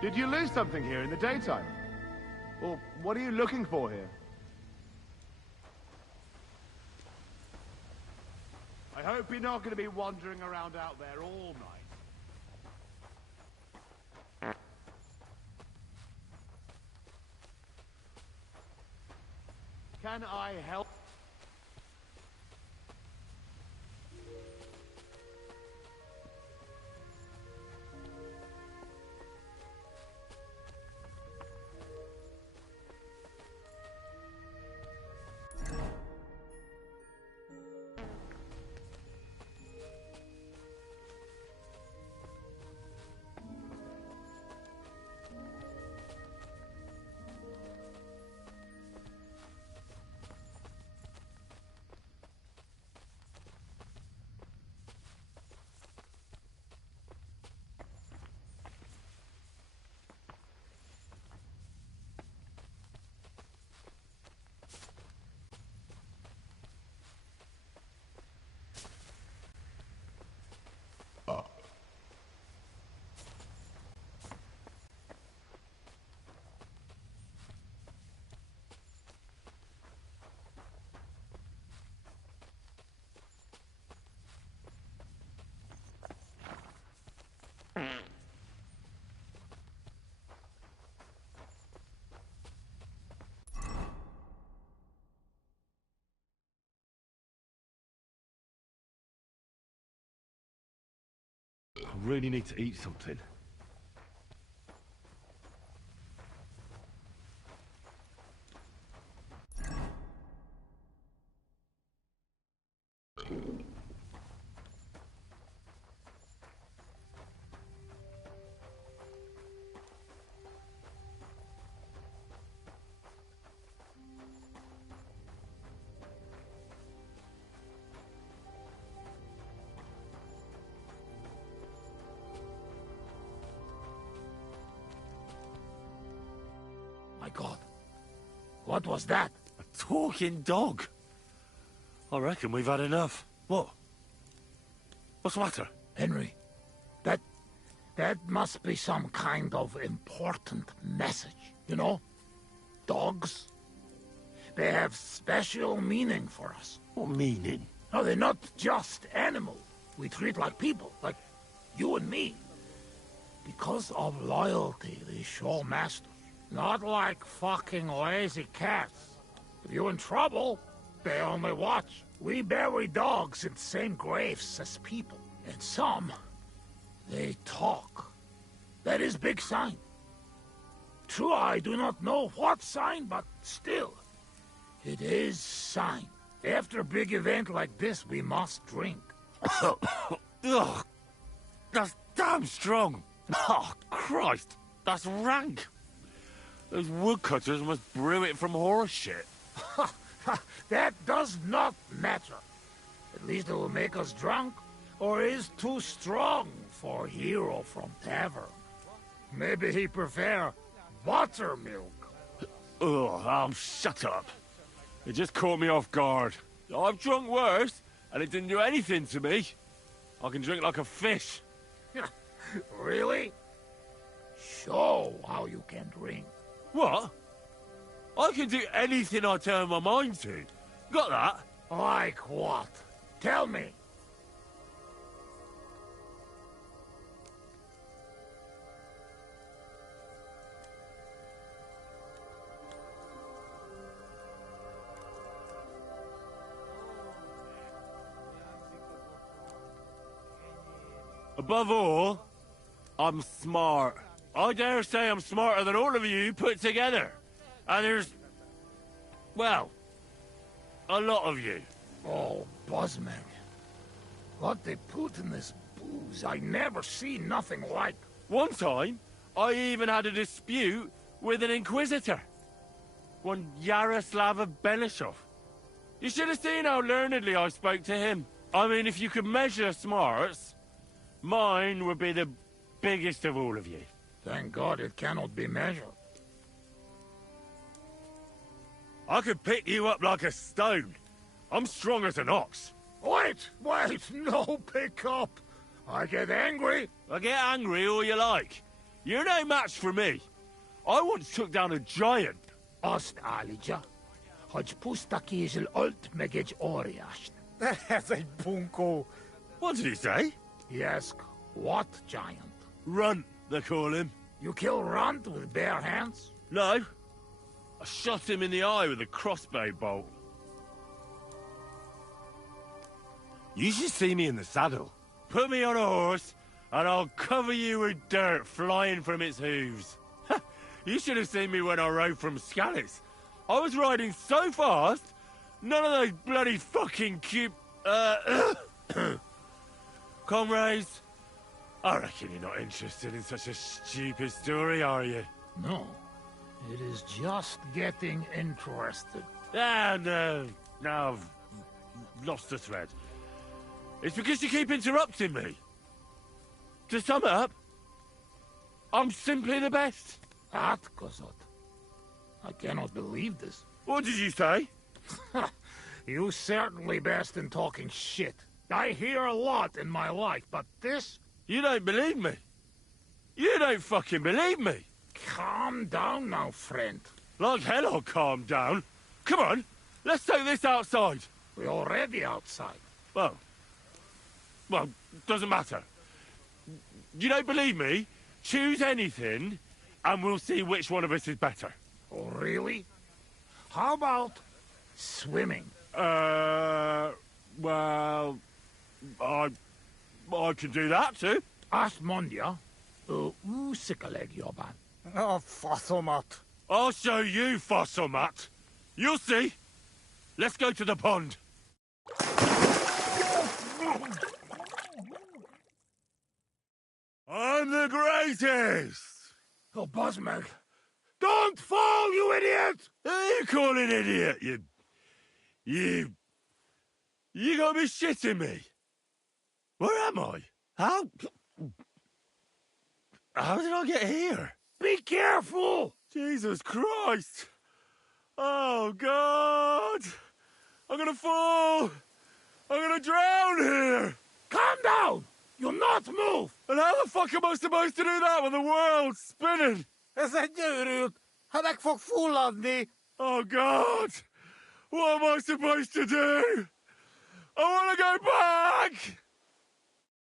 Did you lose something here in the daytime? Or what are you looking for here? I hope you're not going to be wandering around out there all night. Can I help? really need to eat something. My God. What was that? A talking dog. I reckon we've had enough. What? What's the matter? Henry, that must be some kind of important message, you know? Dogs, they have special meaning for us. What meaning? No, they're not just animals. We treat like people, like you and me. Because of loyalty, they show masters. Not like fucking lazy cats. If you're in trouble, they only watch. We bury dogs in the same graves as people. And some, they talk. That is big sign. True, I do not know what sign, but still, it is sign. After a big event like this, we must drink. Ugh, that's damn strong. Oh, Christ, that's rank. Those woodcutters must brew it from horse shit. That does not matter. At least it will make us drunk, or is too strong for a hero from tavern. Maybe he prefer buttermilk. Ugh, shut up. It just caught me off guard. I've drunk worse, and it didn't do anything to me. I can drink like a fish. Really? Show how you can drink. What? I can do anything I turn my mind to. Got that? Like what? Tell me. Above all, I'm smart. I dare say I'm smarter than all of you put together. And there's, well, a lot of you. Oh, Buzzman. What they put in this booze, I never seen nothing like. One time, I even had a dispute with an Inquisitor. One Yaroslav of Benishov. You should have seen how learnedly I spoke to him. I mean, if you could measure smarts, mine would be the biggest of all of you. Thank God it cannot be measured. I could pick you up like a stone. I'm strong as an ox. Wait, no pick up. I get angry. I get angry all you like. You're no match for me. I once took down a giant. Azt állítja, hogy puszta kézzel ölt meg egy óriást. Ez egy bunkó. What did he say? He asked, what giant? Runt, they call him. You kill Runt with bare hands? No. I shot him in the eye with a crossbow bolt. You should see me in the saddle. Put me on a horse, and I'll cover you with dirt flying from its hooves. You should have seen me when I rode from Scallis. I was riding so fast, none of those bloody fucking comrades. I reckon you're not interested in such a stupid story, are you? No. It is just getting interested. Ah, no. Now I've lost the thread. It's because you keep interrupting me. To sum up, I'm simply the best. That, Kozot. I cannot believe this. What did you say? You certainly best in talking shit. I hear a lot in my life, but this... You don't believe me. You don't fucking believe me. Calm down now, friend. Like hell I'll calm down. Come on, let's take this outside. We're already outside. Well, doesn't matter. You don't believe me? Choose anything, and we'll see which one of us is better. Oh, really? How about swimming? Well, I can do that too. Asmondia, Usikaleg Yoban. Oh, fossil Mutt. I'll show you, fossil Mutt. You'll see. Let's go to the pond. I'm the greatest! Oh, Bosmeg. Don't fall, you idiot! Who are you calling idiot, You gotta be shitting me. Where am I? How did I get here? Be careful! Jesus Christ! Oh, God! I'm gonna fall! I'm gonna drown here! Calm down! You'll not move! And how the fuck am I supposed to do that when the world's spinning? Ez egy őrült! Ha meg fog fulladni! Oh, God! What am I supposed to do? I want to go back!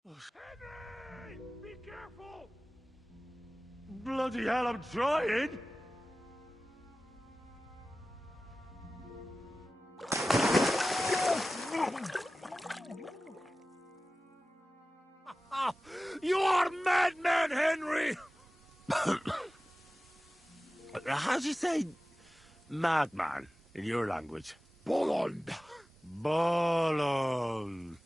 Henry! Be careful! Bloody hell, I'm trying! You are madman, Henry! How do you say madman in your language? Bolond. Bolond.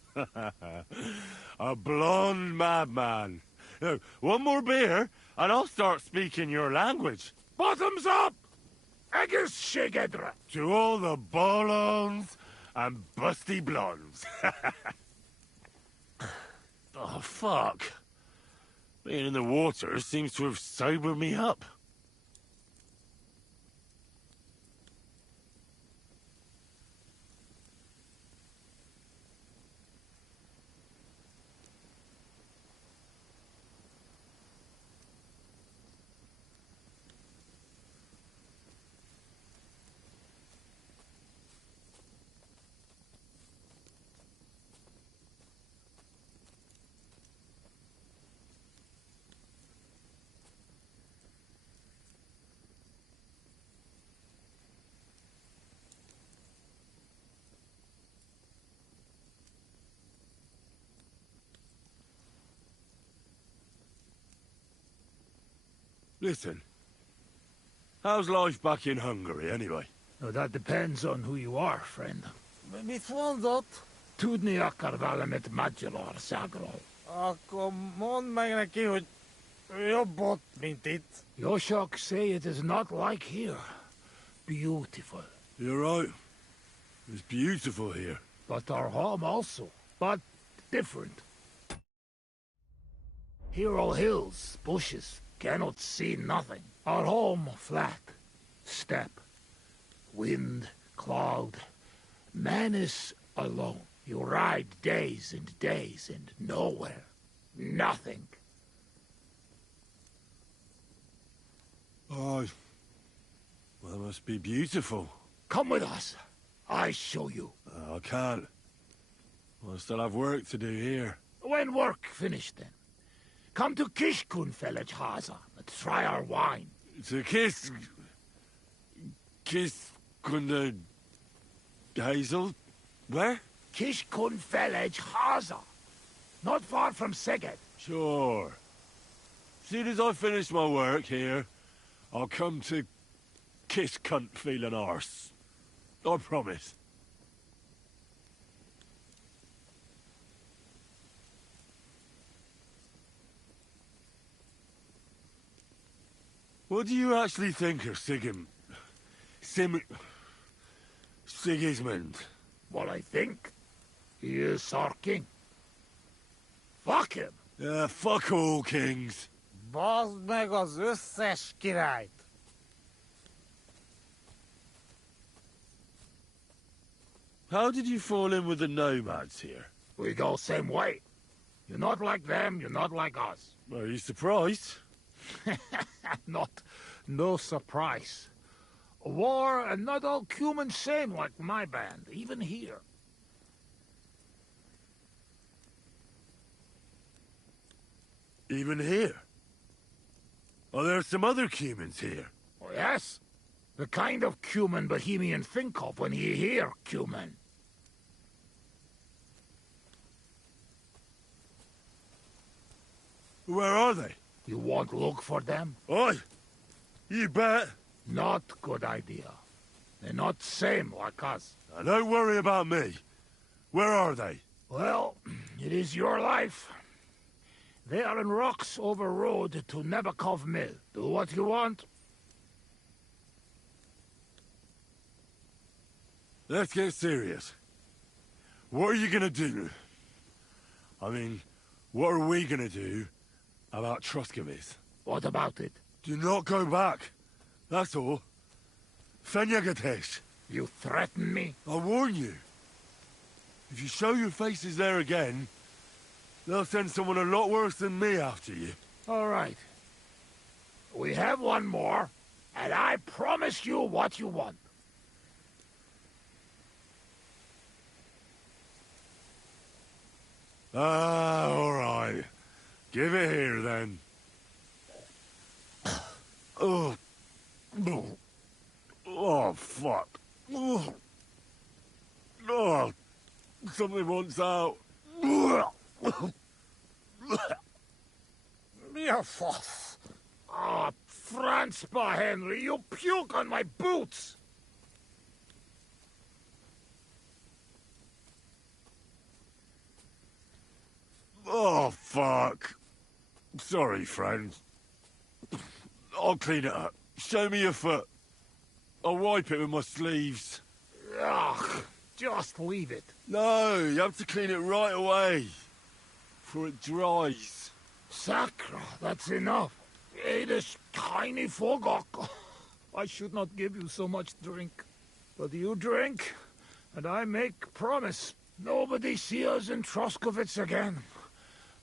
A blonde madman. Now, one more beer, and I'll start speaking your language. Bottoms up! Eggers Shigedra. To all the bolonds and busty blondes. Oh, fuck. Being in the water seems to have sobered me up. Listen, how's life back in Hungary, anyway? Now, that depends on who you are, friend. Mit mondott? Tudni akar valamit Magyarországról. Akkor mondd meg neki, hogy jobb ott, mint itt. Yoshok say it is not like here. Beautiful. You're right. It's beautiful here. But our home also. But different. Here all hills, bushes, cannot see nothing. Our home flat. Steppe. Wind, cloud. Man is alone. You ride days and days and nowhere. Nothing. Oh, well, it must be beautiful. Come with us. I show you. I can't. I still have work to do here. When work finished, then. Come to Kishkunfelej Haza and try our wine. To kiss Kunda Hazel? Where? Kishkunfelej Haza. Not far from Szeged. Sure. Soon as I finish my work here, I'll come to kiss cunt feeling arse. I promise. What do you actually think of Sigismund? What I think? He is our king. Fuck him! Fuck all kings. Bazd meg az összes királyt! How did you fall in with the nomads here? We go same way. You're not like them, you're not like us. Are you surprised? No surprise. War and not all human same like my band, even here. Even here? Are there some other humans here? Oh, yes. The kind of human Bohemian think of when he hear human. Where are they? You won't look for them? Oi! You bet. Not good idea. They're not same like us. Now, don't worry about me. Where are they? Well, it is your life. They are in rocks over road to Nebakov Mill. Do what you want. Let's get serious. What are you gonna do? I mean, what are we gonna do about Troskovitz? What about it? Do not go back. That's all. Fenyagatesh. You threaten me? I warn you. If you show your faces there again, they'll send someone a lot worse than me after you. All right. We have one more, and I promise you what you want. All right. Give it here, then. Oh. Oh, fuck. Oh. Something wants out. Ah, Franzpa, Henry, you puke on my boots! Oh, fuck. Sorry, friend. I'll clean it up. Show me your foot. I'll wipe it with my sleeves. Ugh, just leave it. No, you have to clean it right away. Before it dries. Sacra, that's enough. This tiny fogok. I should not give you so much drink. But you drink, and I make promise. Nobody see us in Troskovitz again.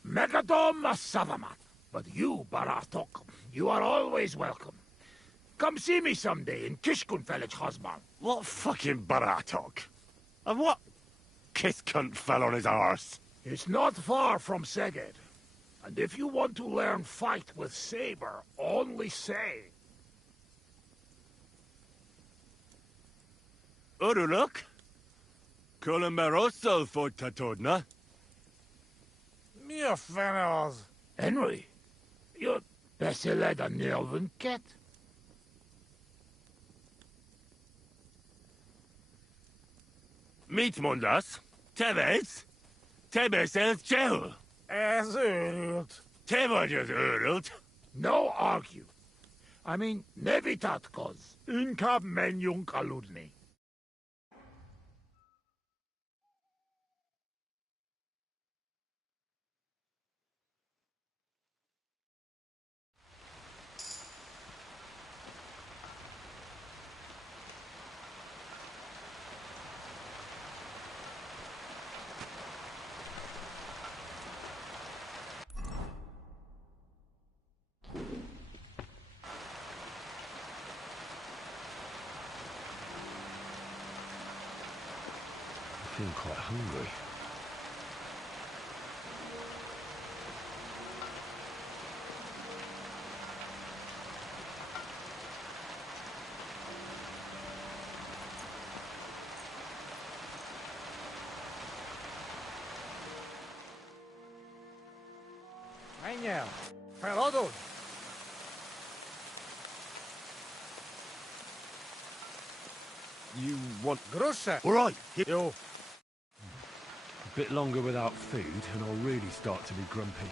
Megadom Savamat. But you, Baratok, you are always welcome. Come see me someday in Kishkunfelich, Hosman. What fucking Baratok? And what kiss cunt fell on his arse? It's not far from Seged. And if you want to learn fight with saber, only say. Uruluk? Columberoso for Tatodna? Mia Fenels. Henry, you're besseled a Nelvenket? Meet Mundas. Tebes? Tebes el Chehul. As urult. Tevajas urult. No argue. I mean, nevitatkos. Inkab menjung kaludni. I feel quite hungry. Anya, Ferodon. You want... Grusha. All right. Yo. A bit longer without food, and I'll really start to be grumpy.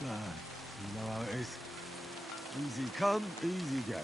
You know how it is. Easy come, easy go.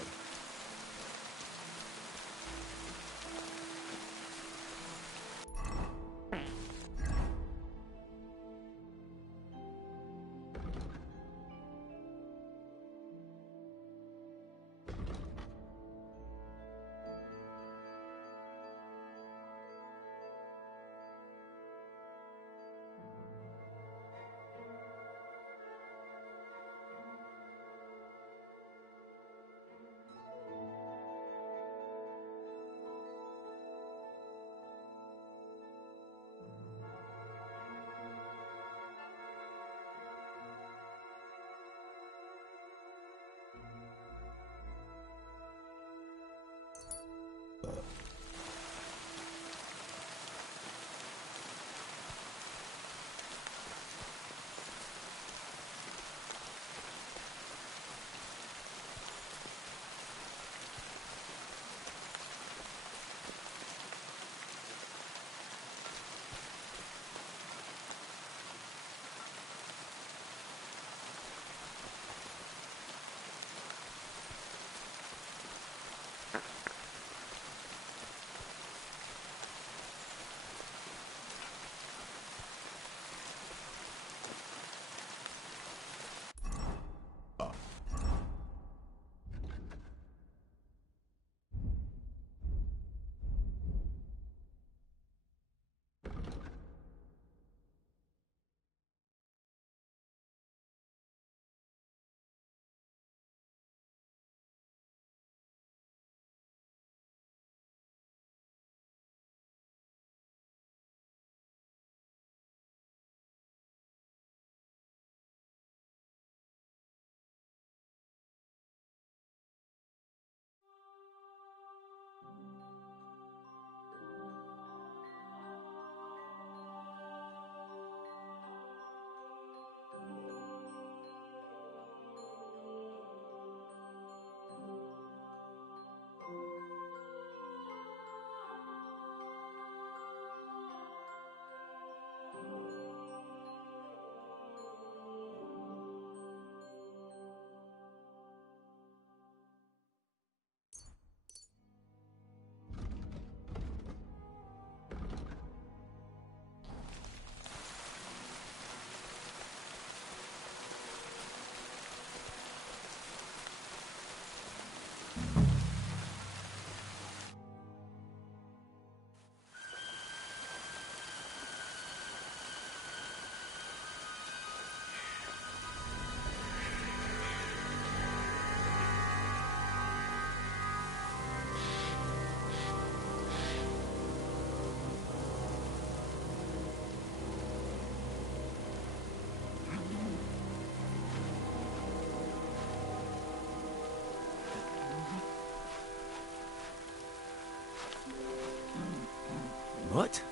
What?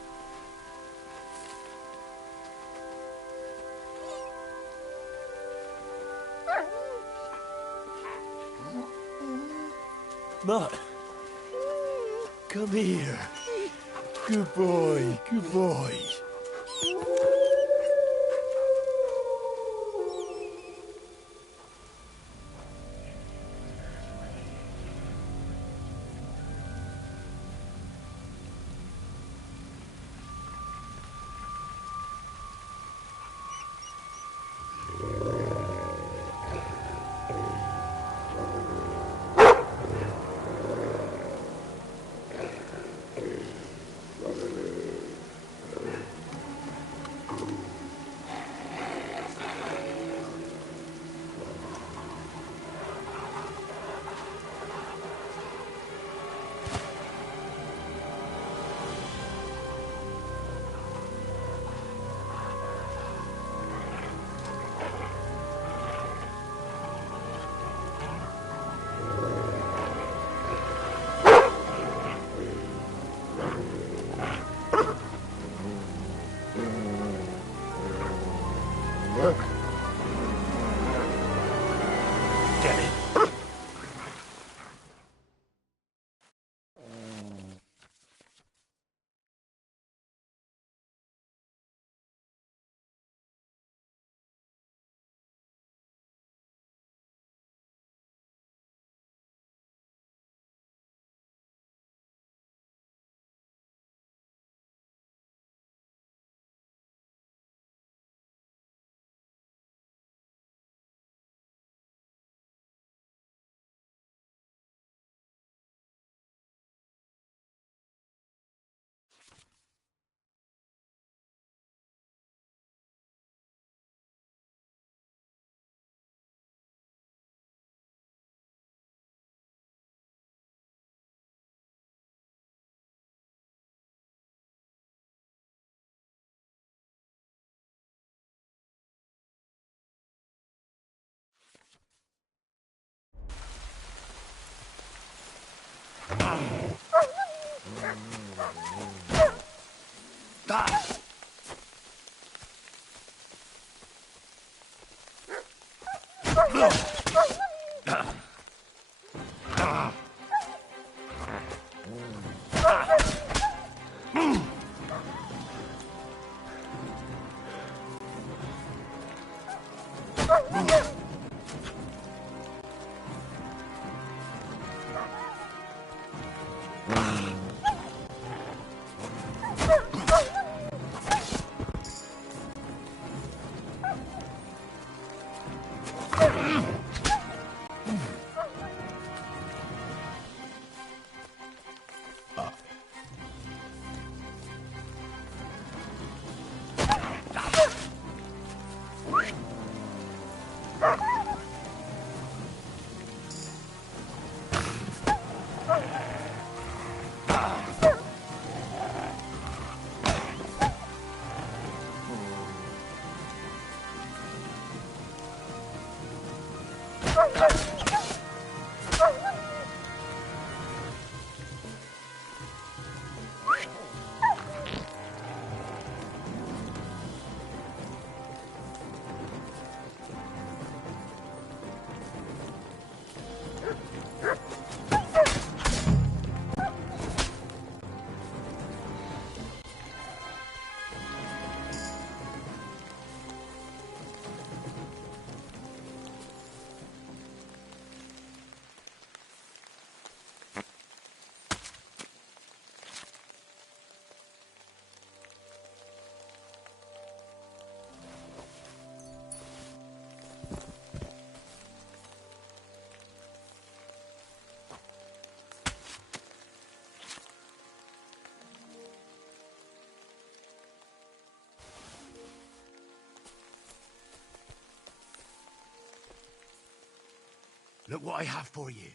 Mutt, come here. Good boy, good boy. Look what I have for you.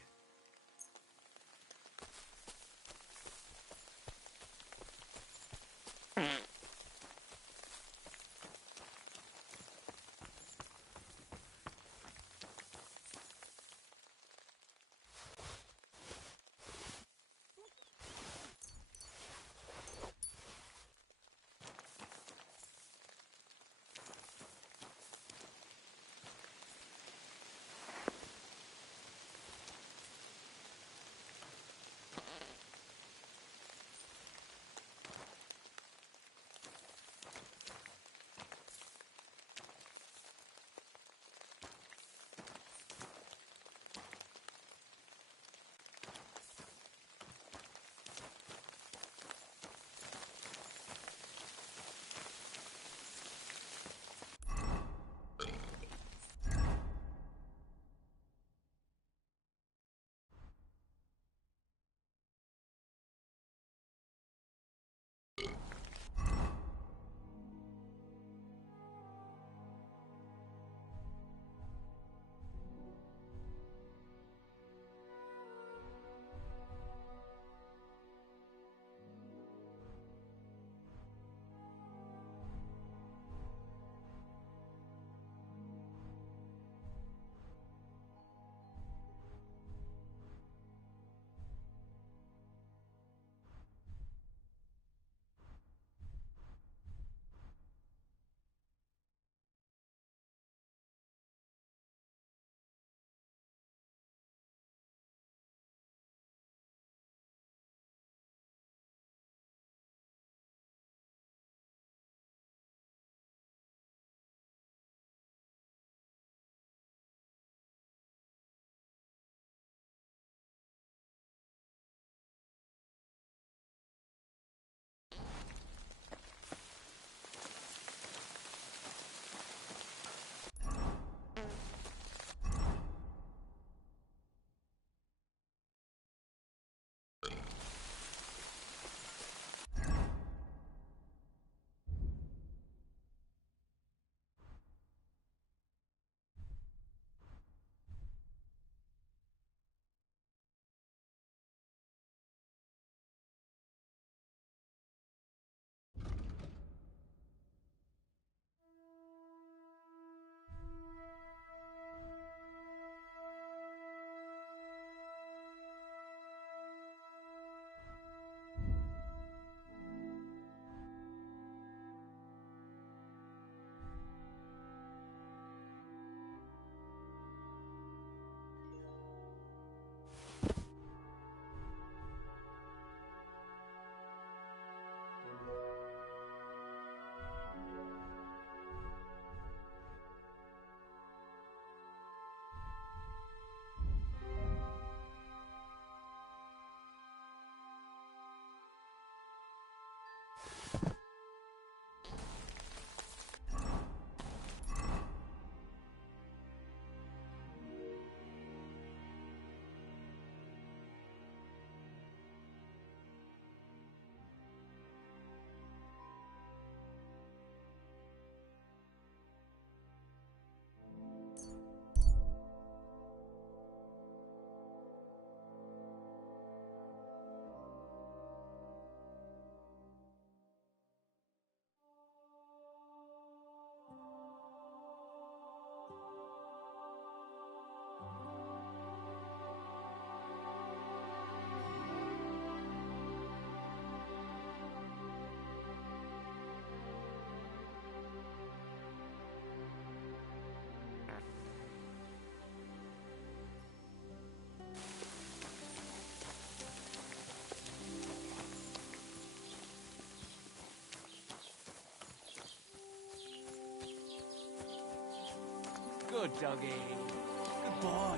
Good doggy. Good boy.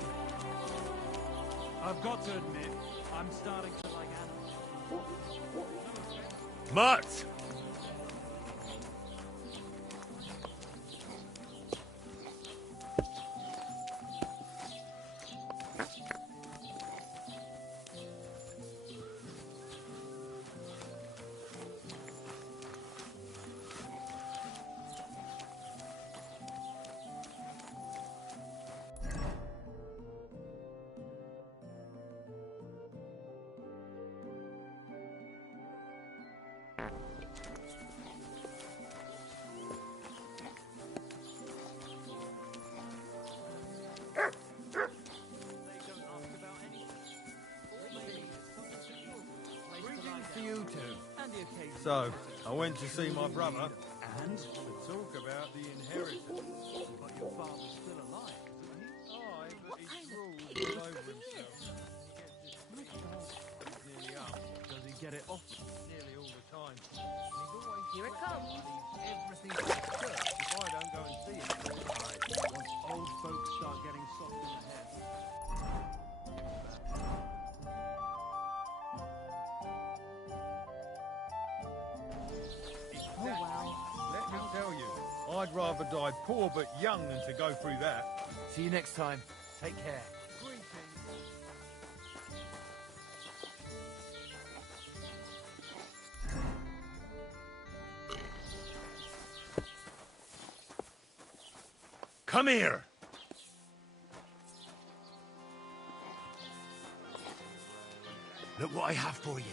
I've got to admit, I'm starting to like animals. Mutt! To you two. So, I went to see my brother and to talk about the inheritance. But your father's still alive, isn't he? Aye, but he's ruled all over himself. He gets he's nearly up. Does he get it off nearly all the time? And he's always Here it comes. everything to the church if I don't go and see him. Aye, once old folks start getting soft in the head. Oh, wow. Let me tell you, I'd rather die poor but young than to go through that. See you next time. Take care. Come here! Look what I have for you.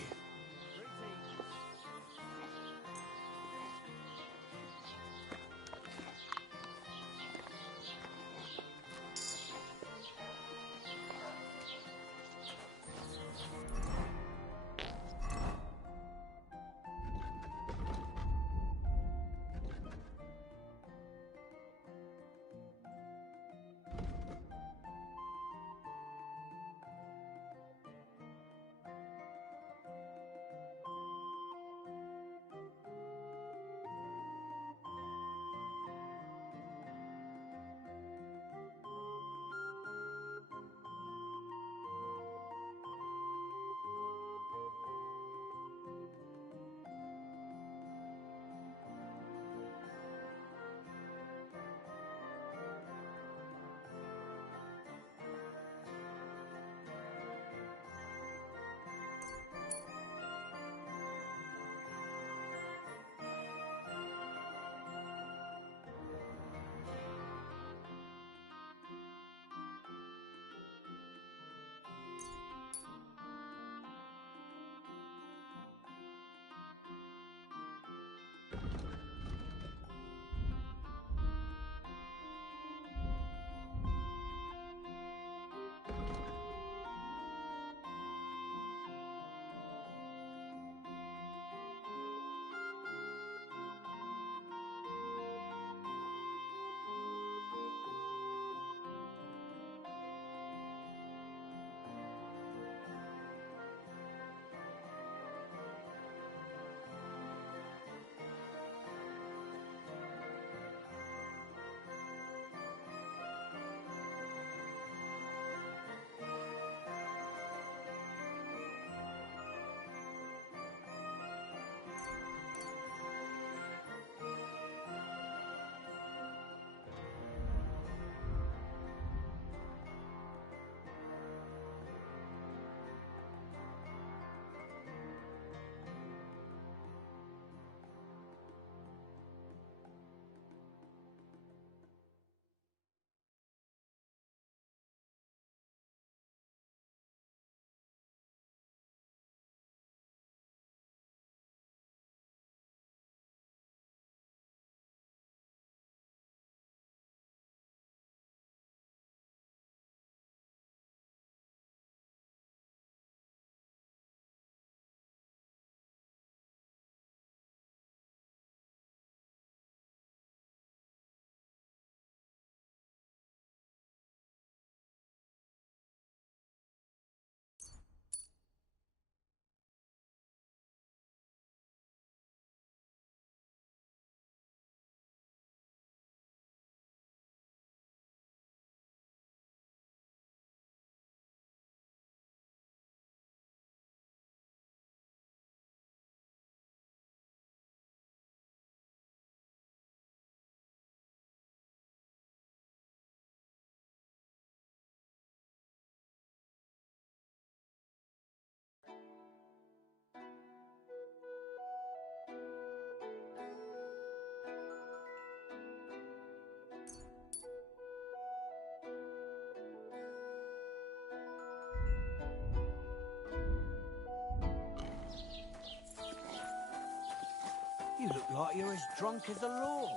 You look like you're as drunk as a lord.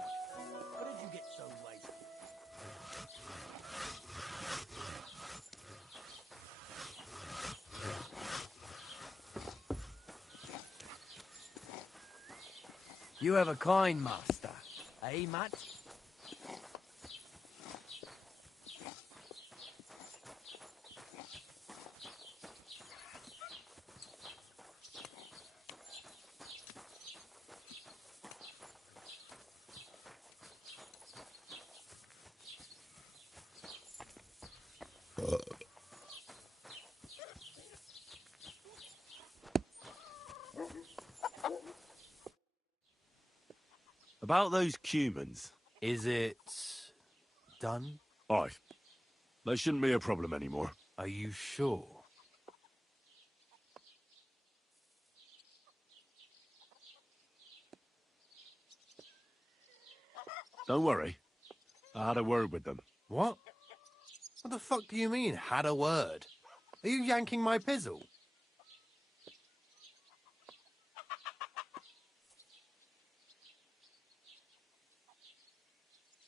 How did you get so wasted? You have a kind master, eh, Mutt? About those cumans. Is it done? Aye. They shouldn't be a problem anymore. Are you sure? Don't worry. I had a word with them. What? What the fuck do you mean, had a word? Are you yanking my pizzle?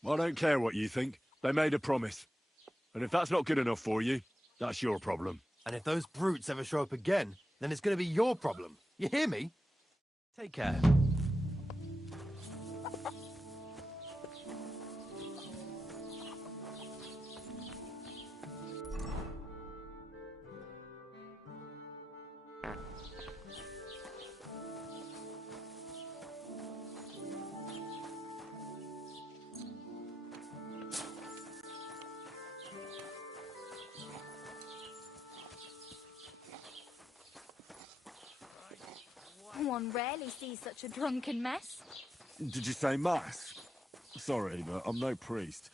I don't care what you think. They made a promise. And if that's not good enough for you, that's your problem. And if those brutes ever show up again, then it's going to be your problem. You hear me? Take care. One rarely sees such a drunken mess. Did you say mass? Sorry, but I'm no priest.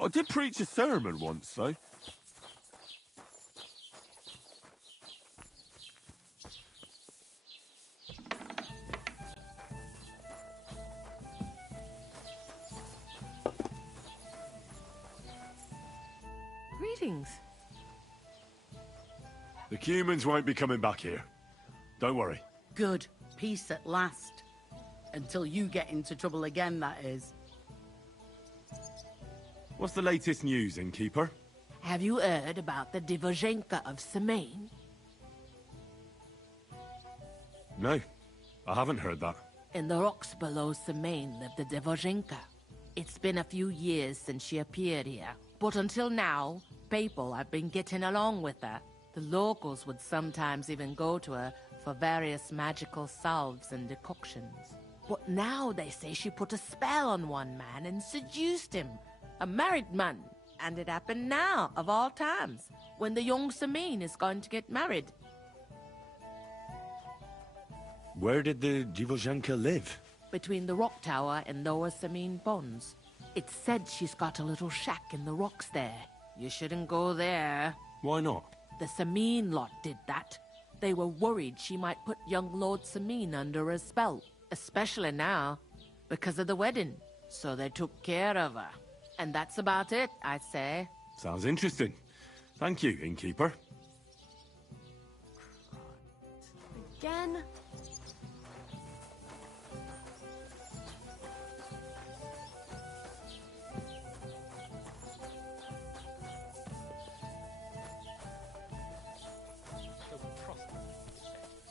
I did preach a sermon once, though. Greetings. The humans won't be coming back here. Don't worry. Good. Peace at last. Until you get into trouble again, that is. What's the latest news, innkeeper? Have you heard about the Divozhenka of Semaine? No, I haven't heard that. In the rocks below Semaine lived the Divozhenka. It's been a few years since she appeared here, but until now, people have been getting along with her. The locals would sometimes even go to her for various magical salves and decoctions. But now they say she put a spell on one man and seduced him, a married man. And it happened now, of all times, when the young Semaine is going to get married. Where did the Divozhenka live? Between the rock tower and Lower Semaine Ponds. It's said she's got a little shack in the rocks there. You shouldn't go there. Why not? The Semaine lot did that. They were worried she might put young Lord Semaine under a spell, especially now, because of the wedding. So they took care of her. And that's about it, I'd say. Sounds interesting. Thank you, innkeeper. Again?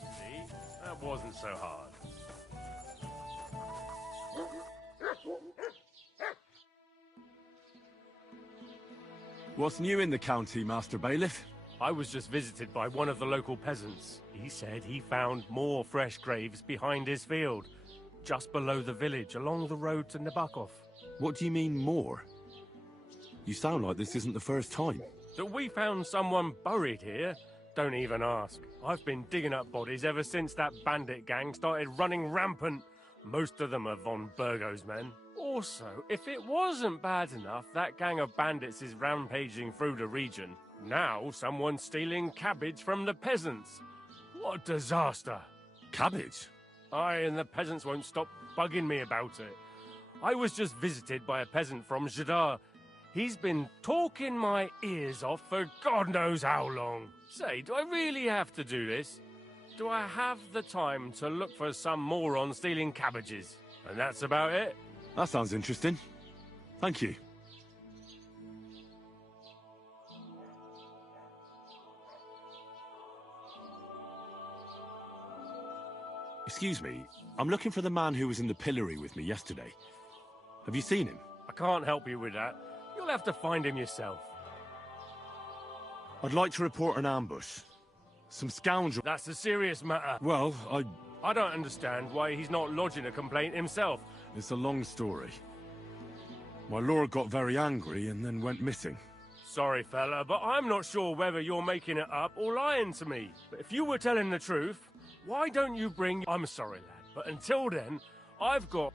See? That wasn't so hard. What's new in the county, Master Bailiff? I was just visited by one of the local peasants. He said he found more fresh graves behind his field, just below the village, along the road to Nabokov. What do you mean, more? You sound like this isn't the first time. That we found someone buried here? Don't even ask. I've been digging up bodies ever since that bandit gang started running rampant. Most of them are von Burgo's men. Also, if it wasn't bad enough, that gang of bandits is rampaging through the region. Now someone's stealing cabbage from the peasants. What a disaster. Cabbage? Aye, and the peasants won't stop bugging me about it. I was just visited by a peasant from Jadar. He's been talking my ears off for God knows how long. Say, do I really have to do this? Do I have the time to look for some moron stealing cabbages? And that's about it? That sounds interesting. Thank you. Excuse me, I'm looking for the man who was in the pillory with me yesterday. Have you seen him? I can't help you with that. You'll have to find him yourself. I'd like to report an ambush. Some scoundrel... That's a serious matter. Well, I don't understand why he's not lodging a complaint himself. It's a long story. My lord got very angry and then went missing. Sorry, fella, but I'm not sure whether you're making it up or lying to me. But if you were telling the truth, why don't you bring... I'm sorry, lad, but until then, I've got...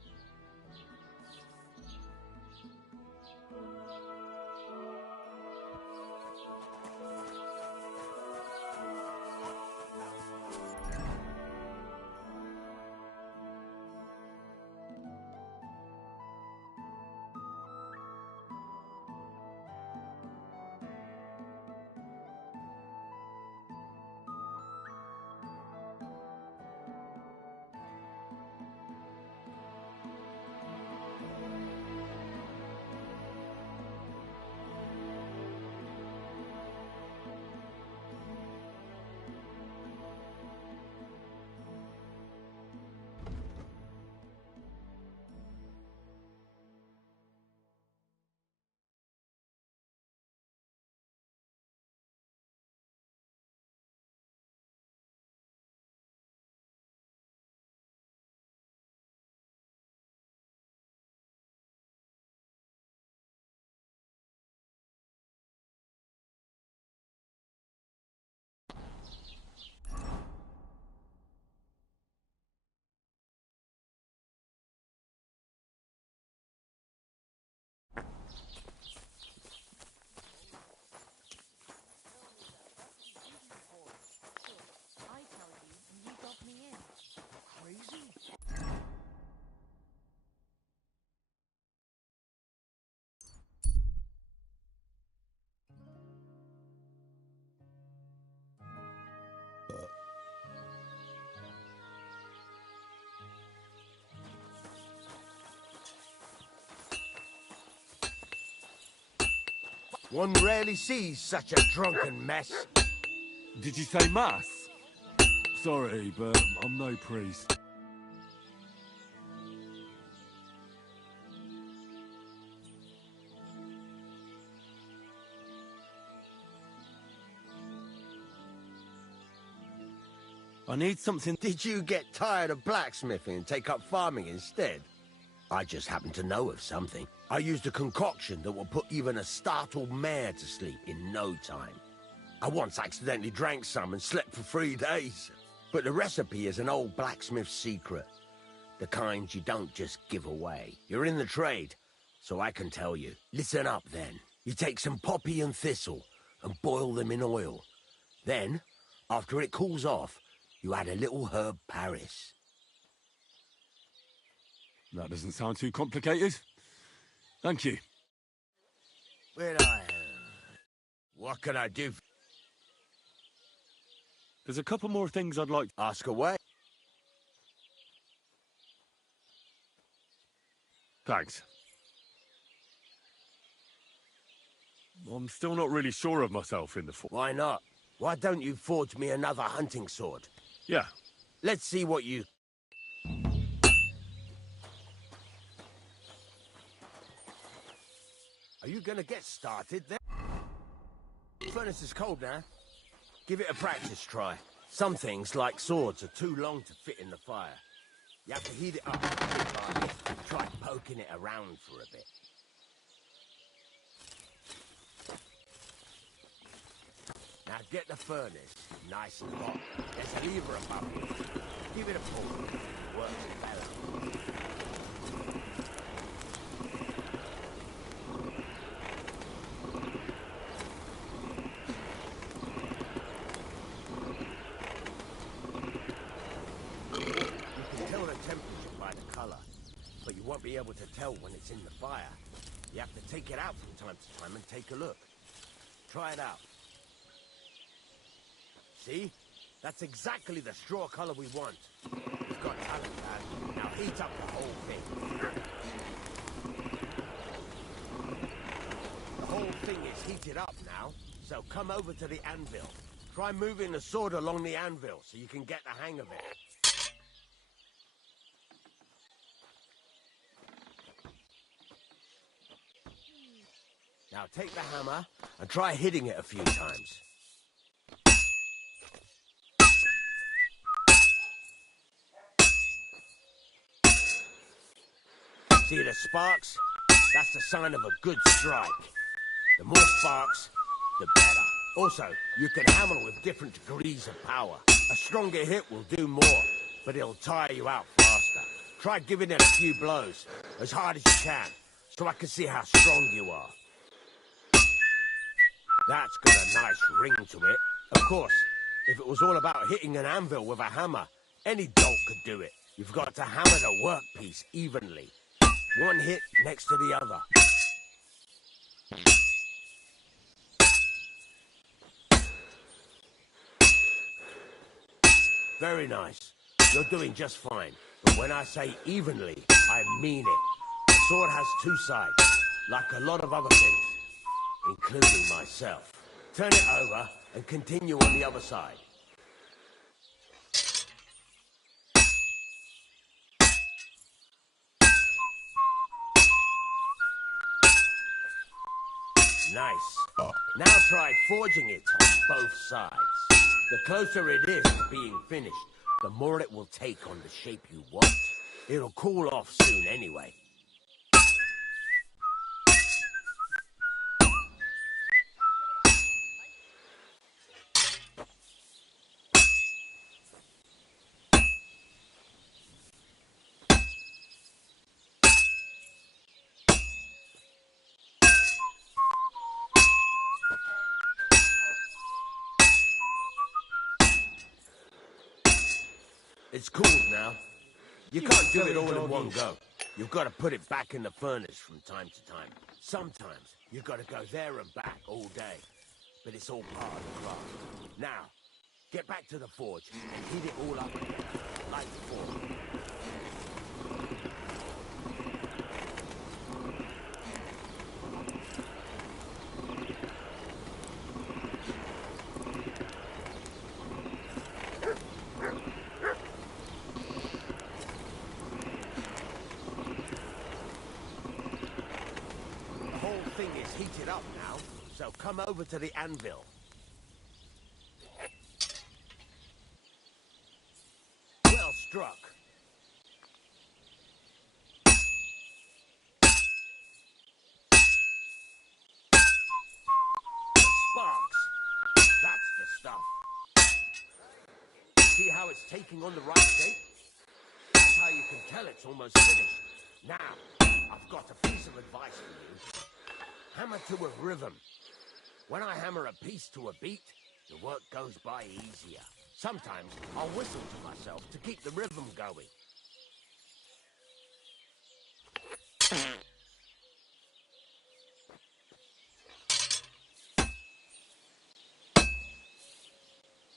One rarely sees such a drunken mess. Did you say mass? Sorry, but I'm no priest. I need something... Did you get tired of blacksmithing and take up farming instead? I just happen to know of something. I used a concoction that will put even a startled mare to sleep in no time. I once accidentally drank some and slept for 3 days. But the recipe is an old blacksmith's secret. The kind you don't just give away. You're in the trade, so I can tell you. Listen up then. You take some poppy and thistle and boil them in oil. Then, after it cools off, you add a little herb Paris. That doesn't sound too complicated. Thank you. What can I do? There's a couple more things I'd like... Ask away. Thanks. I'm still not really sure of myself in the forge. Why not? Why don't you forge me another hunting sword? Yeah. Let's see what you... Are you gonna get started then? The furnace is cold now. Give it a practice try. Some things, like swords, are too long to fit in the fire. You have to heat it up bit by bit. Try poking it around for a bit. Now get the furnace nice and hot. There's a lever above it. Give it a pull. Works better. Won't be able to tell when it's in the fire. You have to take it out from time to time and take a look. Try it out. See? That's exactly the straw color we want. We've got time got it, lad. Now heat up the whole thing. The whole thing is heated up now, so come over to the anvil. Try moving the sword along the anvil so you can get the hang of it. Now take the hammer and try hitting it a few times. See the sparks? That's the sign of a good strike. The more sparks, the better. Also, you can hammer with different degrees of power. A stronger hit will do more, but it'll tire you out faster. Try giving it a few blows, as hard as you can, so I can see how strong you are. That's got a nice ring to it. Of course, if it was all about hitting an anvil with a hammer, any dolt could do it. You've got to hammer the workpiece evenly. One hit next to the other. Very nice. You're doing just fine. But when I say evenly, I mean it. The sword has two sides, like a lot of other things, including myself. Turn it over and continue on the other side. Nice. Now try forging it on both sides. The closer it is to being finished, the more it will take on the shape you want. It'll cool off soon anyway. It's cooled now. You can't do it all in one go. You've got to put it back in the furnace from time to time. Sometimes you've got to go there and back all day. But it's all part of the craft. Now, get back to the forge and heat it all up again, like before. Heated up now, so come over to the anvil. Well struck. Sparks. That's the stuff. See how it's taking on the right shape? That's how you can tell it's almost finished. Now, I've got a piece of advice for you. Hammer to a rhythm. When I hammer a piece to a beat, the work goes by easier. Sometimes I'll whistle to myself to keep the rhythm going. That's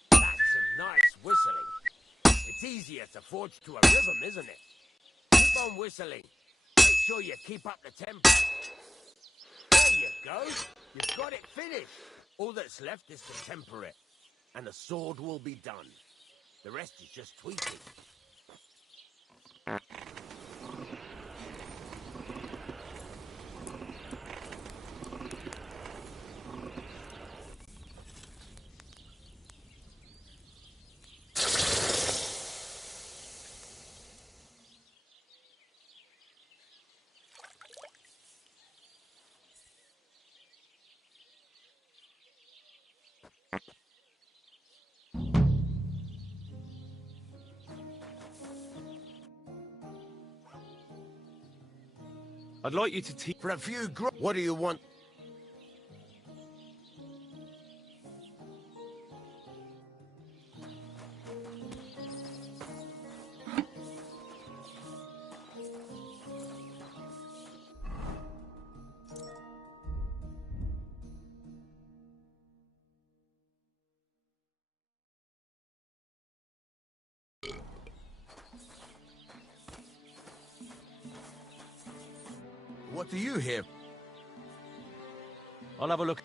some nice whistling. It's easier to forge to a rhythm, isn't it? Keep on whistling. Make sure you keep up the tempo. There you go. You've got it finished. All that's left is to temper it, and the sword will be done. The rest is just tweaking. I'd like you to teach... For a few what do you want? do you here? I'll have a look.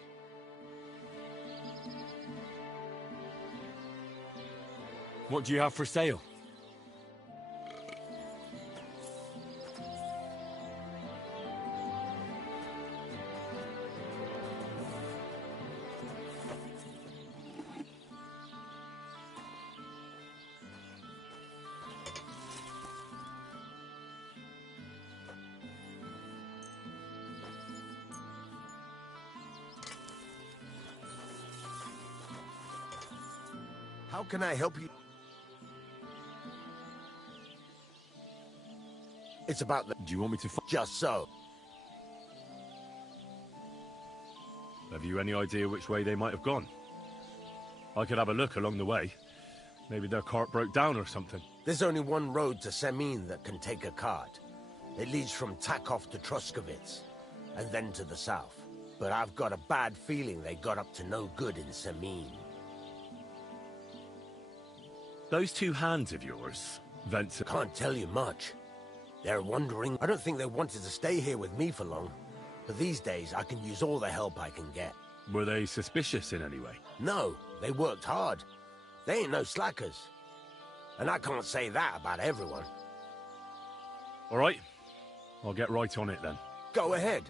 What do you have for sale? How can I help you? It's about the... Do you want me to... Just so. Have you any idea which way they might have gone? I could have a look along the way. Maybe their cart broke down or something. There's only one road to Semin that can take a cart. It leads from Takov to Troskovitz, and then to the south. But I've got a bad feeling they got up to no good in Semin. Those two hands of yours, Vents... Can't tell you much. They're wondering. I don't think they wanted to stay here with me for long. But these days, I can use all the help I can get. Were they suspicious in any way? No, they worked hard. They ain't no slackers. And I can't say that about everyone. All right. I'll get right on it then. Go ahead.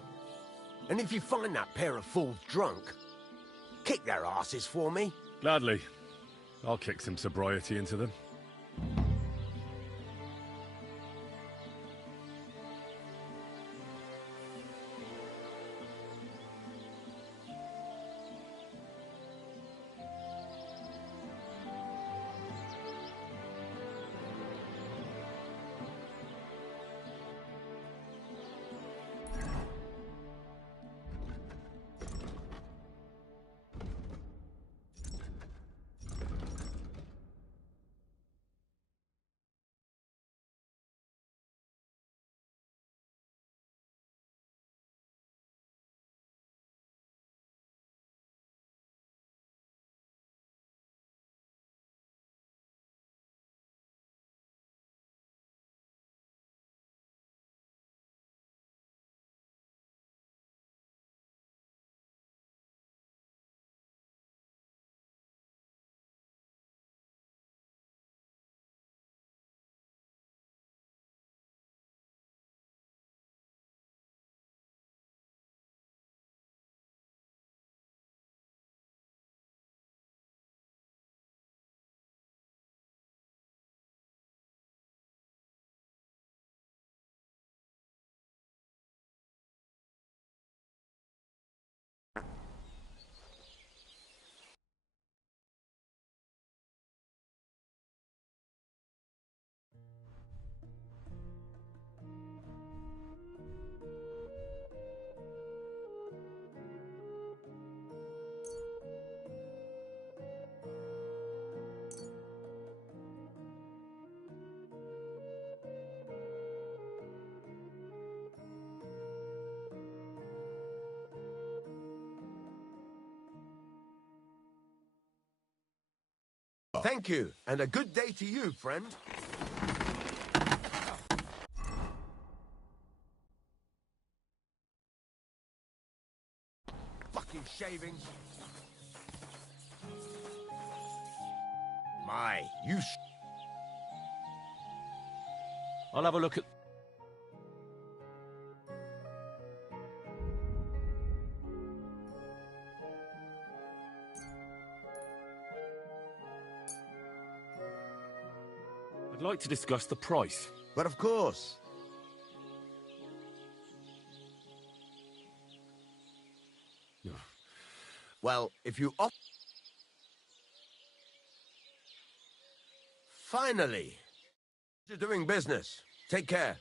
And if you find that pair of fools drunk, kick their asses for me. Gladly. I'll kick some sobriety into them. Thank you, and a good day to you, friend. Fucking shavings. My, you I'll have a look at... I'd like to discuss the price. But of course. Well, if you off... Finally! You're doing business. Take care.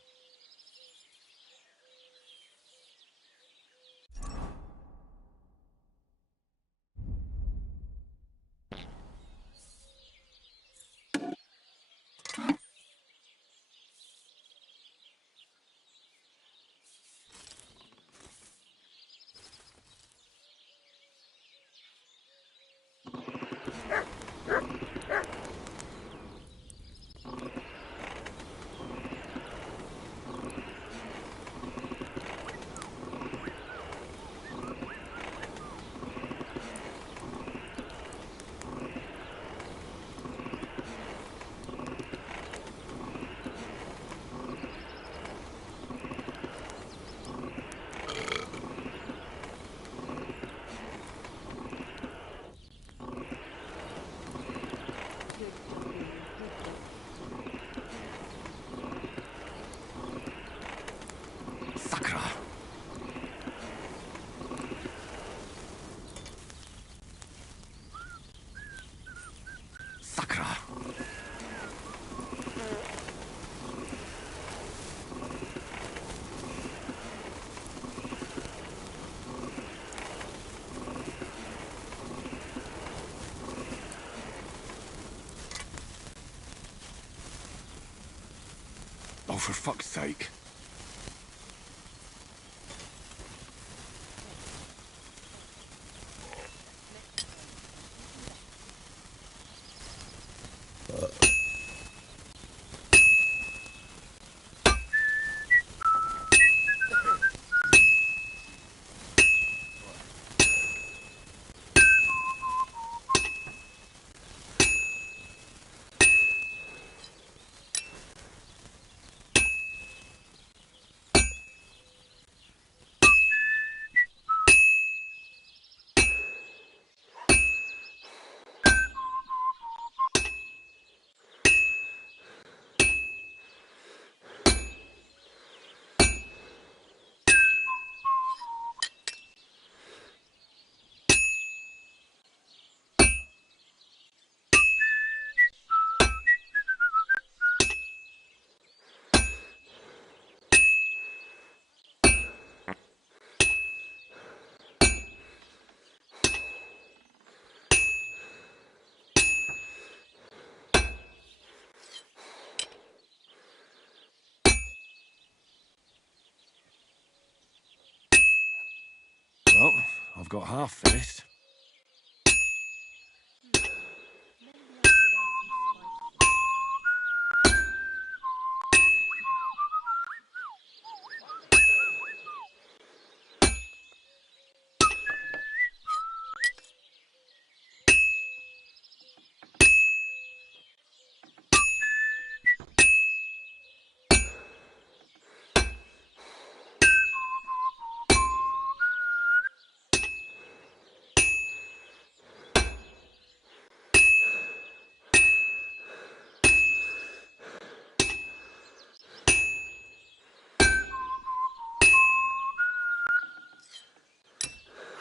Oh, for fuck's sake. Well, I've got half finished.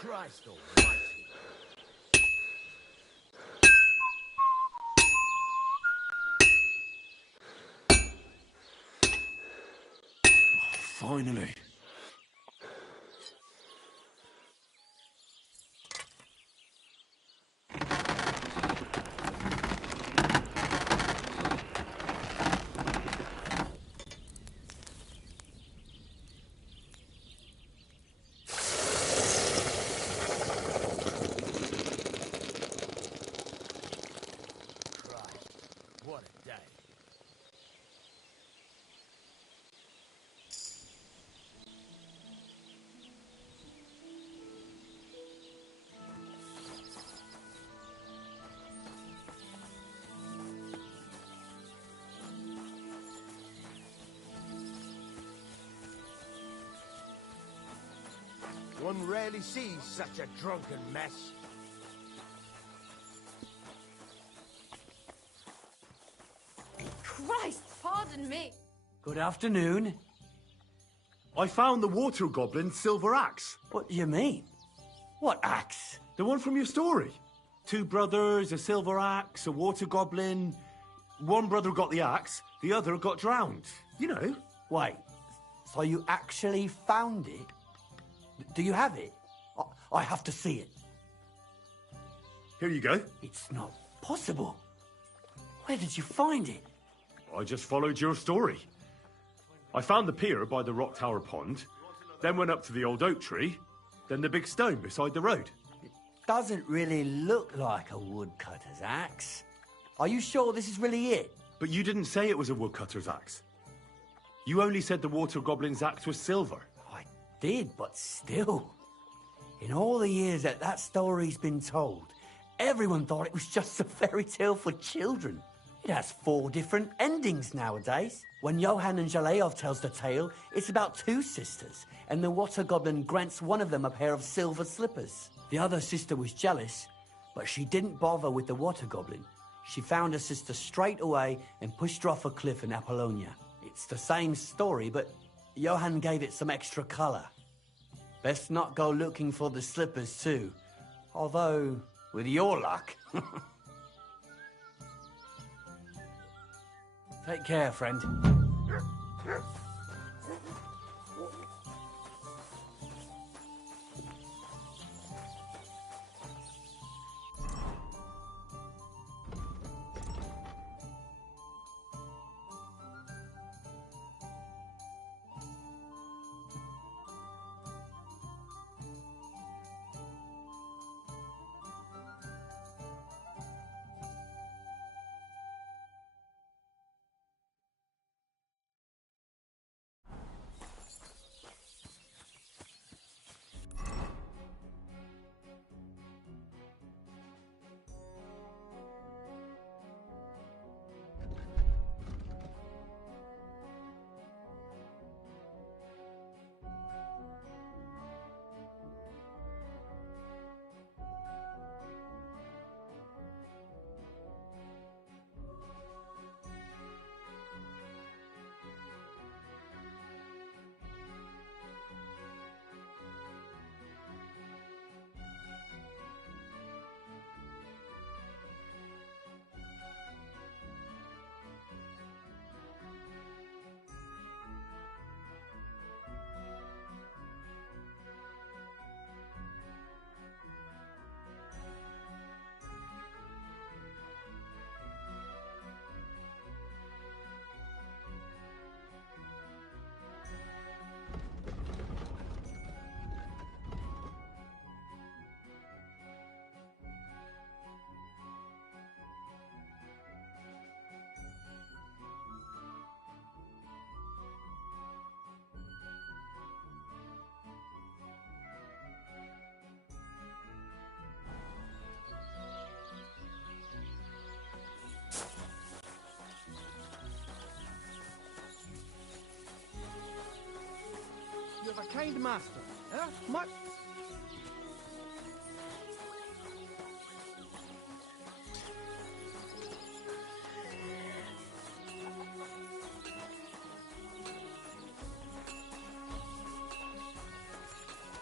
Christ almighty. Finally. What a day. One rarely sees such a drunken mess. Christ, pardon me. Good afternoon. I found the water goblin's silver axe. What do you mean? What axe? The one from your story. 2 brothers, a silver axe, a water goblin. One brother got the axe, the other got drowned. You know. Wait, so you actually found it? Do you have it? I have to see it. Here you go. It's not possible. Where did you find it? I just followed your story. I found the pier by the rock tower pond, then went up to the old oak tree, then the big stone beside the road. Doesn't really look like a woodcutter's axe. Are you sure this is really it? But you didn't say it was a woodcutter's axe. You only said the water goblin's axe was silver. I did, but still. In all the years that story's been told, everyone thought it was just a fairy tale for children. It has 4 different endings nowadays. When Johann and Jaleov tells the tale, it's about 2 sisters, and the water goblin grants one of them a pair of silver slippers. The other sister was jealous, but she didn't bother with the water goblin. She found her sister straight away and pushed her off a cliff in Apollonia. It's the same story, but Johann gave it some extra colour. Best not go looking for the slippers too. Although, with your luck... Take care, friend. kind master, eh? Mutt?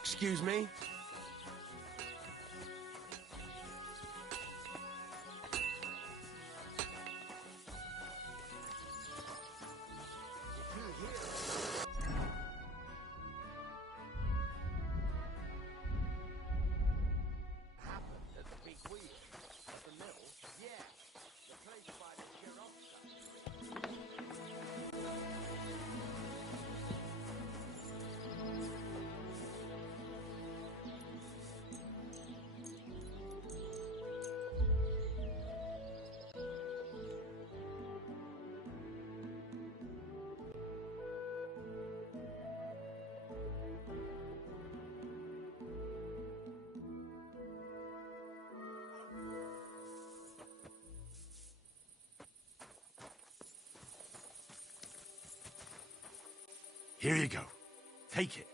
Excuse me? At the big wheel. At the mill? Yeah. The place by the giraffe. Here you go. Take it.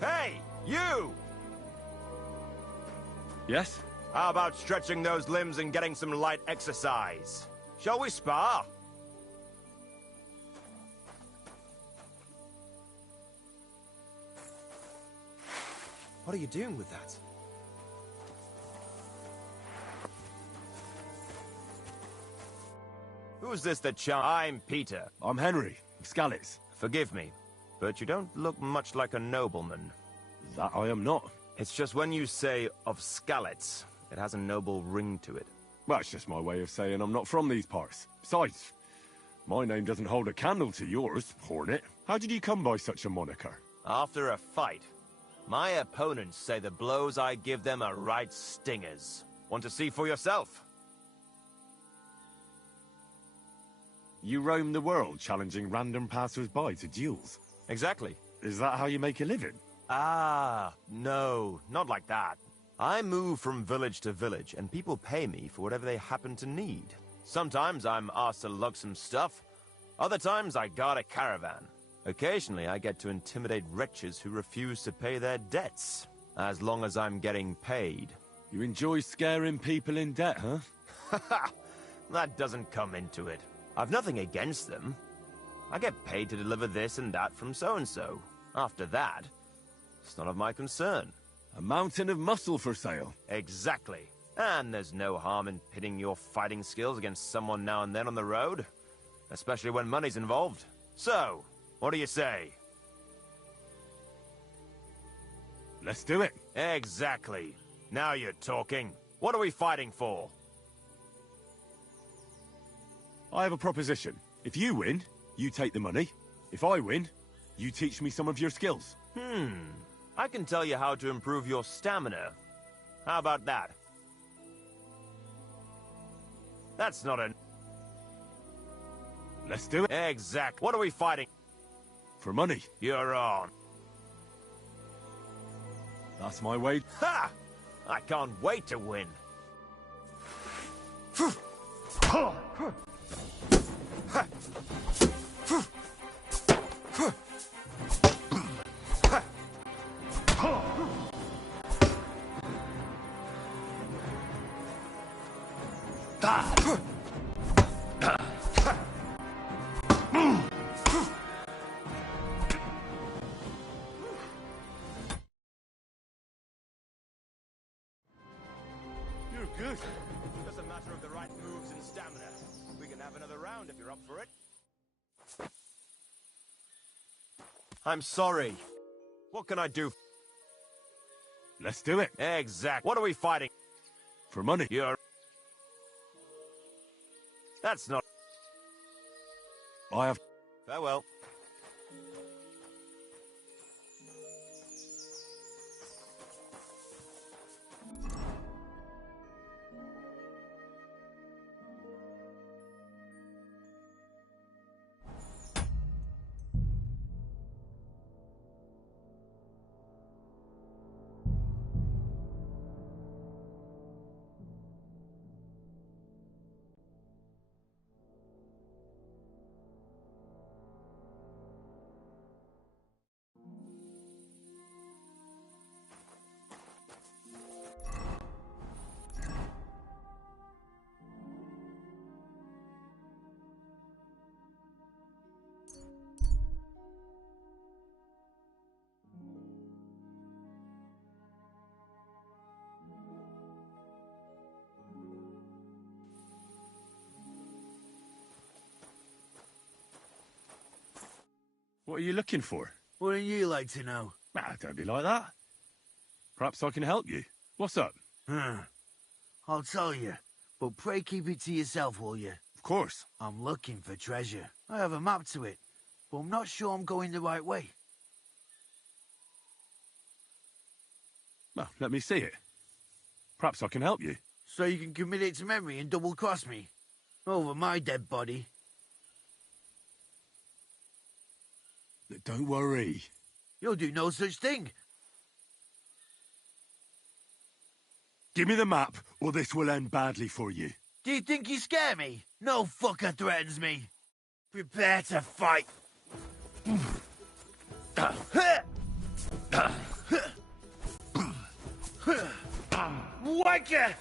Hey, you! Yes? How about stretching those limbs and getting some light exercise? Shall we spar? What are you doing with that? Who's this that I'm Peter. I'm Henry, of Skalitz. Forgive me, but you don't look much like a nobleman. That I am not. It's just when you say of Skalitz, it has a noble ring to it. Well, it's just my way of saying I'm not from these parts. Besides, my name doesn't hold a candle to yours, Hornet. How did you come by such a moniker? After a fight, my opponents say the blows I give them are right stingers. Want to see for yourself? You roam the world challenging random passers-by to duels. Exactly. Is that how you make a living? Ah, no, not like that. I move from village to village, and people pay me for whatever they happen to need. Sometimes I'm asked to lug some stuff. Other times I guard a caravan. Occasionally I get to intimidate wretches who refuse to pay their debts. As long as I'm getting paid. You enjoy scaring people in debt, huh? Haha, that doesn't come into it. I've nothing against them. I get paid to deliver this and that from so-and-so. After that, it's none of my concern. A mountain of muscle for sale. Exactly. And there's no harm in pitting your fighting skills against someone now and then on the road. Especially when money's involved. So, what do you say? Let's do it. Exactly. Now you're talking. What are we fighting for? I have a proposition. If you win, you take the money. If I win, you teach me some of your skills. I can tell you how to improve your stamina. How about that? That's not a... Let's do it. Exact. What are we fighting? For money. You're on. That's my way. Ha! I can't wait to win. You're good. Just a matter of the right moves and stamina. We can have another round if you're up for it. I'm sorry. What can I do? Let's do it. Exact. What are we fighting? For money. You're... That's not... I have... Farewell. What are you looking for? Wouldn't you like to know? Ah, don't be like that. Perhaps I can help you. What's up? I'll tell you, but pray keep it to yourself, will you? Of course. I'm looking for treasure. I have a map to it, but I'm not sure I'm going the right way. Well, let me see it. Perhaps I can help you. So you can commit it to memory and double-cross me? Over my dead body? Don't worry. You'll do no such thing. Give me the map, or this will end badly for you. Do you think you scare me? No fucker threatens me. Prepare to fight. Wanker!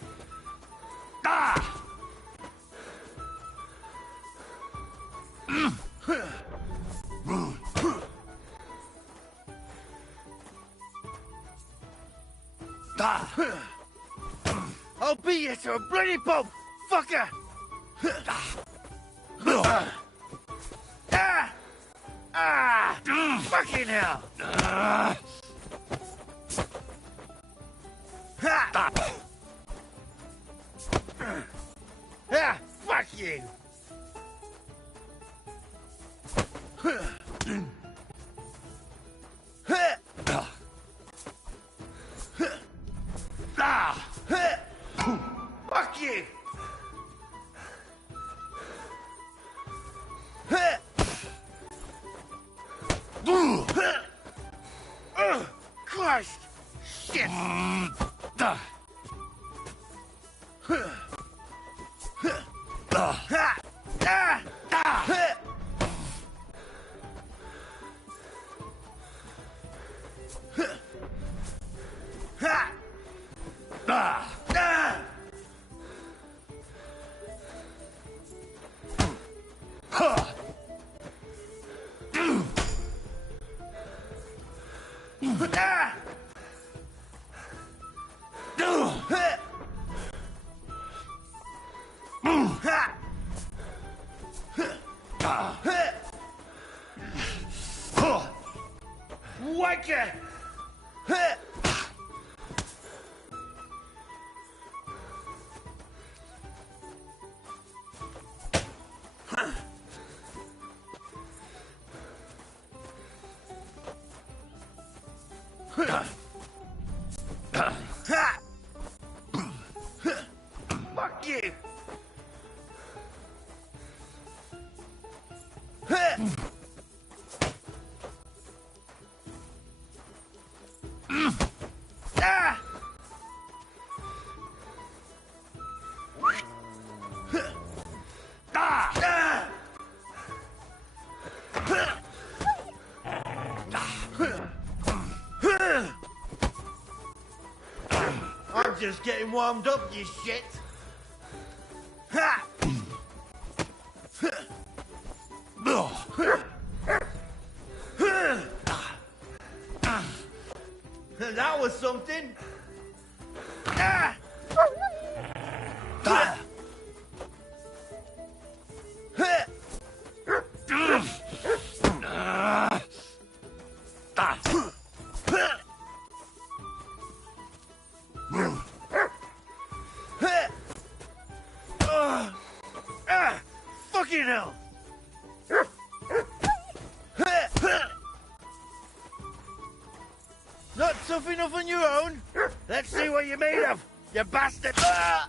I'll beat you to a bloody pulp, fucker! Fucking hell! Fuck you! Fuck you! Christ! Shit! Wanker! Fuck you! I'm just getting warmed up, you shit. That was something. Let's see what you're made of, you bastard! Ah!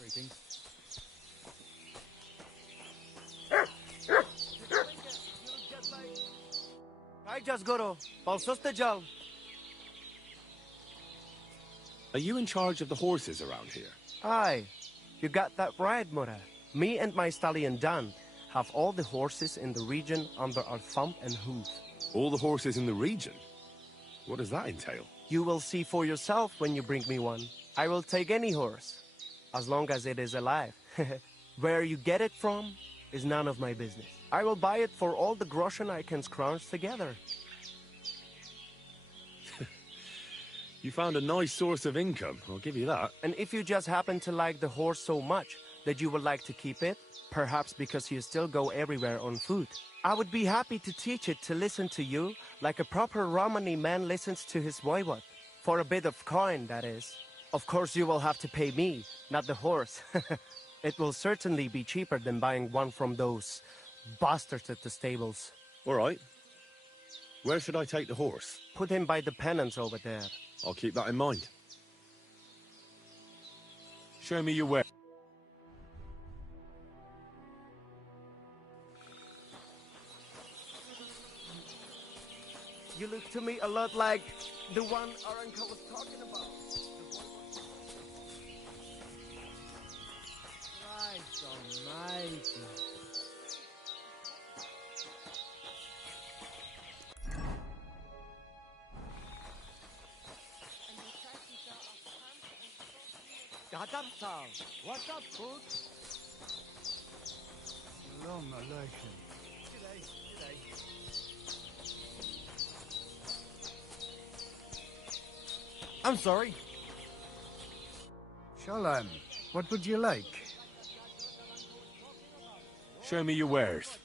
Greetings. I just goro. Balsostajal. Are you in charge of the horses around here? Aye. You got that right, Mura. Me and my stallion Dan have all the horses in the region under our thumb and hoof. All the horses in the region? What does that entail? You will see for yourself when you bring me one. I will take any horse, as long as it is alive. Where you get it from is none of my business. I will buy it for all the groschen I can scrounge together. You found a nice source of income, I'll give you that. And if you just happen to like the horse so much that you would like to keep it, perhaps because you still go everywhere on foot, I would be happy to teach it to listen to you like a proper Romani man listens to his voivod. For a bit of coin, that is. Of course you will have to pay me, not the horse. It will certainly be cheaper than buying one from those bastards at the stables. All right. Where should I take the horse? Put him by the pennants over there. I'll keep that in mind. Show me your way. You look to me a lot like the one our uncle was talking about. Christ almighty. What's up, food? Shalom alaikum. G'day, g'day. I'm sorry. Shalom. What would you like? Show me your wares.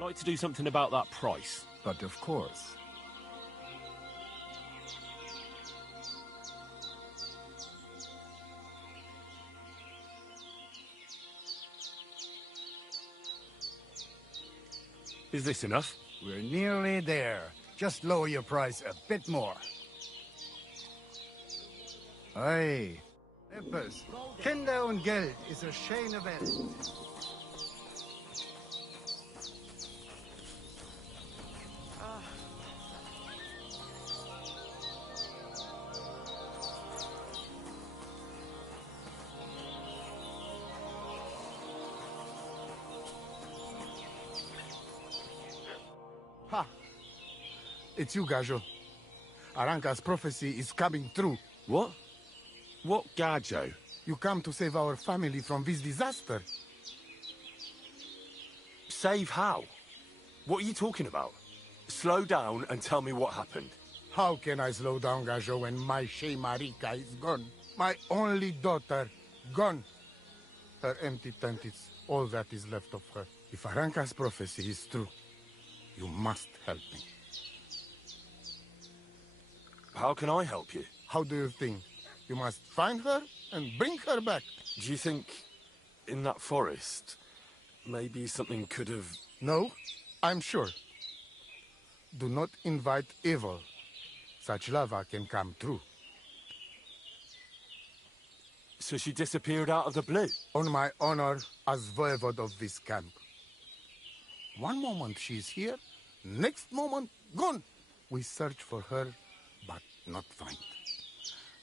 Like to do something about that price. But of course. Is this enough? We're nearly there. Just lower your price a bit more. Hey, Etwas. Kinder und Geld ist eine schöne Welt. Ha! It's you, Gajo. Aranka's prophecy is coming true. What? What Gajo? You come to save our family from this disaster. Save how? What are you talking about? Slow down and tell me what happened. How can I slow down, Gajo, when my Shea Marika is gone? My only daughter, gone. Her empty tent is all that is left of her. If Aranka's prophecy is true, you must help me. How can I help you? How do you think? You must find her and bring her back. Do you think in that forest, maybe something could have... No, I'm sure. Do not invite evil. Such lava can come true. So she disappeared out of the blue? On my honor as voivode of this camp. One moment she's here, next moment gone. We search for her, but not find.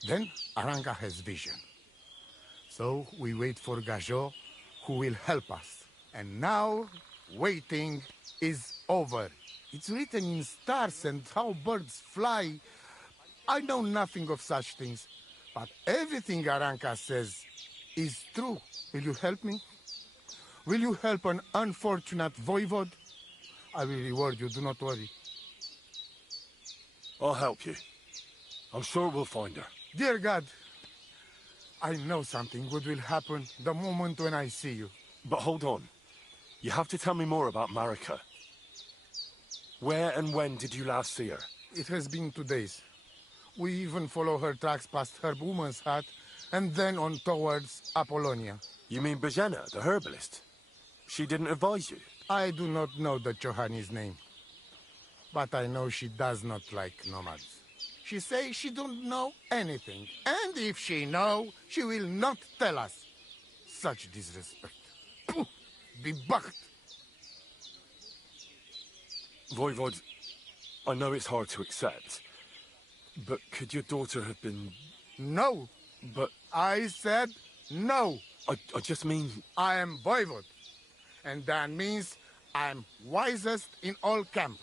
Then Aranka has vision. So we wait for Gajo, who will help us. And now, waiting is over. It's written in stars and how birds fly. I know nothing of such things, but everything Aranka says is true. Will you help me? Will you help an unfortunate voivode? I will reward you, do not worry. I'll help you. I'm sure we'll find her. Dear God, I know something good will happen the moment when I see you. But hold on. You have to tell me more about Marika. Where and when did you last see her? It has been 2 days. We even follow her tracks past her woman's hut, and then on towards Apollonia. You mean Bajena, the herbalist? She didn't advise you? I do not know the Johani's name. But I know she does not like nomads. She says she don't know anything. And if she know, she will not tell us. Such disrespect. Pooh! Be bucked! Voivod, I know it's hard to accept, but could your daughter have been... No! But... I said no! I just mean... I am Voivod, and that means I'm wisest in all camp.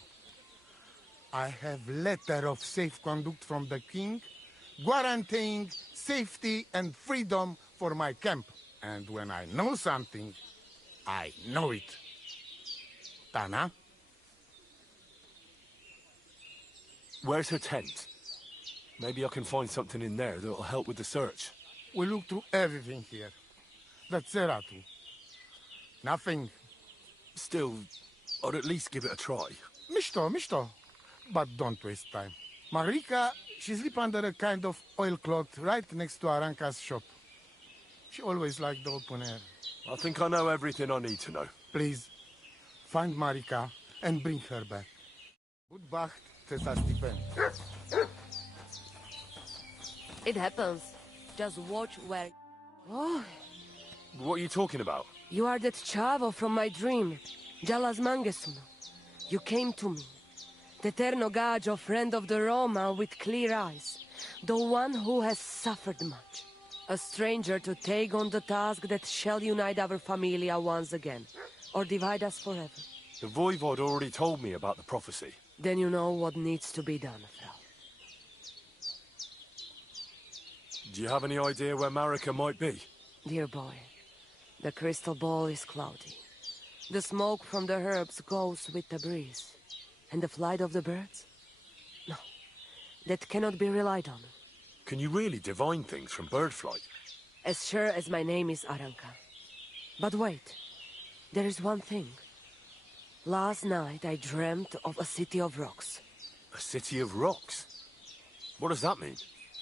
I have letter of safe conduct from the king, guaranteeing safety and freedom for my camp. And when I know something, I know it. Tana? Where's her tent? Maybe I can find something in there that'll help with the search. We look through everything here. The Ceratu. Nothing. Still, I'd at least give it a try. Mishto. But don't waste time. Marika, she sleep under a kind of oilcloth right next to Aranka's shop. She always liked the open air. I think I know everything I need to know. Please, find Marika and bring her back. Good bacht, Cesar Stephen. It happens. Just watch where... Oh, What are you talking about? you are that chavo from my dream. Jalas Mangesuno. You came to me. The Eterno Gajo, friend of the Roma with clear eyes. The one who has suffered much. A stranger to take on the task that shall unite our familia once again. Or divide us forever. The Voivod already told me about the prophecy. Then you know what needs to be done, Frau. Do you have any idea where Marika might be? Dear boy, the crystal ball is cloudy. The smoke from the herbs goes with the breeze. And the flight of the birds? No, that cannot be relied on. Can you really divine things from bird flight? As sure as my name is Aranka. But wait, there is one thing. Last night I dreamt of a city of rocks. A city of rocks? What does that mean?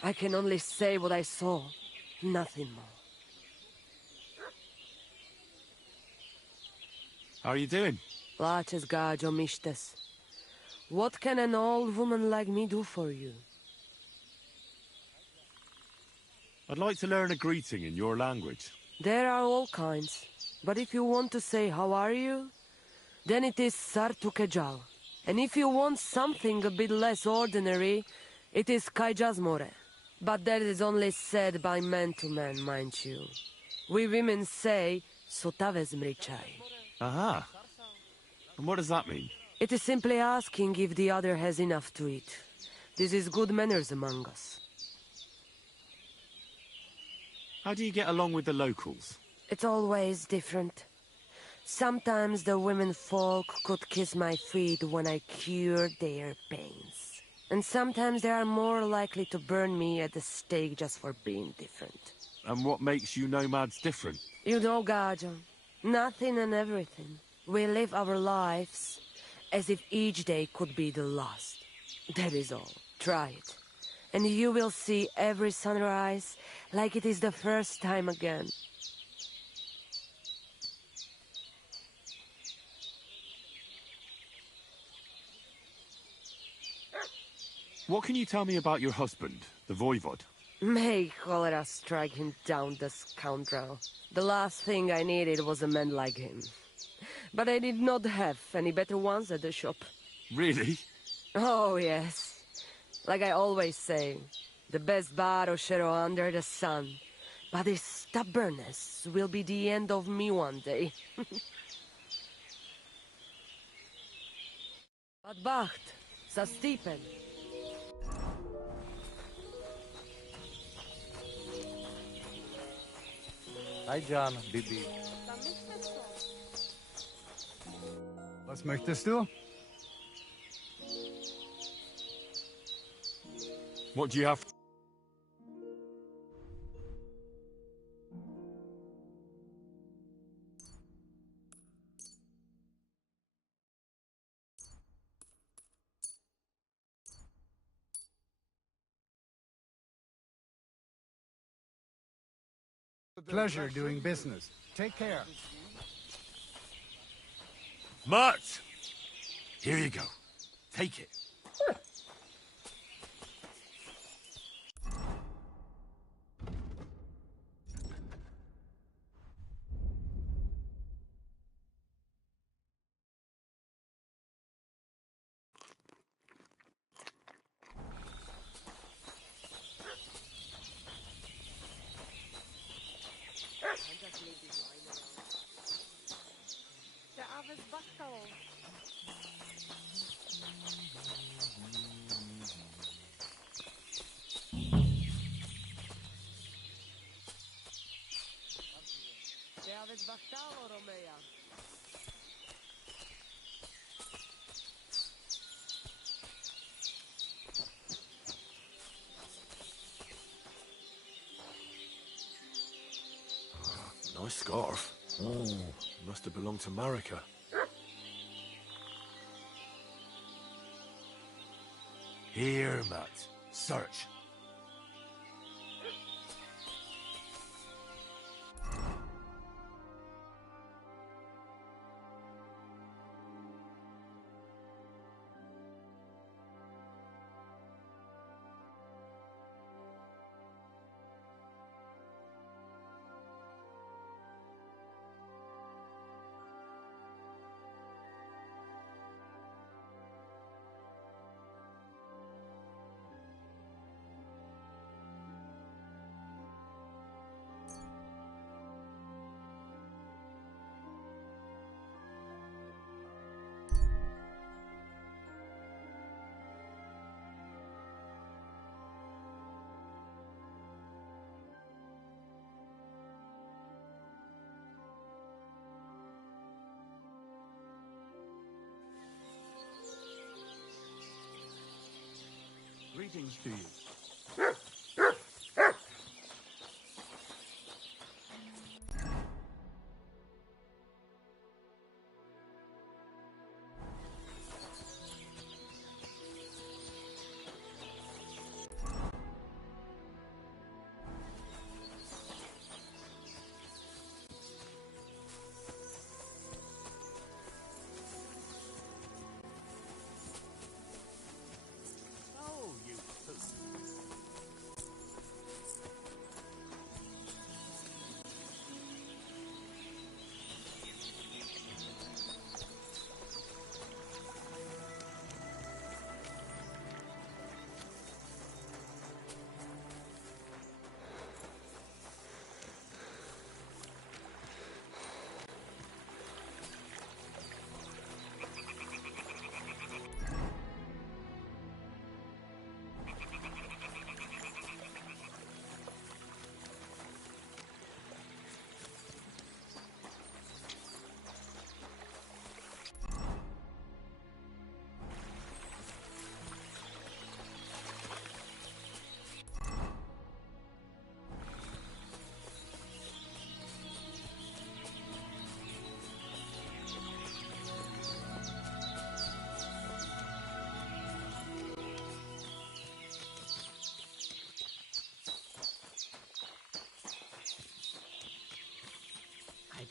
I can only say what I saw, nothing more. How are you doing? Laces gajo mishtes. What can an old woman like me do for you? I'd like to learn a greeting in your language. There are all kinds, but if you want to say how are you, then it is Sartukejal. And if you want something a bit less ordinary, it is Kaijazmore. But that is only said by man to man, mind you. We women say, Sotaves mrichai. Aha. And what does that mean? It is simply asking if the other has enough to eat. This is good manners among us. How do you get along with the locals? It's always different. Sometimes the women folk could kiss my feet when I cure their pains. And sometimes they are more likely to burn me at the stake just for being different. And what makes you nomads different? You know, Gajo, nothing and everything. We live our lives as if each day could be the last. That is all. Try it. And you will see every sunrise like it is the first time again. What can you tell me about your husband, the Voivod? May cholera strike him down, the scoundrel. The last thing I needed was a man like him. But I did not have any better ones at the shop. Really? Oh, yes. Like I always say, the best Baroshero under the sun. But his stubbornness will be the end of me one day. But Bacht, sa Stipen. Hi, John, Bibi. Was möchtest du? What do you have? Pleasure doing business. Take care. Mutt! Here you go. Take it. Nice scarf. Oh, must have belonged to Marika. Here, Mutt. Search. Greetings to you.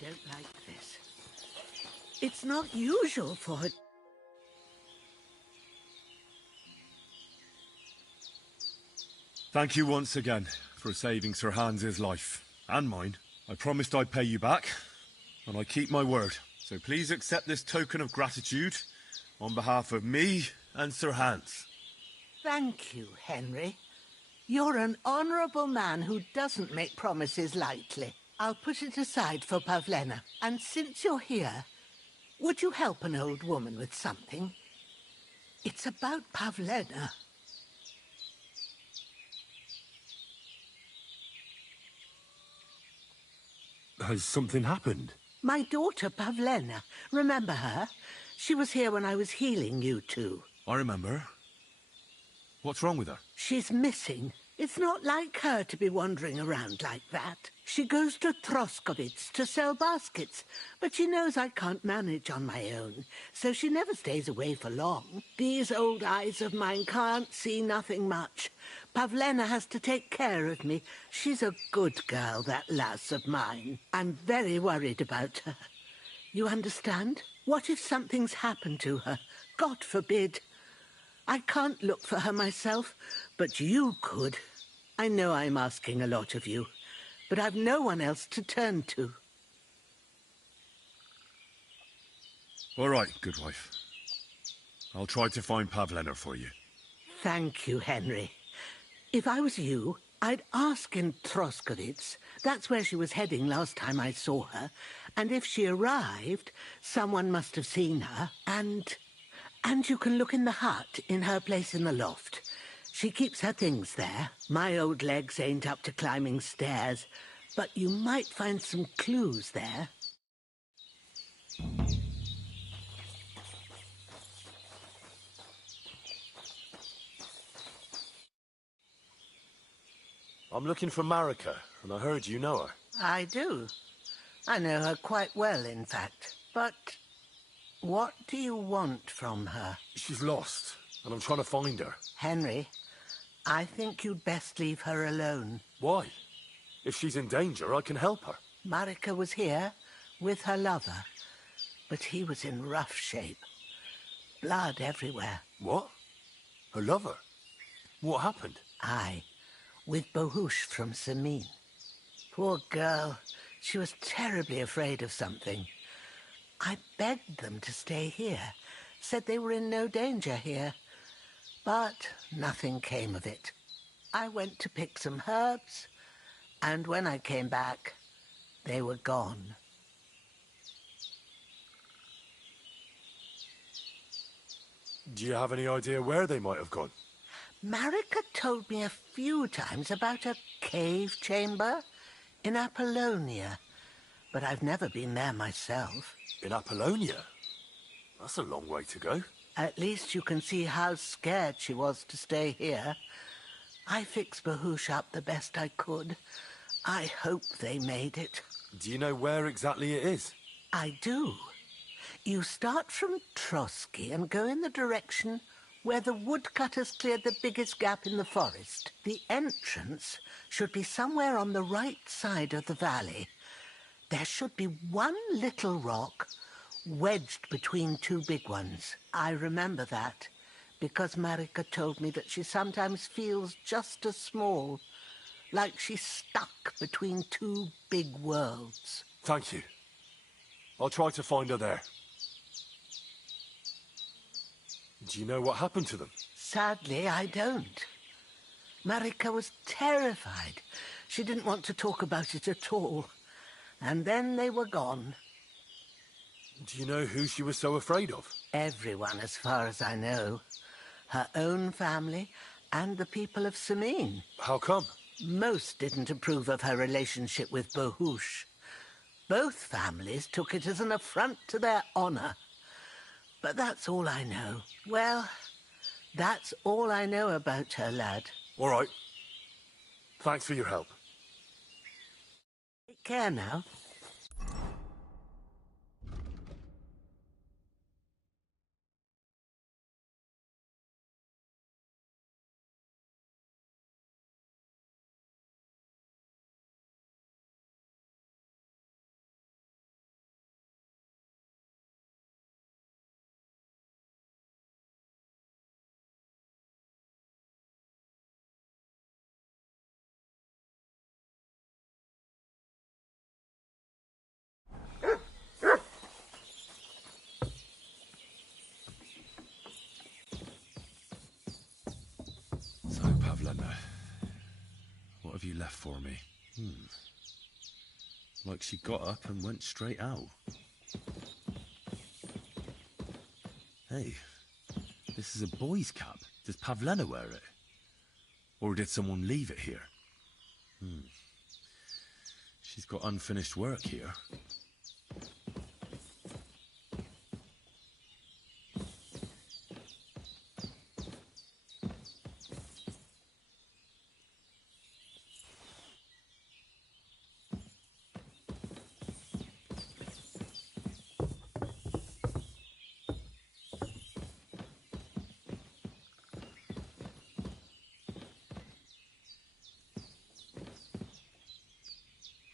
don't like this. It's not usual for her. Thank you once again for saving Sir Hans's life. And mine. I promised I'd pay you back, and I keep my word. So please accept this token of gratitude on behalf of me and Sir Hans. Thank you, Henry. You're an honourable man who doesn't make promises lightly. I'll put it aside for Pavlena. And since you're here, would you help an old woman with something? It's about Pavlena. Has something happened? My daughter, Pavlena. Remember her? She was here when I was healing you two. I remember. What's wrong with her? She's missing. It's not like her to be wandering around like that. She goes to Troskovitz to sell baskets, but she knows I can't manage on my own, so she never stays away for long. These old eyes of mine can't see nothing much. Pavlena has to take care of me. She's a good girl, that lass of mine. I'm very worried about her. You understand? What if something's happened to her? God forbid. I can't look for her myself, but you could. I know I'm asking a lot of you, but I've no one else to turn to. All right, good wife. I'll try to find Pavlena for you. Thank you, Henry. If I was you, I'd ask in Troskovitz. That's where she was heading last time I saw her. And if she arrived, someone must have seen her. And you can look in the hut in her place in the loft. She keeps her things there. My old legs ain't up to climbing stairs, but you might find some clues there. I'm looking for Marika, and I heard you know her. I do. I know her quite well, in fact. But what do you want from her? She's lost, and I'm trying to find her. Henry, I think you'd best leave her alone. Why? If she's in danger, I can help her. Marika was here with her lover, but he was in rough shape. Blood everywhere. What? Her lover? What happened? Aye, with Bohush from Samin. Poor girl. She was terribly afraid of something. I begged them to stay here, said they were in no danger here. But nothing came of it. I went to pick some herbs, and when I came back, they were gone. Do you have any idea where they might have gone? Marika told me a few times about a cave chamber in Apollonia, but I've never been there myself. In Apollonia? That's a long way to go. At least you can see how scared she was to stay here. I fixed Bohush up the best I could. I hope they made it. Do you know where exactly it is? I do. You start from Trotsky and go in the direction where the woodcutters cleared the biggest gap in the forest. The entrance should be somewhere on the right side of the valley. There should be one little rock wedged between two big ones. I remember that, because Marika told me that she sometimes feels just as small, like she's stuck between two big worlds. Thank you. I'll try to find her there. Do you know what happened to them? Sadly, I don't. Marika was terrified. She didn't want to talk about it at all. And then they were gone. Do you know who she was so afraid of? Everyone, as far as I know. Her own family and the people of Samin. How come? Most didn't approve of her relationship with Bohush. Both families took it as an affront to their honor. But that's all I know. Well, that's all I know about her, lad. All right. Thanks for your help. Take care now. Pavlena. What have you left for me? Like she got up and went straight out. Hey, this is a boy's cap. Does Pavlena wear it? Or did someone leave it here? She's got unfinished work here.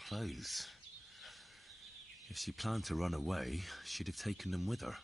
Clothes. If she planned to run away, she'd have taken them with her.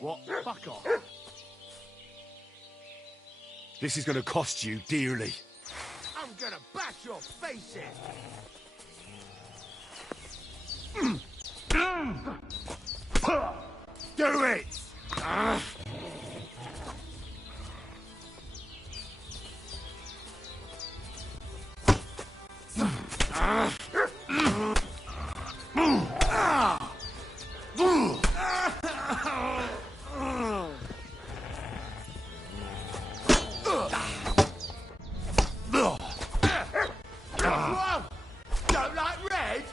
What? Fuck off. This is going to cost you dearly. I'm gonna bash your face in! Do it! Don't like red?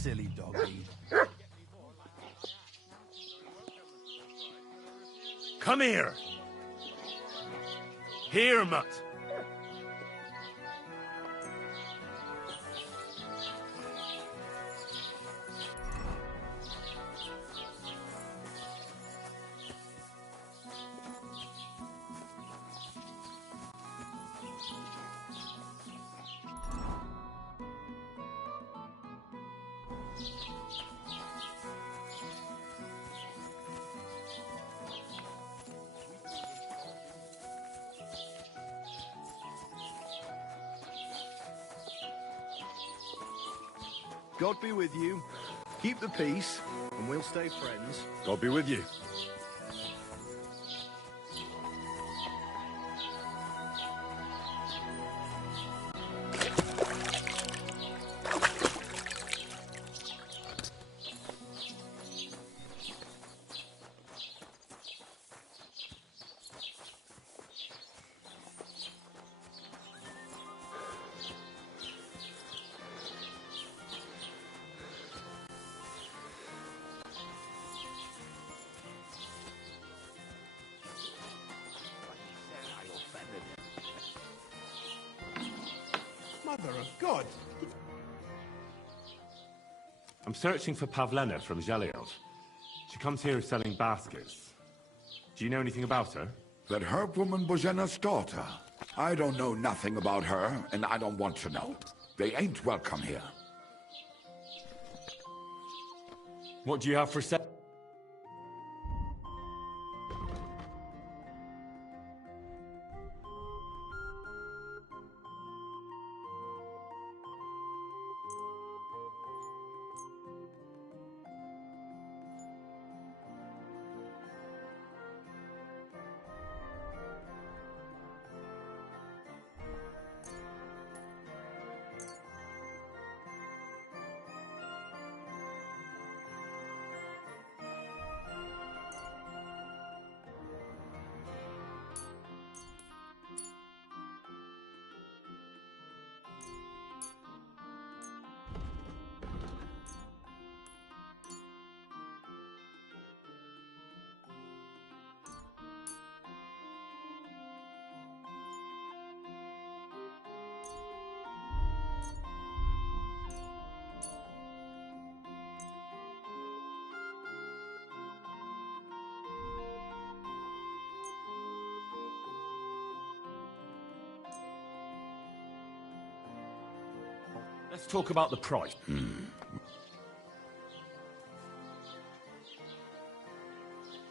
silly doggy. Come here! Here, Mutt! God be with you. Keep the peace, and we'll stay friends. God be with you. Mother of God! I'm searching for Pavlena from Zheliot. She comes here selling baskets. Do you know anything about her? That herb woman Božena's daughter. I don't know nothing about her, and I don't want to know. They ain't welcome here. What do you have for sale? Let's talk about the price.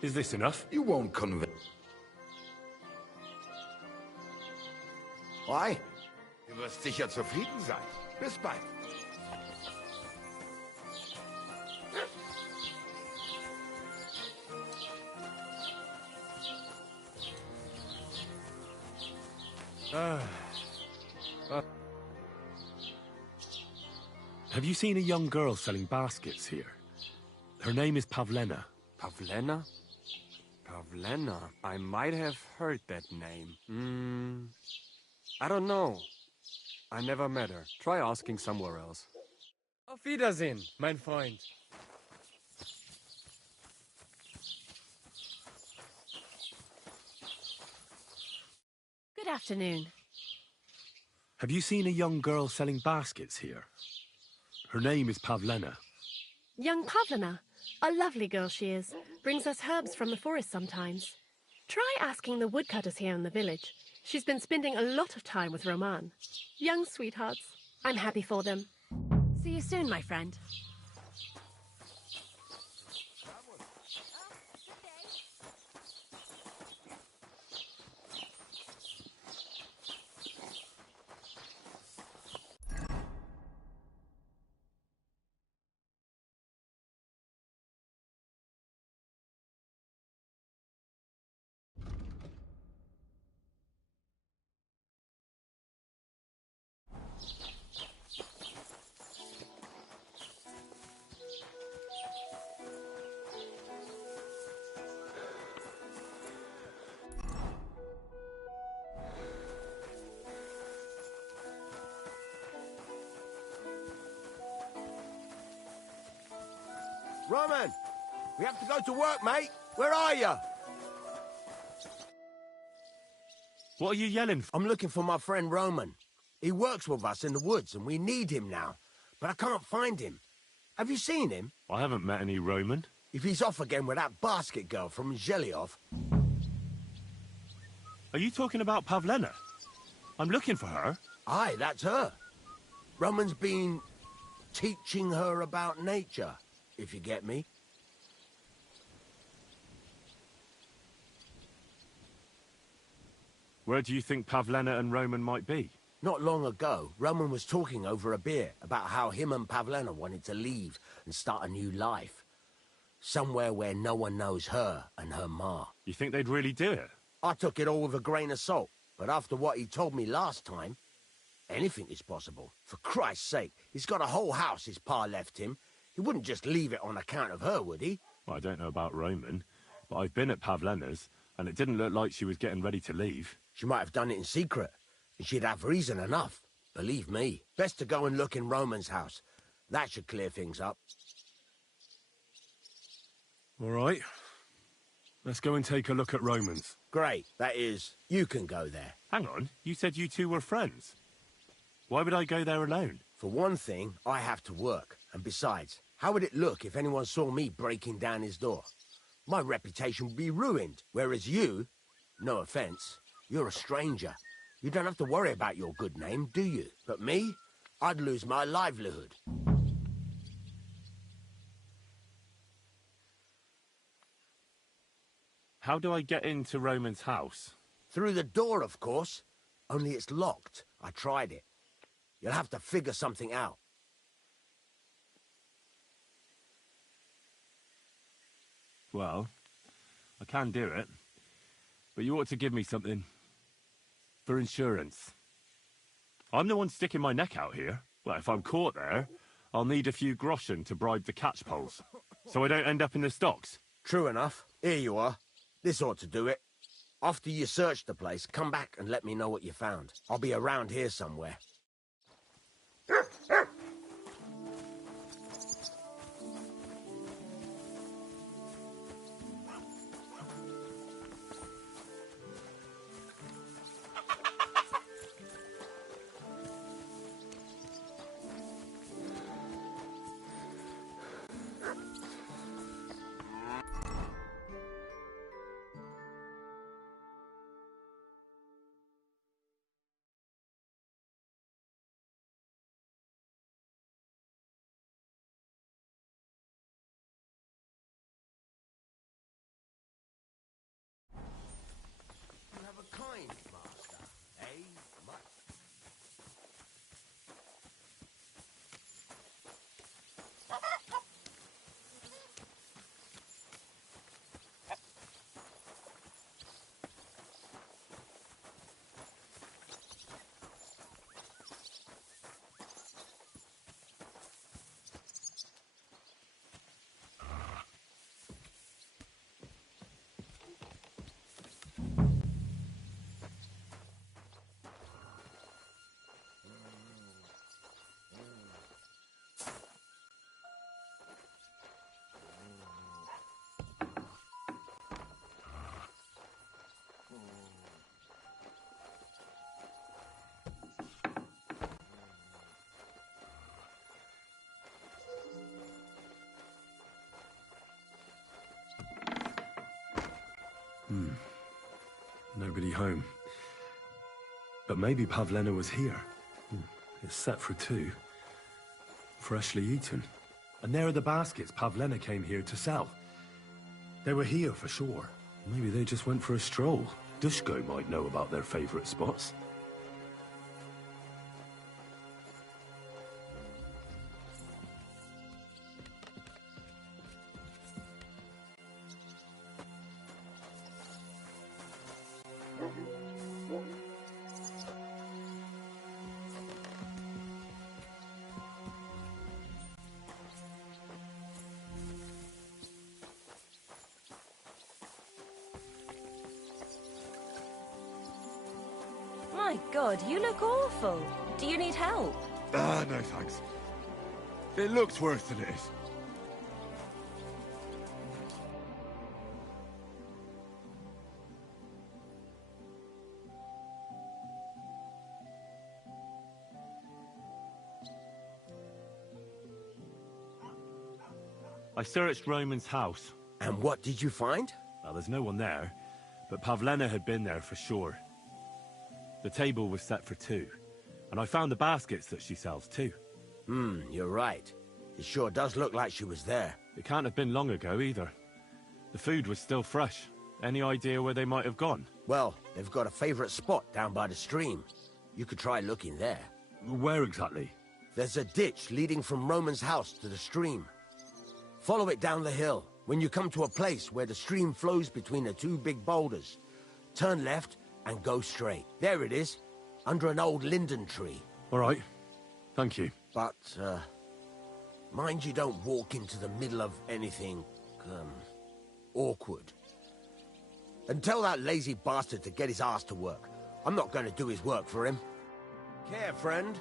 Is this enough? You won't convince. Why? Du wirst sicher zufrieden sein. Bis bald. Have you seen a young girl selling baskets here? Her name is Pavlena. Pavlena? Pavlena. I might have heard that name. I don't know. I never met her. Try asking somewhere else. Auf Wiedersehen, mein Freund. Good afternoon. Have you seen a young girl selling baskets here? Her name is Pavlena. Young Pavlena. A lovely girl she is. Brings us herbs from the forest sometimes. Try asking the woodcutters here in the village. She's been spending a lot of time with Roman. Young sweethearts. I'm happy for them. See you soon, my friend. Roman! We have to go to work, mate! Where are you? What are you yelling for? I'm looking for my friend Roman. He works with us in the woods, and we need him now. But I can't find him. Have you seen him? I haven't met any Roman. If he's off again with that basket girl from Zhelyov... Are you talking about Pavlena? I'm looking for her. Aye, that's her. Roman's been teaching her about nature, if you get me. Where do you think Pavlena and Roman might be? Not long ago, Roman was talking over a beer about how him and Pavlena wanted to leave and start a new life. Somewhere where no one knows her and her ma. You think they'd really do it? I took it all with a grain of salt, but after what he told me last time, anything is possible. For Christ's sake, he's got a whole house his pa left him. He wouldn't just leave it on account of her, would he? Well, I don't know about Roman, but I've been at Pavlena's, and it didn't look like she was getting ready to leave. She might have done it in secret, and she'd have reason enough. Believe me. Best to go and look in Roman's house. That should clear things up. All right. Let's go and take a look at Roman's. Great. That is, you can go there. Hang on, you said you two were friends. Why would I go there alone? For one thing, I have to work. And besides, how would it look if anyone saw me breaking down his door? My reputation would be ruined. Whereas you, no offense, you're a stranger. You don't have to worry about your good name, do you? But me, I'd lose my livelihood. How do I get into Roman's house? Through the door, of course. Only it's locked. I tried it. You'll have to figure something out. Well, I can do it. But you ought to give me something. For insurance. I'm the one sticking my neck out here. Well, if I'm caught there, I'll need a few groschen to bribe the catchpoles. So I don't end up in the stocks. True enough. Here you are. This ought to do it. After you search the place, come back and let me know what you found. I'll be around here somewhere. You have a kind master, eh, Mutt? Nobody home. But maybe Pavlena was here. It's set for 2. Freshly eaten. And there are the baskets Pavlena came here to sell. They were here for sure. Maybe they just went for a stroll. Dushko might know about their favorite spots. My God, you look awful. Do you need help? No thanks. It looks worse than it is. I searched Roman's house. And what did you find? Well, there's no one there, but Pavlena had been there for sure. The table was set for 2, and I found the baskets that she sells too. You're right. It sure does look like she was there. It can't have been long ago either. The food was still fresh. Any idea where they might have gone? Well, they've got a favorite spot down by the stream. You could try looking there. Where exactly? There's a ditch leading from Roman's house to the stream. Follow it down the hill. When you come to a place where the stream flows between the 2 big boulders, turn left and go straight. There it is, under an old linden tree. All right. Thank you. But, mind you don't walk into the middle of anything, awkward. And tell that lazy bastard to get his ass to work. I'm not going to do his work for him. Care, friend.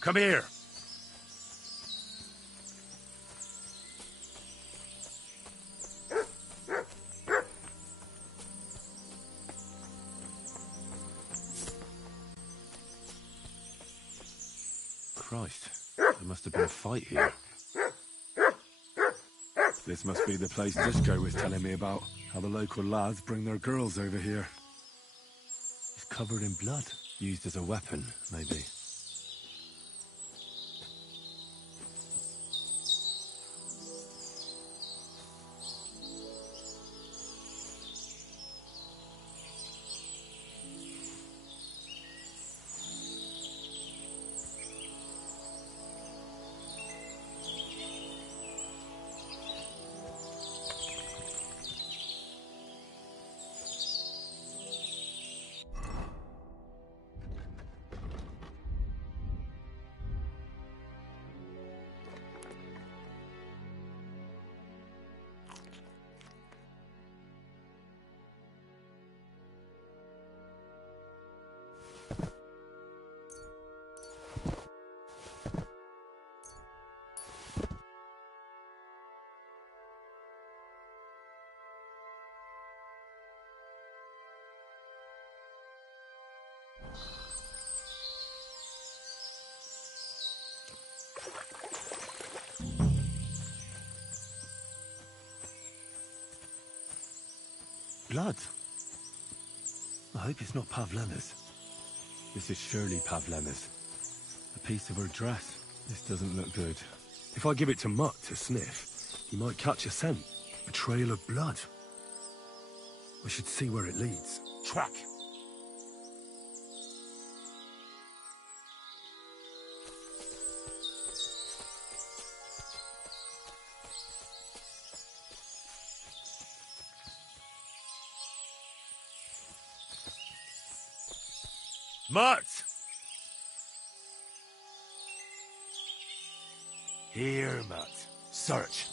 Come here. Christ, there must have been a fight here. This must be the place Dushko was telling me about. How the local lads bring their girls over here. It's covered in blood. Used as a weapon, maybe. Blood? I hope it's not Pavlena's. This is surely Pavlena's. A piece of her dress. This doesn't look good. If I give it to Mutt to sniff, he might catch a scent. A trail of blood. I should see where it leads. Track! Mutt! Here, Mutt. Search.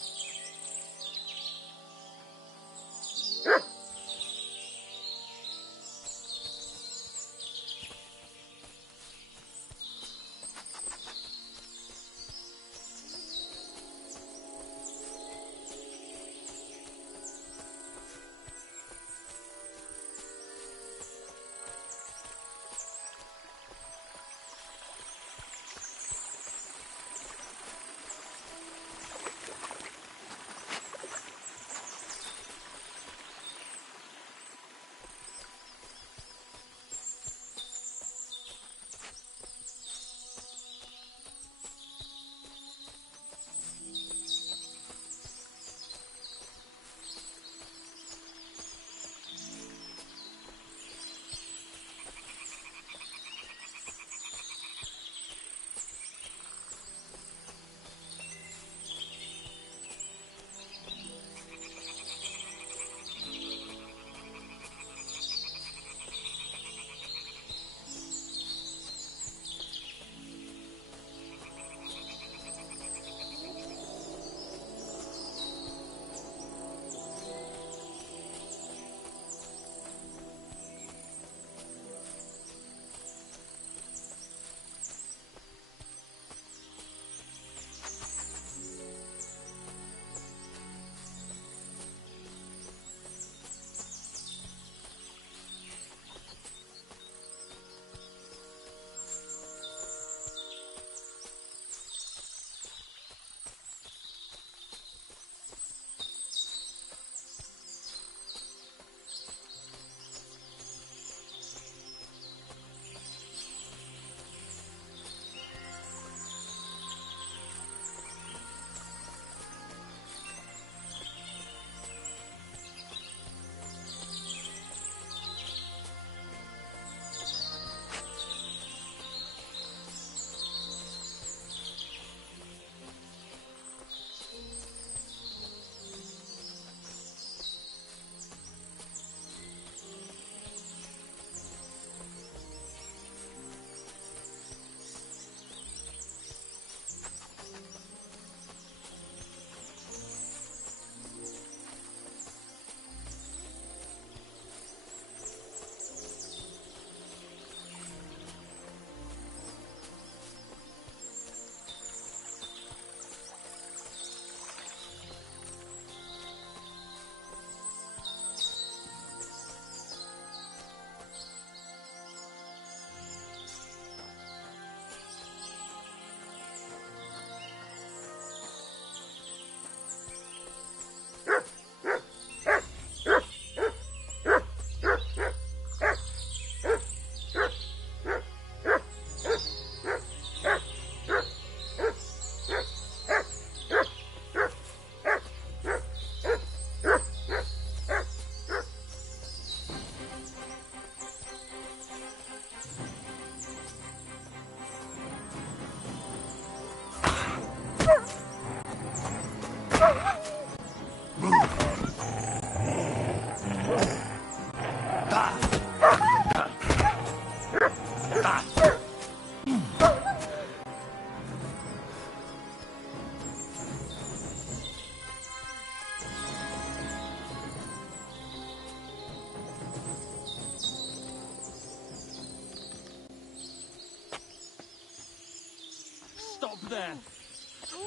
There.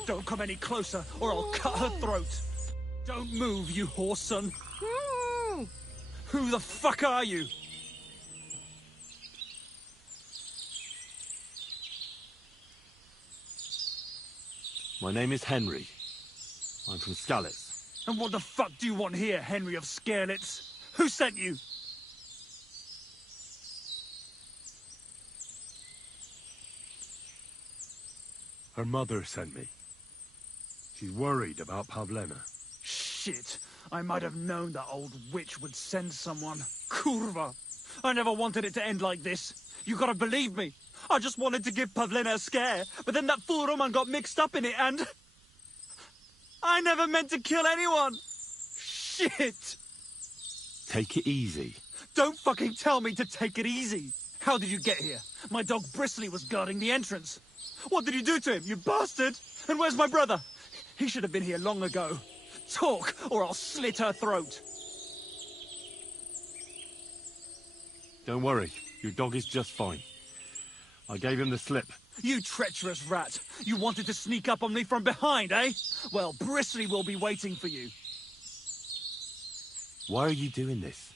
Don't come any closer, or I'll cut her throat. Don't move, you horse son. Who the fuck are you? My name is Henry. I'm from Skalitz. And what the fuck do you want here, Henry of Skalitz? Who sent you? Her mother sent me. She's worried about Pavlena. Shit. I might have known that old witch would send someone. Kurva. I never wanted it to end like this. You gotta believe me. I just wanted to give Pavlena a scare, but then that fool Roman got mixed up in it and... I never meant to kill anyone! Shit! Take it easy. Don't fucking tell me to take it easy! How did you get here? My dog Bristly was guarding the entrance. What did you do to him, you bastard? And where's my brother? He should have been here long ago. Talk, or I'll slit her throat. Don't worry, your dog is just fine. I gave him the slip. You treacherous rat! You wanted to sneak up on me from behind, eh? Well, Bristly will be waiting for you. Why are you doing this?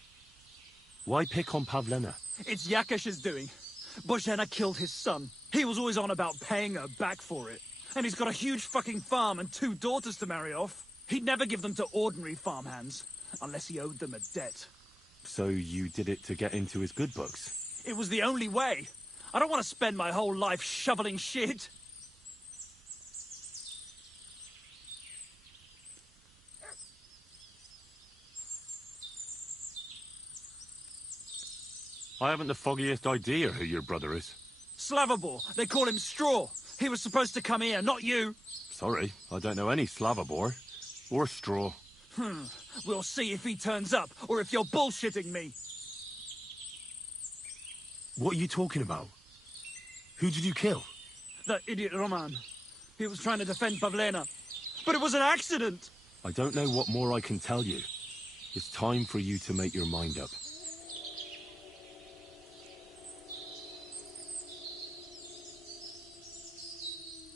Why pick on Pavlena? It's Yakash's doing. Bozhena killed his son. He was always on about paying her back for it. And he's got a huge fucking farm and 2 daughters to marry off. He'd never give them to ordinary farmhands, unless he owed them a debt. So you did it to get into his good books? It was the only way. I don't want to spend my whole life shoveling shit. I haven't the foggiest idea who your brother is. Slavobor. They call him Straw. He was supposed to come here, not you. Sorry, I don't know any Slavobor. Or Straw. We'll see if he turns up, or if you're bullshitting me. What are you talking about? Who did you kill? That idiot Roman. He was trying to defend Pavlena. But it was an accident! I don't know what more I can tell you. It's time for you to make your mind up.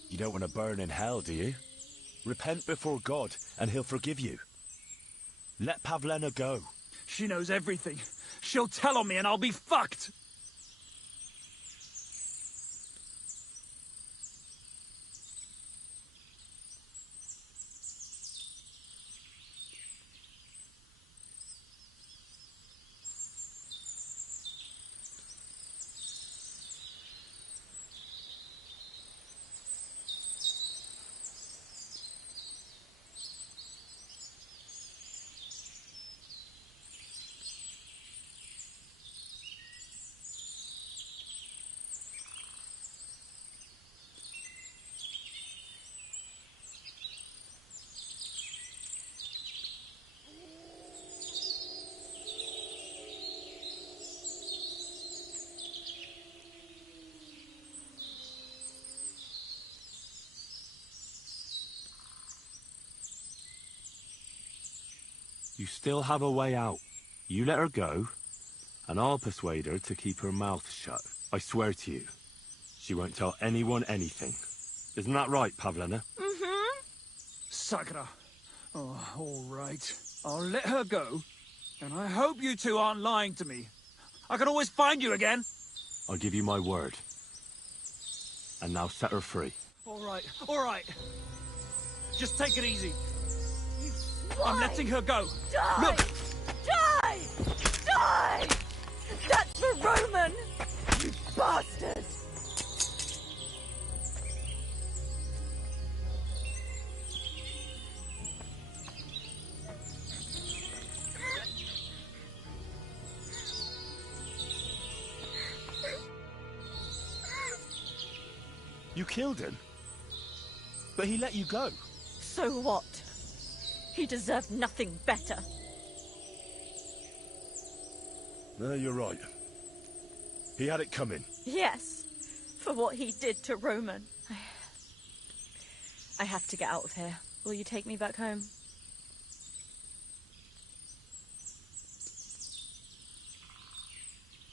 You don't want to burn in hell, do you? Repent before God, and he'll forgive you. Let Pavlena go. She knows everything. She'll tell on me and I'll be fucked! You still have a way out. You let her go, and I'll persuade her to keep her mouth shut. I swear to you, she won't tell anyone anything. Isn't that right, Pavlena? Mm-hmm. Sakra. Oh, all right. I'll let her go, and I hope you two aren't lying to me. I can always find you again. I'll give you my word. And now set her free. All right. Just take it easy. I'm letting her go. Die! Look! Die! Die! That's for Roman! You bastard! You killed him? But he let you go. So what? He deserved nothing better. No, you're right. He had it coming. Yes, for what he did to Roman. I have to get out of here. Will you take me back home?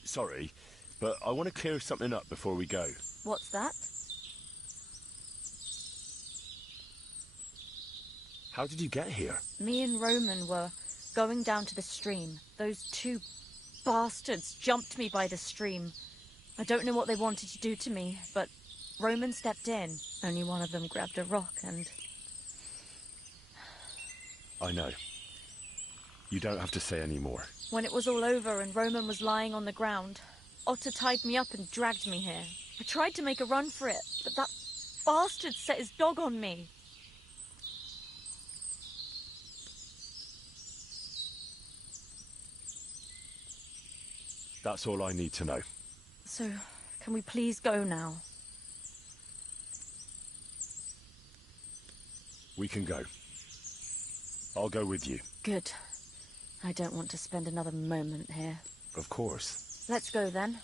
Sorry, but I want to clear something up before we go. What's that? How did you get here? Me and Roman were going down to the stream. Those two bastards jumped me by the stream. I don't know what they wanted to do to me, but Roman stepped in. Only one of them grabbed a rock and... I know. You don't have to say any more. When it was all over and Roman was lying on the ground, Otter tied me up and dragged me here. I tried to make a run for it, but that bastard set his dog on me. That's all I need to know. So, can we please go now? We can go. I'll go with you. Good. I don't want to spend another moment here. Of course. Let's go then.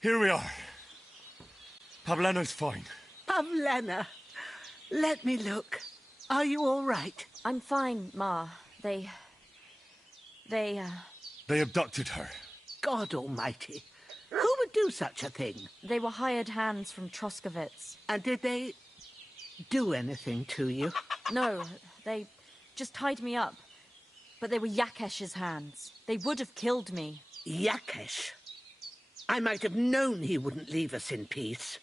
Here we are. Pavlena's fine. Pavlena, let me look. Are you all right? I'm fine, Ma. They abducted her. God almighty. Who would do such a thing? They were hired hands from Troskovitz. And did they do anything to you? No, they just tied me up. But they were Yakesh's hands. They would have killed me. Yakesh? I might have known he wouldn't leave us in peace.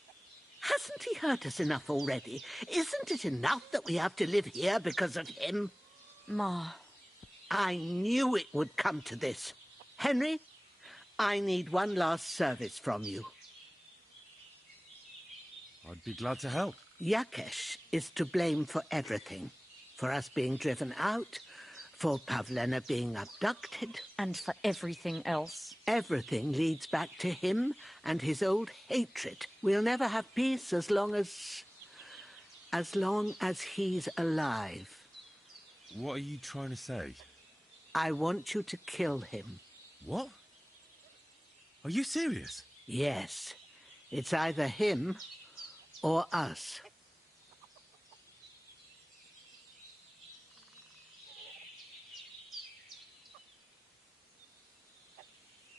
Hasn't he hurt us enough already? Isn't it enough that we have to live here because of him? Ma. I knew it would come to this. Henry, I need one last service from you. I'd be glad to help. Yakesh is to blame for everything. For us being driven out, for Pavlena being abducted. And for everything else. Everything leads back to him and his old hatred. We'll never have peace as long as he's alive. What are you trying to say? I want you to kill him. What? Are you serious? Yes. It's either him or us.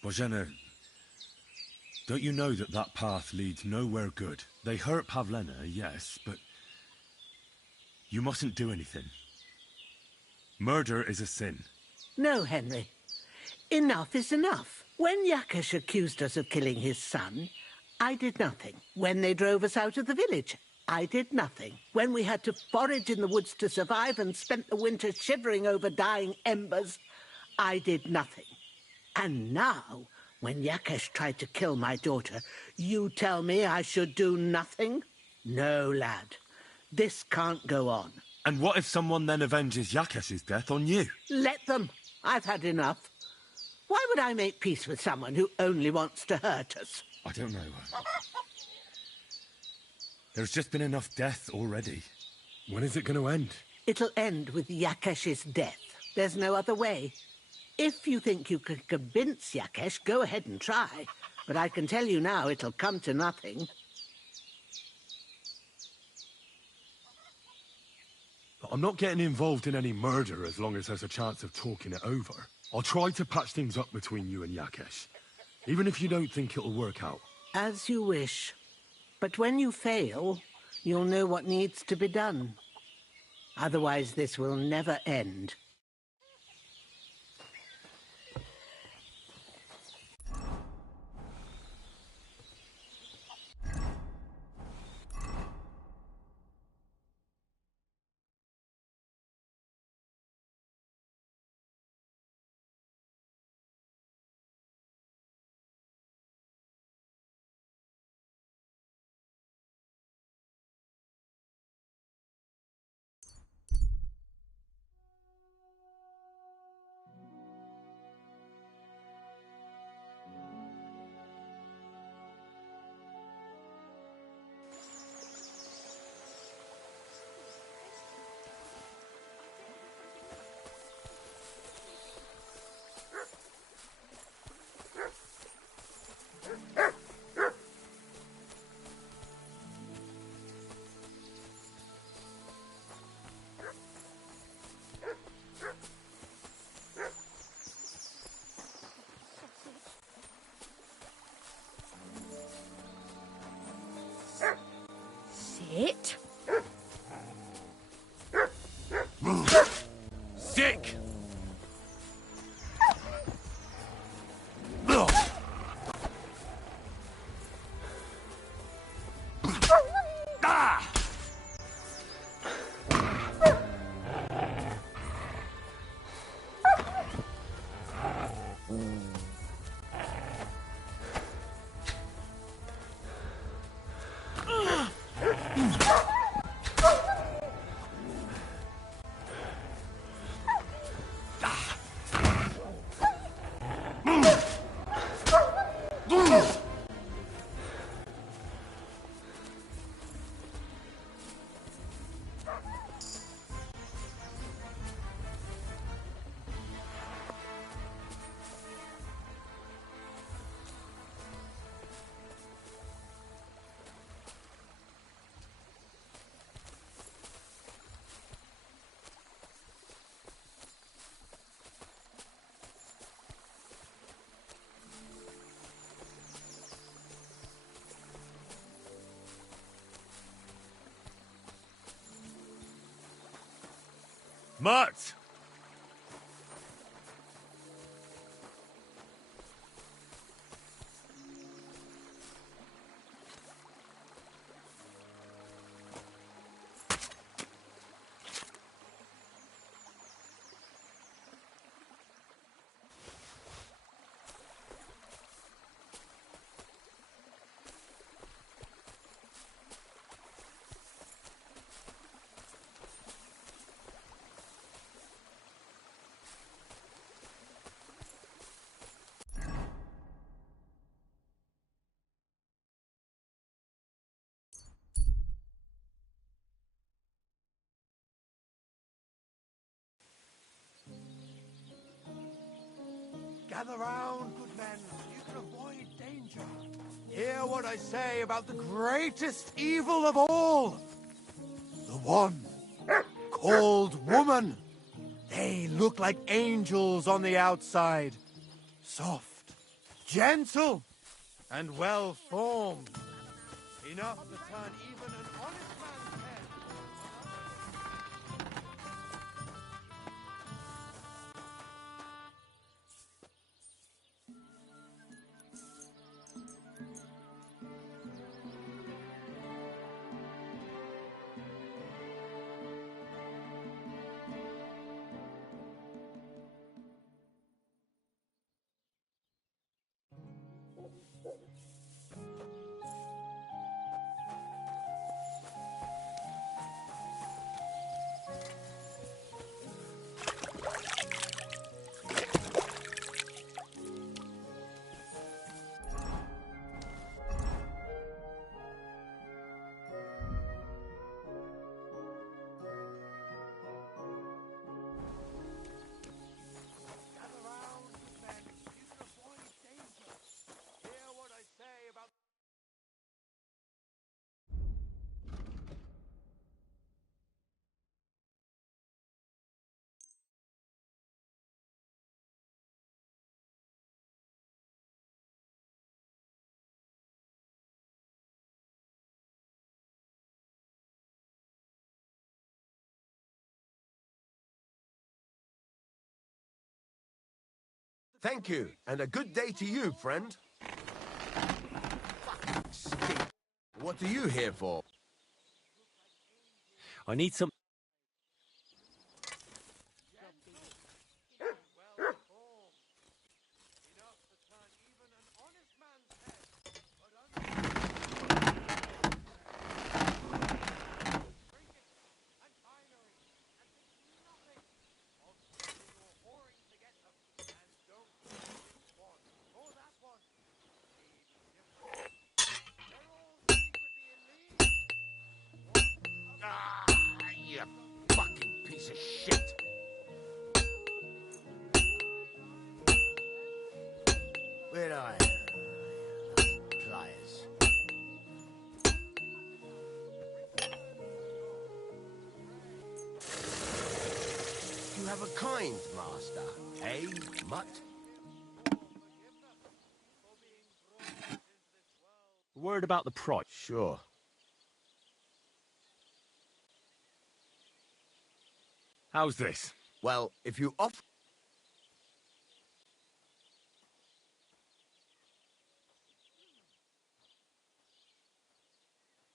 Bozhena, don't you know that that path leads nowhere good? They hurt Pavlena, yes, but you mustn't do anything. Murder is a sin. No, Henry. Enough is enough. When Yakesh accused us of killing his son, I did nothing. When they drove us out of the village, I did nothing. When we had to forage in the woods to survive and spent the winter shivering over dying embers, I did nothing. And now, when Yakesh tried to kill my daughter, you tell me I should do nothing? No, lad. This can't go on. And what if someone then avenges Yakesh's death on you? Let them. I've had enough. Why would I make peace with someone who only wants to hurt us? I don't know. There's just been enough death already. When is it going to end? It'll end with Yakesh's death. There's no other way. If you think you can convince Yakesh, go ahead and try. But I can tell you now, it'll come to nothing. I'm not getting involved in any murder as long as there's a chance of talking it over. I'll try to patch things up between you and Yakesh, even if you don't think it'll work out. As you wish. But when you fail, you'll know what needs to be done. Otherwise, this will never end. it. Sick! Ah! Mutt! Gather round, good men, so you can avoid danger. Hear what I say about the greatest evil of all. The one called woman. They look like angels on the outside. Soft, gentle, and well-formed. Enough to turn even an honest man's head. Thank you, and a good day to you, friend. Fucking stink. What are you here for? I need some... Ah, you fucking piece of shit. Where are you? Pliers. You have a kind master, eh, Mutt? Word about the price. Sure. How's this? Well, if you off...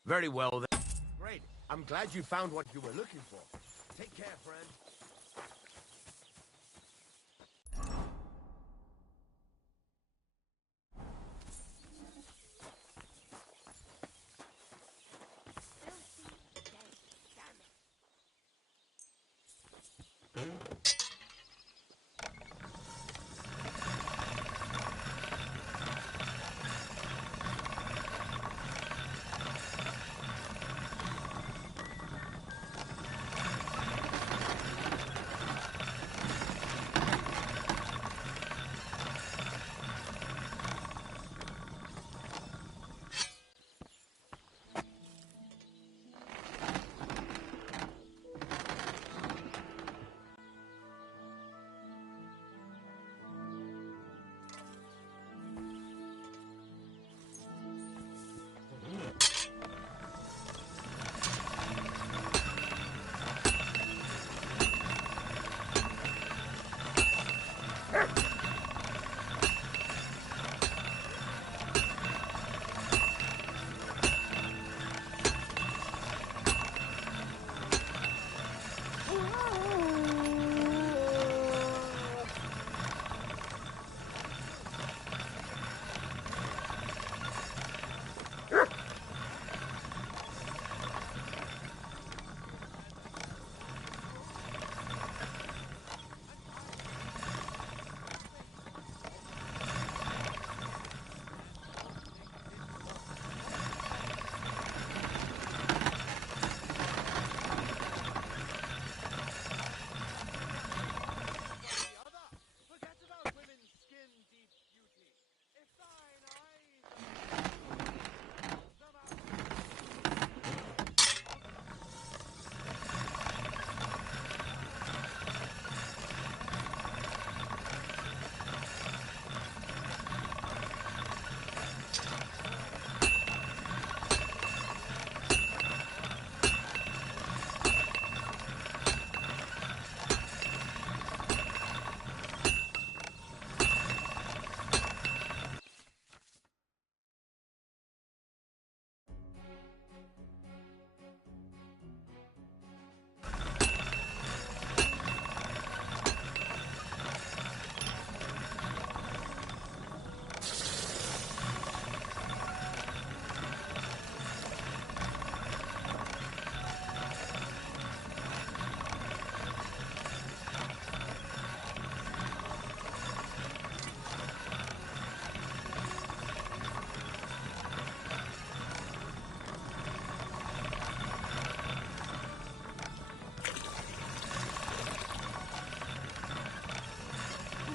Very well, then. Great. I'm glad you found what you were looking for. Take care, friend.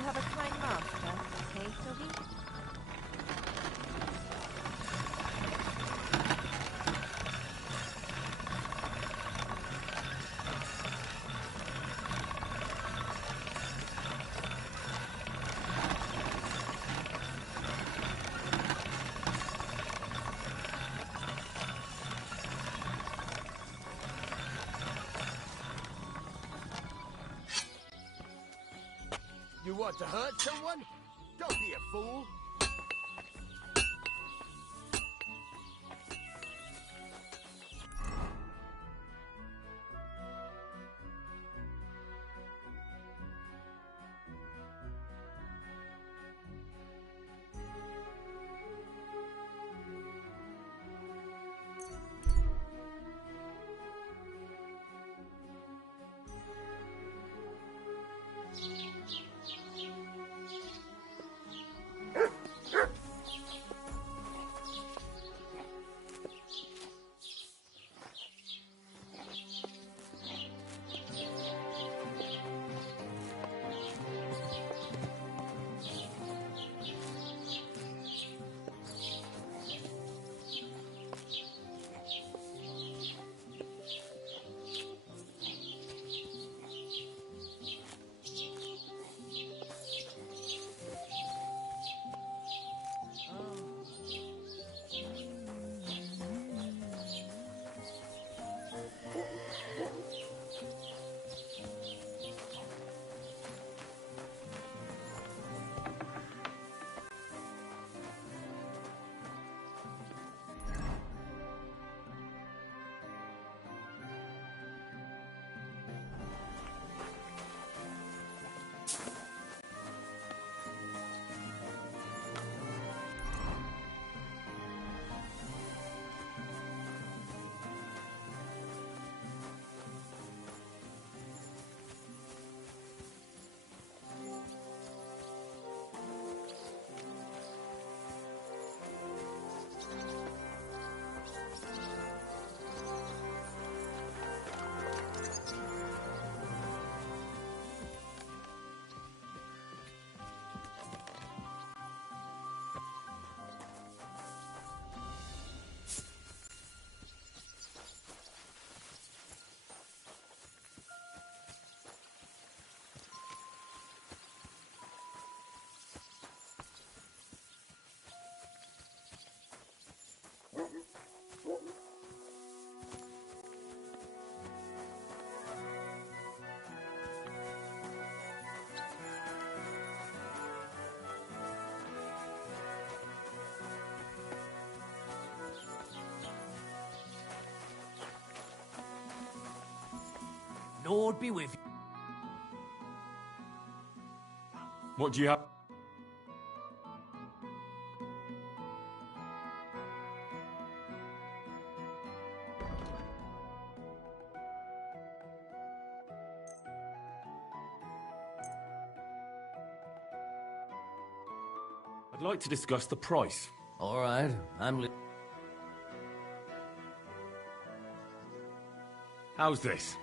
You have a kind master, eh, Doggy? You want to hurt someone? Don't be a fool. Lord be with you. What do you have? I'd like to discuss the price. All right, How's this?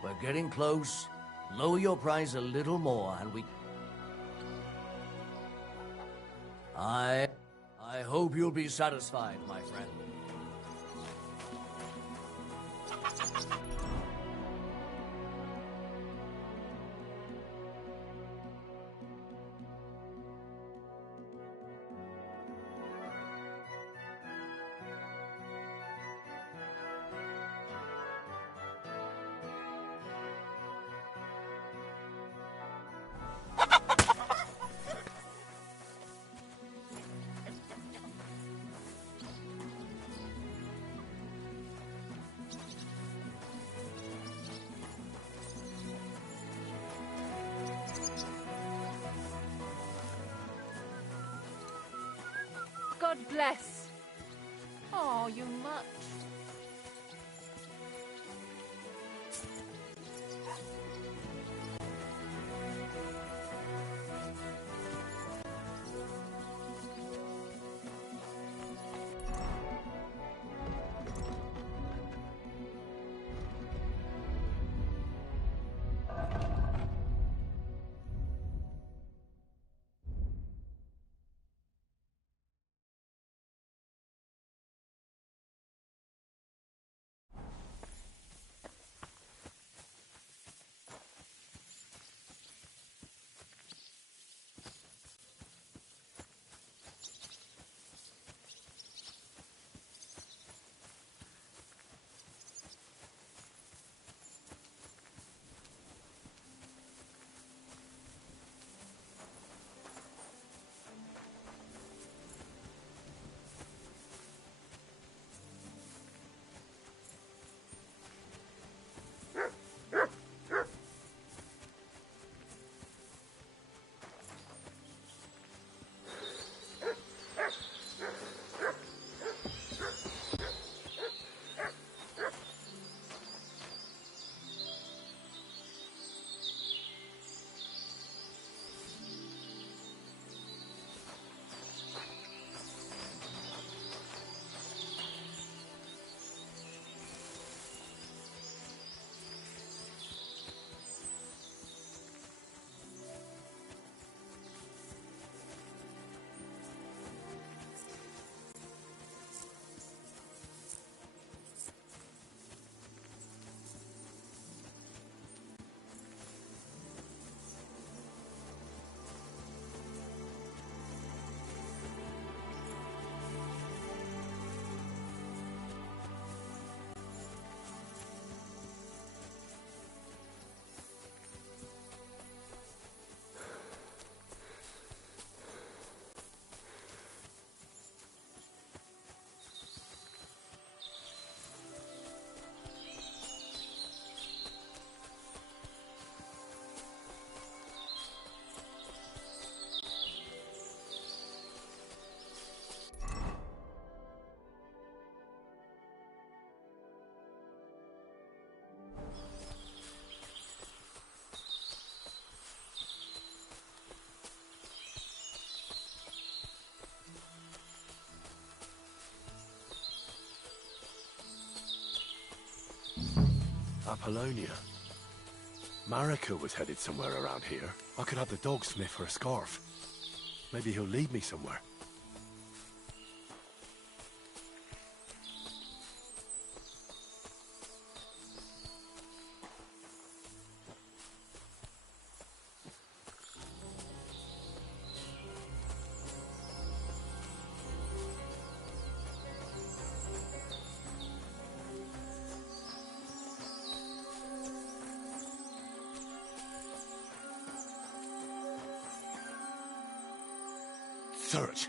We're getting close. Lower your price a little more, and we... I hope you'll be satisfied, my friend. God bless. Oh, you Mutt. Apollonia. Marika was headed somewhere around here. I could have the dog sniff her scarf. Maybe he'll lead me somewhere. Search.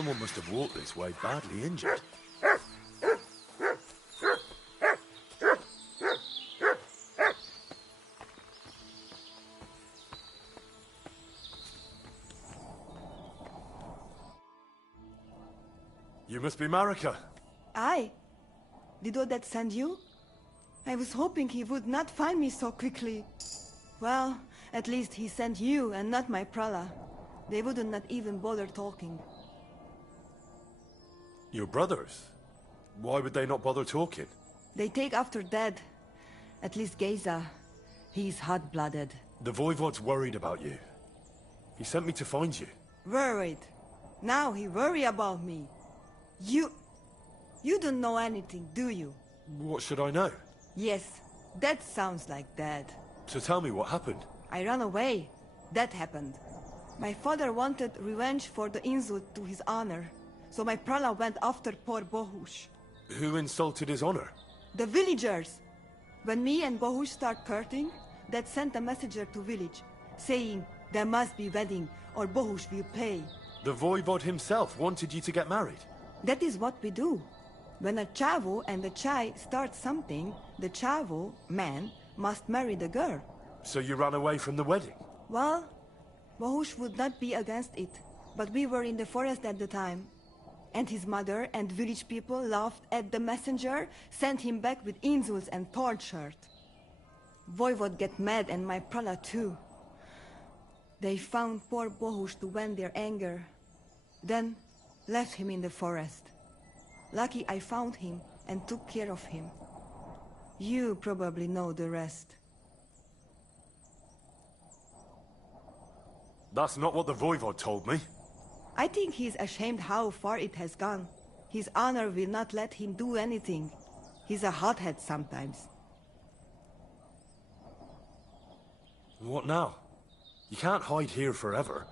Someone must have walked this way badly injured. You must be Marika. Aye. Did Odette send you? I was hoping he would not find me so quickly. Well, at least he sent you and not my prala. They would not even bother talking. Your brothers? Why would they not bother talking? They take after dead. At least Geza. He's hot-blooded. The Voivod's worried about you. He sent me to find you. Worried. Now he worry about me. You don't know anything, do you? What should I know? Yes, that sounds like Dad. So tell me what happened. I ran away. That happened. My father wanted revenge for the insult to his honor, so my prala went after poor Bohush. Who insulted his honor? The villagers! When me and Bohush start courting, Dad sent a messenger to village, saying there must be wedding or Bohush will pay. The Voivod himself wanted you to get married? That is what we do. When a chavo and a chai start something, the chavo, man, must marry the girl. So you ran away from the wedding? Well, Bohush would not be against it, but we were in the forest at the time. And his mother and village people laughed at the messenger, sent him back with insults and tortured. Voivod get mad and my prala too. They found poor Bohush to vent their anger. Then left him in the forest. Lucky I found him and took care of him. You probably know the rest. That's not what the Voivod told me. I think he's ashamed how far it has gone. His honor will not let him do anything. He's a hothead sometimes. What now? You can't hide here forever.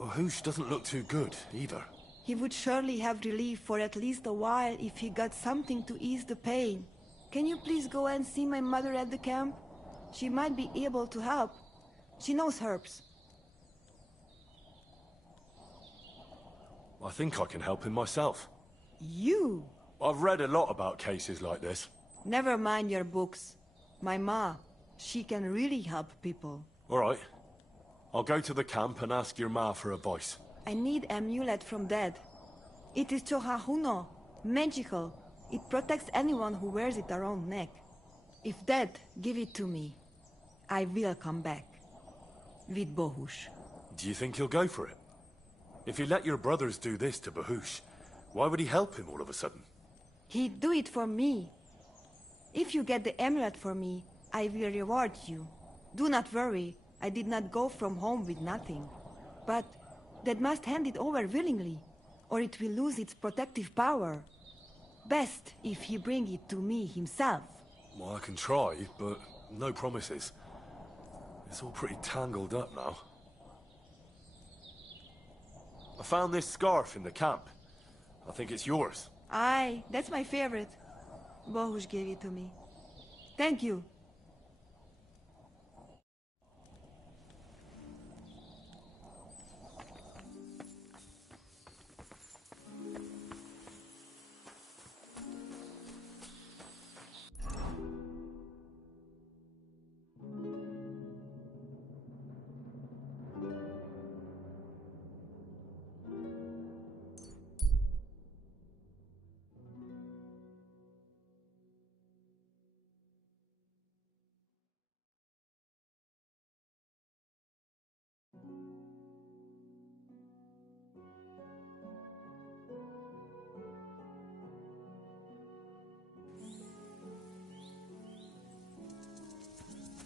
Bohush doesn't look too good, either. He would surely have relief for at least a while if he got something to ease the pain. Can you please go and see my mother at the camp? She might be able to help. She knows herbs. I think I can help him myself. You? I've read a lot about cases like this. Never mind your books. My ma, she can really help people. All right. I'll go to the camp and ask your ma for advice. I need amulet from Dad. It is Chohahuno, magical. It protects anyone who wears it around neck. If Dad give it to me, I will come back. With Bohush. Do you think he'll go for it? If you let your brothers do this to Bohush, why would he help him all of a sudden? He'd do it for me. If you get the amulet for me, I will reward you. Do not worry, I did not go from home with nothing. But Dad must hand it over willingly, or it will lose its protective power. Best if he bring it to me himself. Well, I can try, but no promises. It's all pretty tangled up now. I found this scarf in the camp. I think it's yours. Aye, that's my favorite. Bohush gave it to me. Thank you.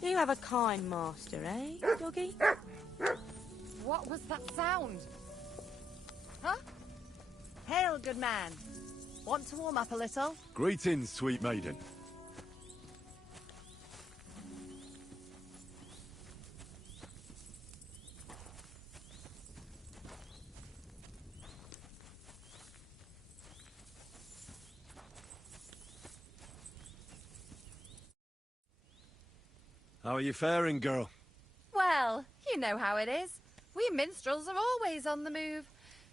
You have a kind master, eh, doggy? What was that sound? Huh? Hail, good man. Want to warm up a little? Greetings, sweet maiden. How are you faring, girl? Well, you know how it is. We minstrels are always on the move.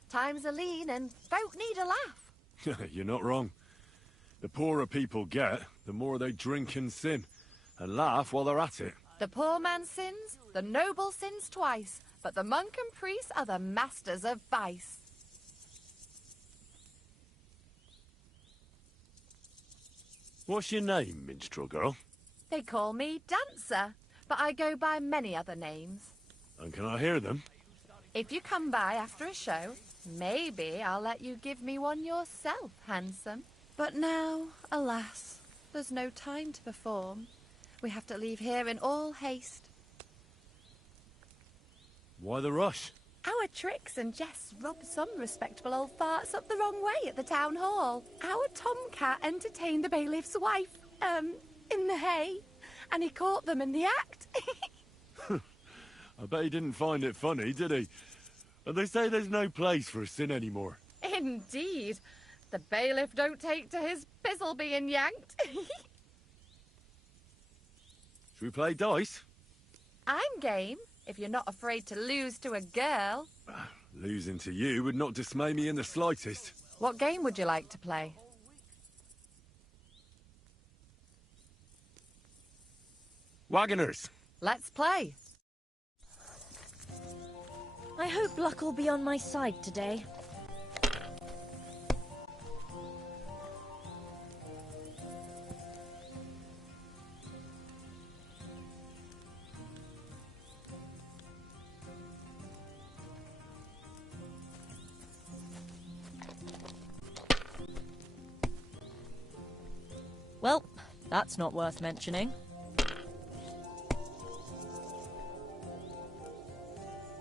Times are lean and folk need a laugh. You're not wrong. The poorer people get, the more they drink and sin, and laugh while they're at it. The poor man sins, the noble sins twice, but the monk and priest are the masters of vice. What's your name, minstrel girl? They call me Dancer, but I go by many other names. And can I hear them? If you come by after a show, maybe I'll let you give me one yourself, handsome. But now, alas, there's no time to perform. We have to leave here in all haste. Why the rush? Our tricks and jests rubbed some respectable old farts up the wrong way at the town hall. Our tomcat entertained the bailiff's wife, in the hay, and he caught them in the act. I bet he didn't find it funny, did he? And they say there's no place for sin anymore. Indeed. The bailiff don't take to his pizzle being yanked. Should we play dice? I'm game, if you're not afraid to lose to a girl. Losing to you would not dismay me in the slightest. What game would you like to play? Wagoners. Let's play. I hope luck will be on my side today. Well, that's not worth mentioning.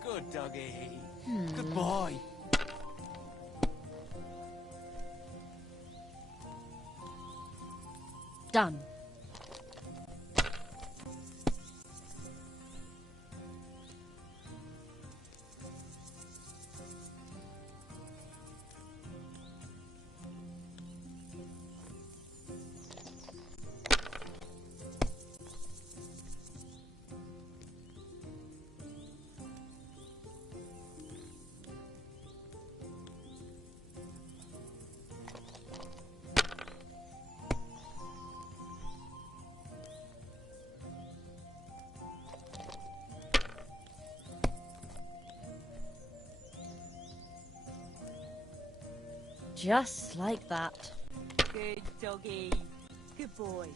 Good doggy. Good boy. Done. Just like that. Good doggy. Good boy.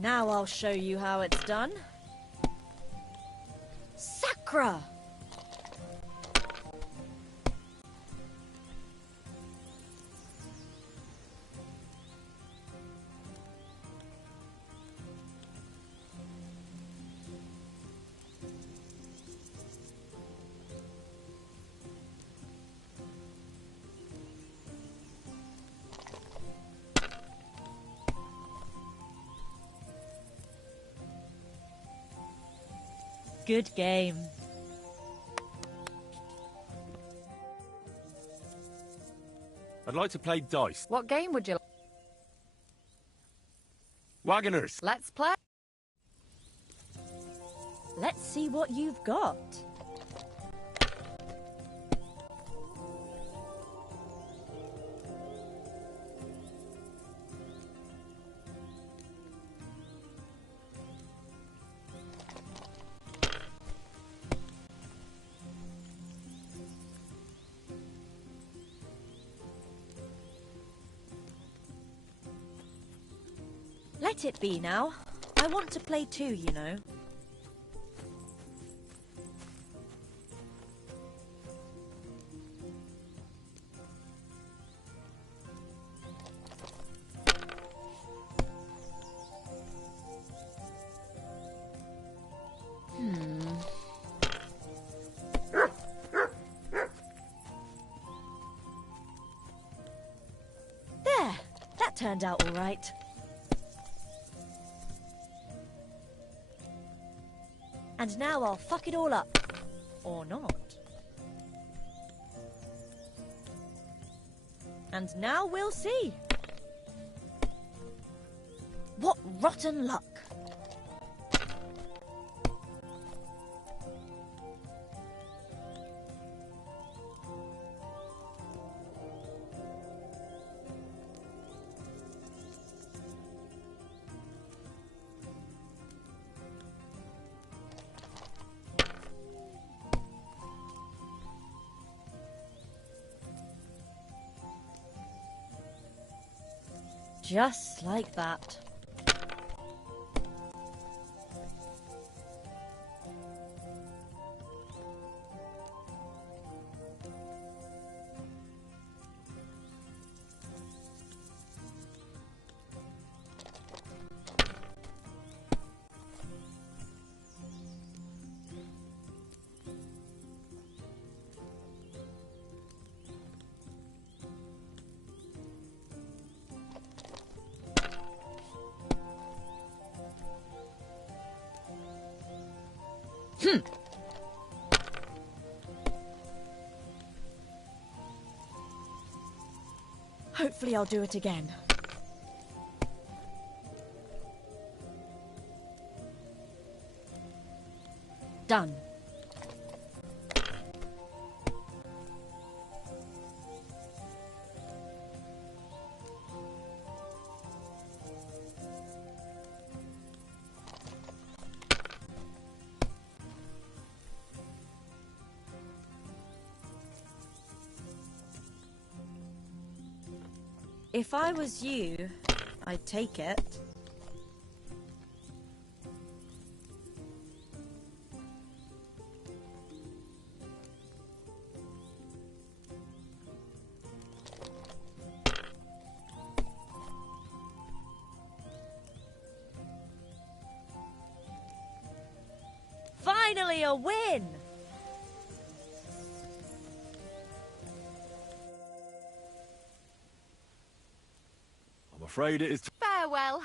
Now I'll show you how it's done. Sacra! Good game. I'd like to play dice. What game would you like? Wagoners. Let's play. Let's see what you've got. Let it be now. I want to play too, you know. turned out all right. And now I'll fuck it all up. Or not. And now we'll see. What rotten luck. Just like that. Hopefully I'll do it again. Done. If I was you, I'd take it. Finally a win! I'm afraid it is... Farewell.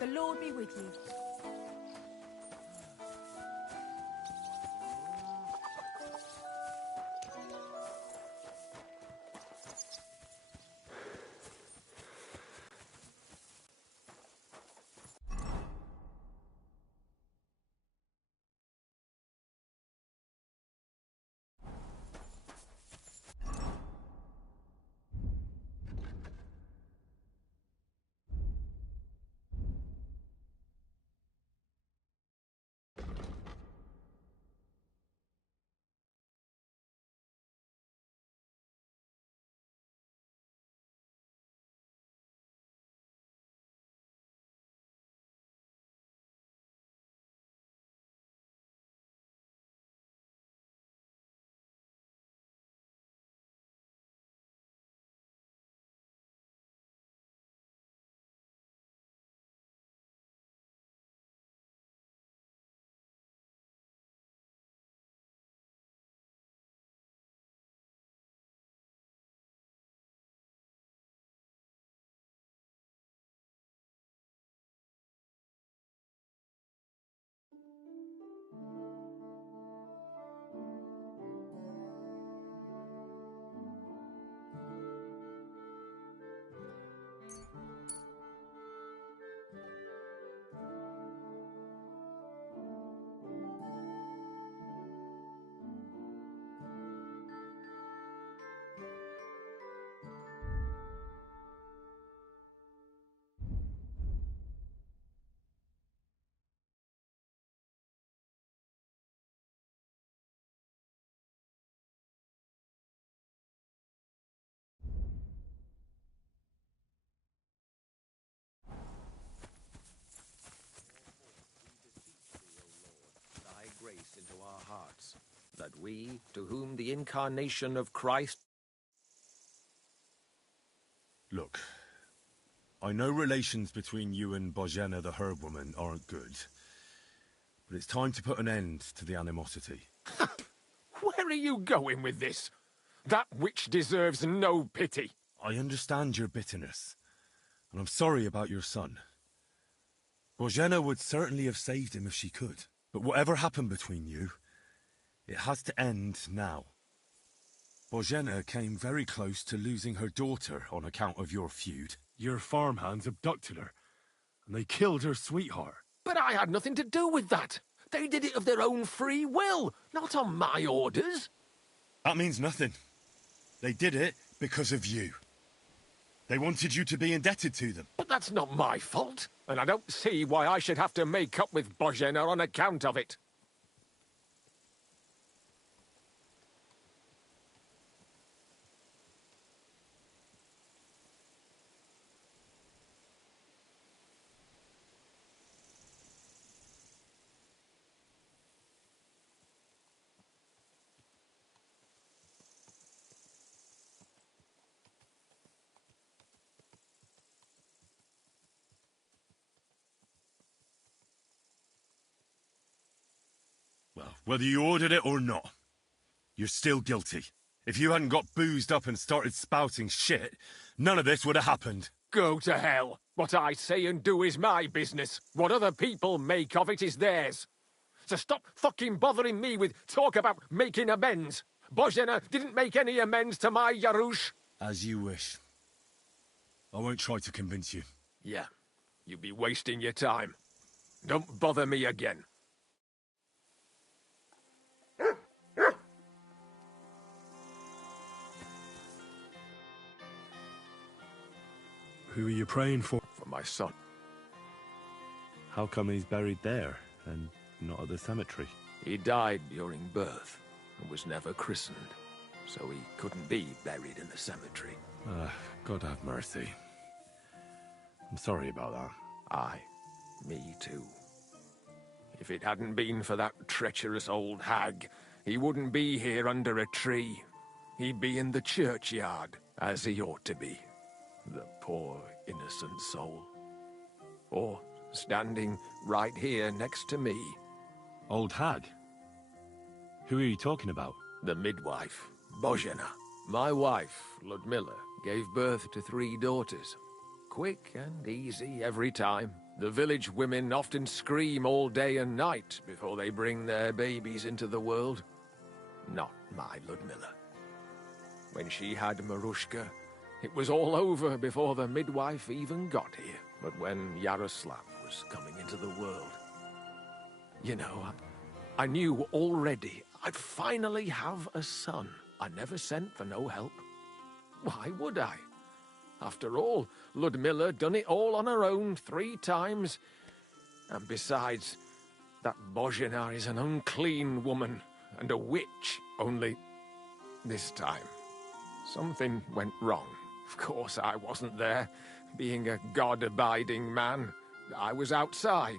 The Lord be with you. into our hearts, that we, to whom the incarnation of Christ... Look, I know relations between you and Bozhena the herb woman aren't good, but it's time to put an end to the animosity. Where are you going with this? That witch deserves no pity. I understand your bitterness, and I'm sorry about your son. Bozhena would certainly have saved him if she could, but whatever happened between you, it has to end now. Bozhena came very close to losing her daughter on account of your feud. Your farmhands abducted her, and they killed her sweetheart. But I had nothing to do with that. They did it of their own free will, not on my orders. That means nothing. They did it because of you. They wanted you to be indebted to them. But that's not my fault, and I don't see why I should have to make up with Bozhena on account of it. Well, whether you ordered it or not, you're still guilty. If you hadn't got boozed up and started spouting shit, none of this would have happened. Go to hell. What I say and do is my business. What other people make of it is theirs. So stop fucking bothering me with talk about making amends. Bozhena didn't make any amends to my Yarush. As you wish. I won't try to convince you. Yeah, you'd be wasting your time. Don't bother me again. Who are you praying for? For my son. How come he's buried there and not at the cemetery? He died during birth and was never christened, so he couldn't be buried in the cemetery. God have mercy. I'm sorry about that. Aye, me too. If it hadn't been for that treacherous old hag, he wouldn't be here under a tree. He'd be in the churchyard, as he ought to be. The poor, innocent soul. Or standing right here next to me. Old hag? Who are you talking about? The midwife, Bozhena. My wife, Ludmilla, gave birth to 3 daughters. Quick and easy every time. The village women often scream all day and night before they bring their babies into the world. Not my Ludmilla. When she had Marushka, it was all over before the midwife even got here. But when Yaroslav was coming into the world, you know, I knew already I'd finally have a son. I never sent for no help. Why would I? After all, Ludmilla done it all on her own 3 times. And besides, that Bozhena is an unclean woman and a witch. Only this time, something went wrong. Of course, I wasn't there. Being a God-abiding man, I was outside.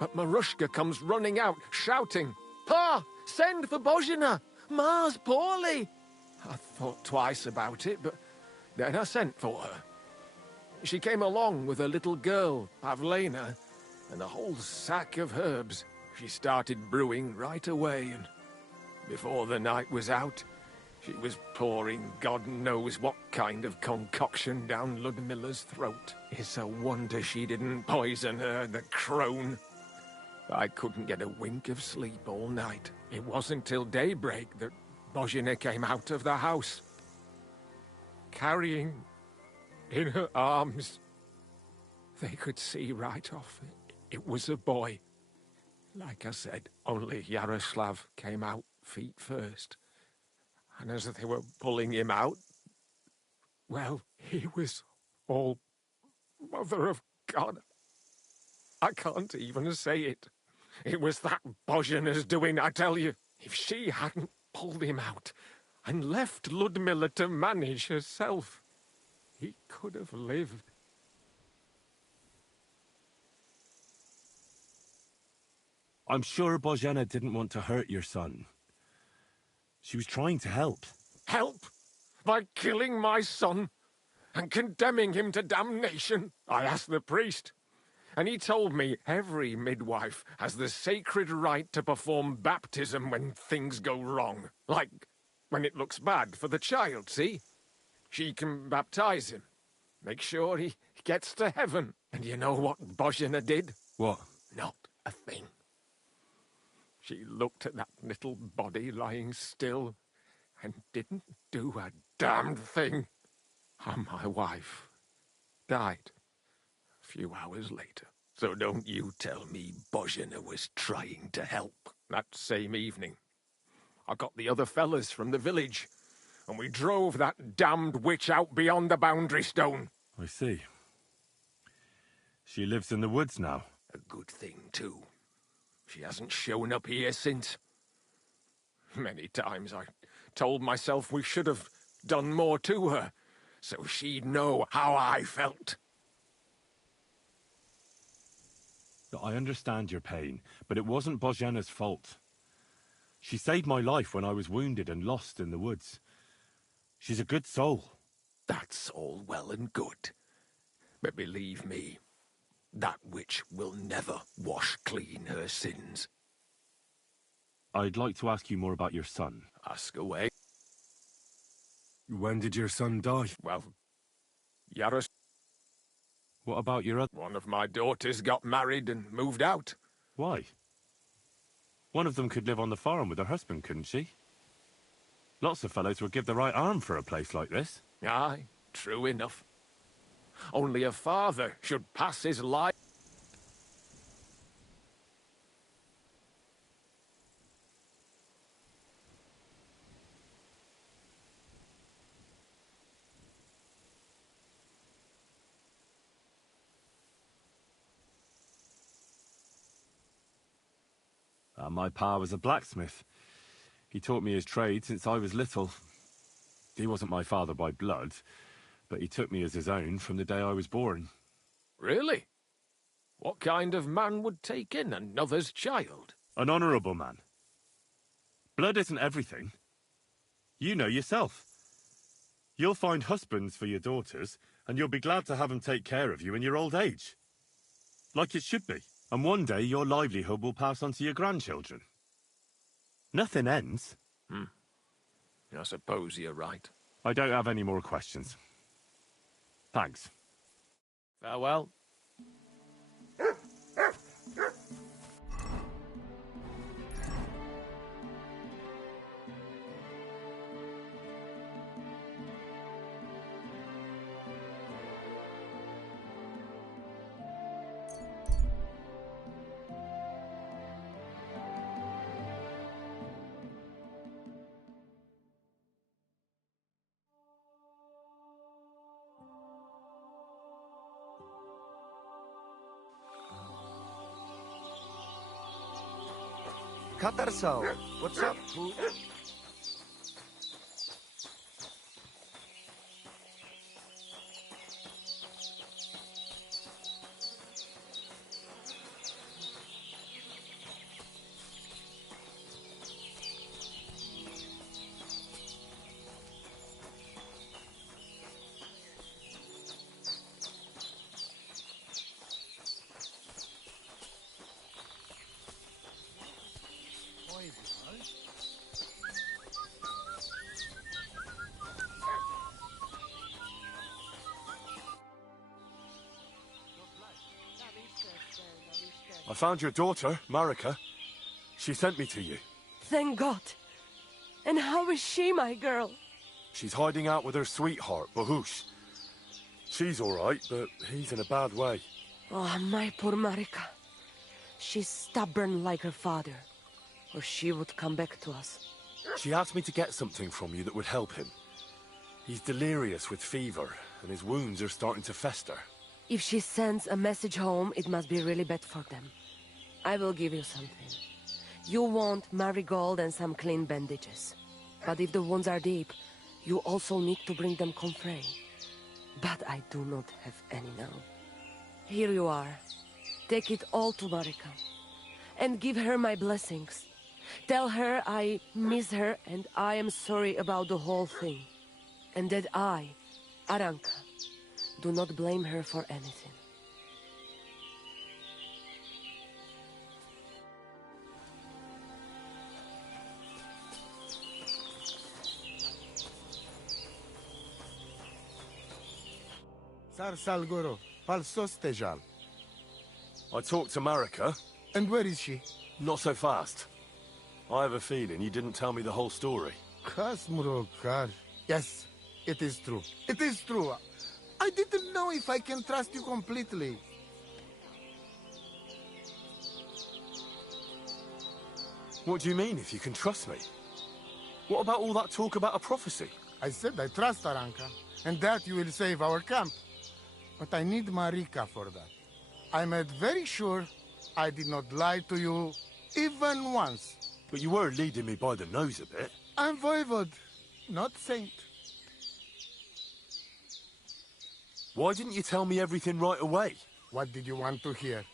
But Marushka comes running out, shouting, "Pa, send for Bozhena! Ma's poorly!" I thought twice about it, but then I sent for her. She came along with a little girl, Pavlena, and a whole sack of herbs. She started brewing right away, and before the night was out, she was pouring God knows what kind of concoction down Ludmilla's throat. It's a wonder she didn't poison her, the crone. I couldn't get a wink of sleep all night. It wasn't till daybreak that Bozhena came out of the house, carrying in her arms. They could see right off it was a boy. Like I said, only Yaroslav came out feet first. And as they were pulling him out, well, he was all Mother of God. I can't even say it. It was that Bozhena's doing, I tell you. If she hadn't pulled him out and left Ludmilla to manage herself, he could have lived. I'm sure Bozhena didn't want to hurt your son. She was trying to help. Help? By killing my son and condemning him to damnation? I asked the priest, and he told me every midwife has the sacred right to perform baptism when things go wrong. Like when it looks bad for the child, see? She can baptize him, make sure he gets to heaven. And you know what Bozhena did? What? Not a thing. She looked at that little body lying still and didn't do a damned thing. And my wife died a few hours later. So don't you tell me Bozhena was trying to help. That same evening, I got the other fellas from the village, and we drove that damned witch out beyond the boundary stone. I see. She lives in the woods now. A good thing, too. She hasn't shown up here since. Many times I told myself we should have done more to her, so she'd know how I felt. I understand your pain, but it wasn't Bozhena's fault. She saved my life when I was wounded and lost in the woods. She's a good soul. That's all well and good. But believe me, that witch will never wash clean her sins. I'd like to ask you more about your son. Ask away. When did your son die? Well, Yaros... What about your other... One of my daughters got married and moved out. Why? One of them could live on the farm with her husband, couldn't she? Lots of fellows would give the right arm for a place like this. Aye, true enough. Only a father should pass his life... My pa was a blacksmith. He taught me his trade since I was little. He wasn't my father by blood, but he took me as his own from the day I was born. Really? What kind of man would take in another's child? An honourable man. Blood isn't everything. You know yourself. You'll find husbands for your daughters, and you'll be glad to have them take care of you in your old age. Like it should be. And one day your livelihood will pass on to your grandchildren. Nothing ends. I suppose you're right. I don't have any more questions. Thanks. Farewell. Katarso, what's up, fool? I found your daughter, Marika. She sent me to you. Thank God. And how is she, my girl? She's hiding out with her sweetheart, Bahush. She's all right, but he's in a bad way. Oh, my poor Marika. She's stubborn like her father, or she would come back to us. She asked me to get something from you that would help him. He's delirious with fever, and his wounds are starting to fester. If she sends a message home, it must be really bad for them. I will give you something. You want marigold and some clean bandages. But if the wounds are deep, you also need to bring them comfrey. But I do not have any now. Here you are. Take it all to Marika. and give her my blessings. Tell her I miss her and I am sorry about the whole thing. And that I, Aranka, do not blame her for anything. Sar Salgoro, falsos tejal. I talked to Marika. And where is she? Not so fast. I have a feeling you didn't tell me the whole story. Kasmurokar. Yes, it is true. It is true. I didn't know if I can trust you completely. What do you mean, if you can trust me? What about all that talk about a prophecy? I said I trust Aranka, and that you will save our camp. But I need Marika for that. I made very sure I did not lie to you, even once. But you were leading me by the nose a bit. I'm voivod, not saint. Why didn't you tell me everything right away? What did you want to hear?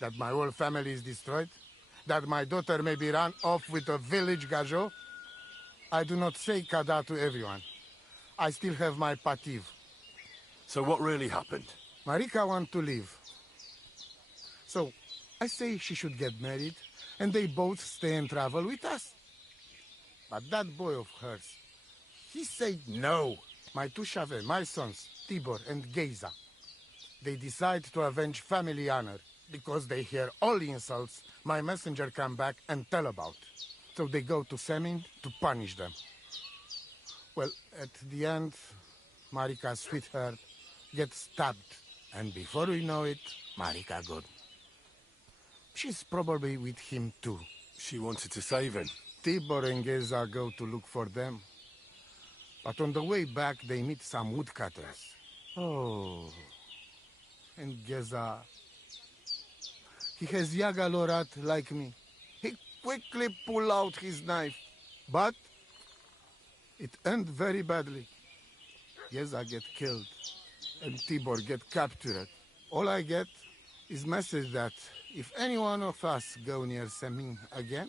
That my whole family is destroyed? That my daughter may be run off with a village gajo? I do not say kada to everyone. I still have my pativ. So what really happened? Marika wants to leave. So, I say she should get married, and they both stay and travel with us. But that boy of hers, he said no. My two Shave, my sons, Tibor and Geza, they decide to avenge family honor because they hear all the insults my messenger come back and tell about. So they go to Semin to punish them. Well, at the end, Marika's sweetheart gets stabbed. And before we know it, Marika gone. She's probably with him too. She wanted to save him. Tibor and Geza go to look for them. But on the way back, they meet some woodcutters. Oh. And Geza... he has Yaga Lorat like me. He quickly pull out his knife. But it ends very badly. Geza get killed. And Tibor get captured. All I get is message that if any one of us go near Semin again,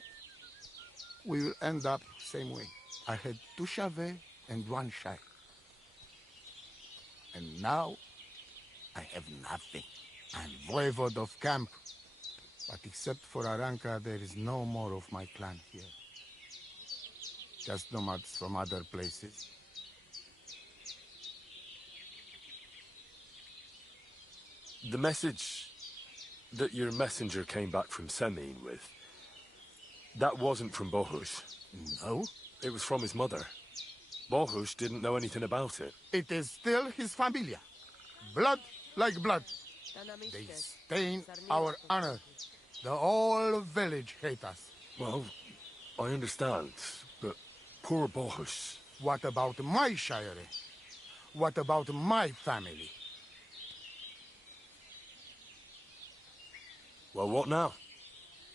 we will end up same way. I had 2 Shave and 1 Shai. And now, I have nothing. I'm voivod of camp. But except for Aranka, there is no more of my clan here. Just nomads from other places. The message that your messenger came back from Semin with, that wasn't from Bohush. No? It was from his mother. Bohush didn't know anything about it. It is still his familia. Blood like blood. They stain our honor. The whole village hate us. Well, I understand, but poor Bohush. What about my shire? What about my family? Well, what now?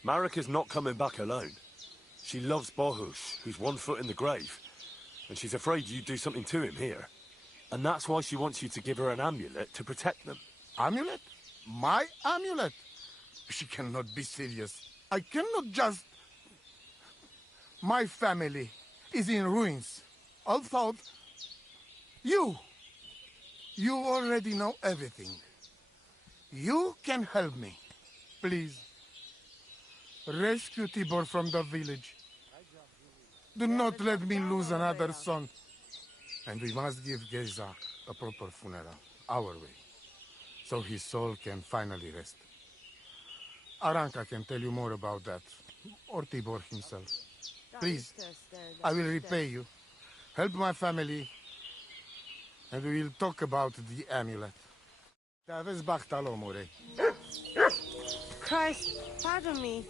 Marika's not coming back alone. She loves Bohush, who's 1 foot in the grave. And she's afraid you'd do something to him here. And that's why she wants you to give her an amulet to protect them. Amulet? My amulet? She cannot be serious. I cannot just... My family is in ruins. Although... You already know everything. You can help me. Please. Rescue Tibor from the village. Do not let me lose another son. And we must give Geza a proper funeral, our way, so his soul can finally rest. Aranka can tell you more about that, or Tibor himself. Please, I will repay you. Help my family, and we will talk about the amulet. Christ, pardon me.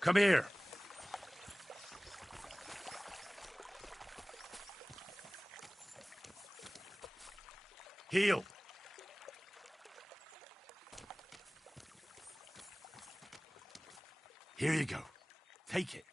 Come here. Heal. Here you go. Take it.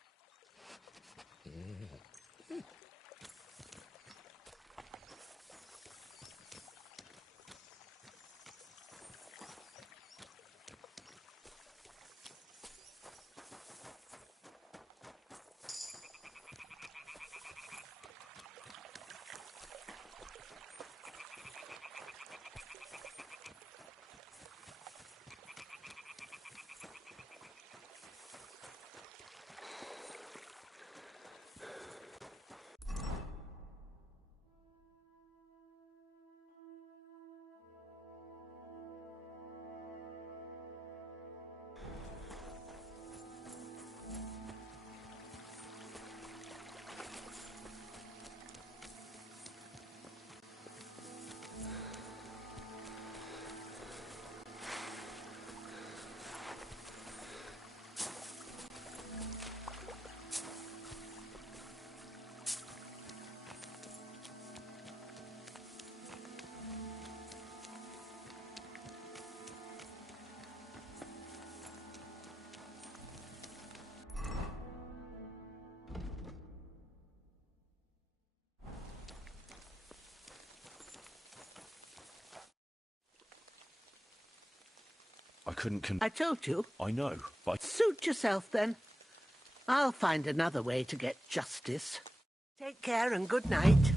I couldn't I told you. I know, but... Suit yourself, then. I'll find another way to get justice. Take care and good night.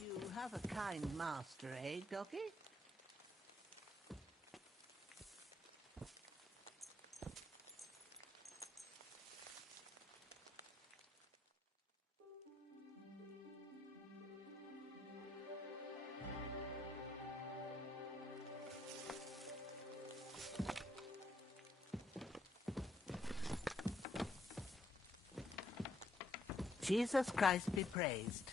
You have a kind master, eh, Doggy? Jesus Christ be praised.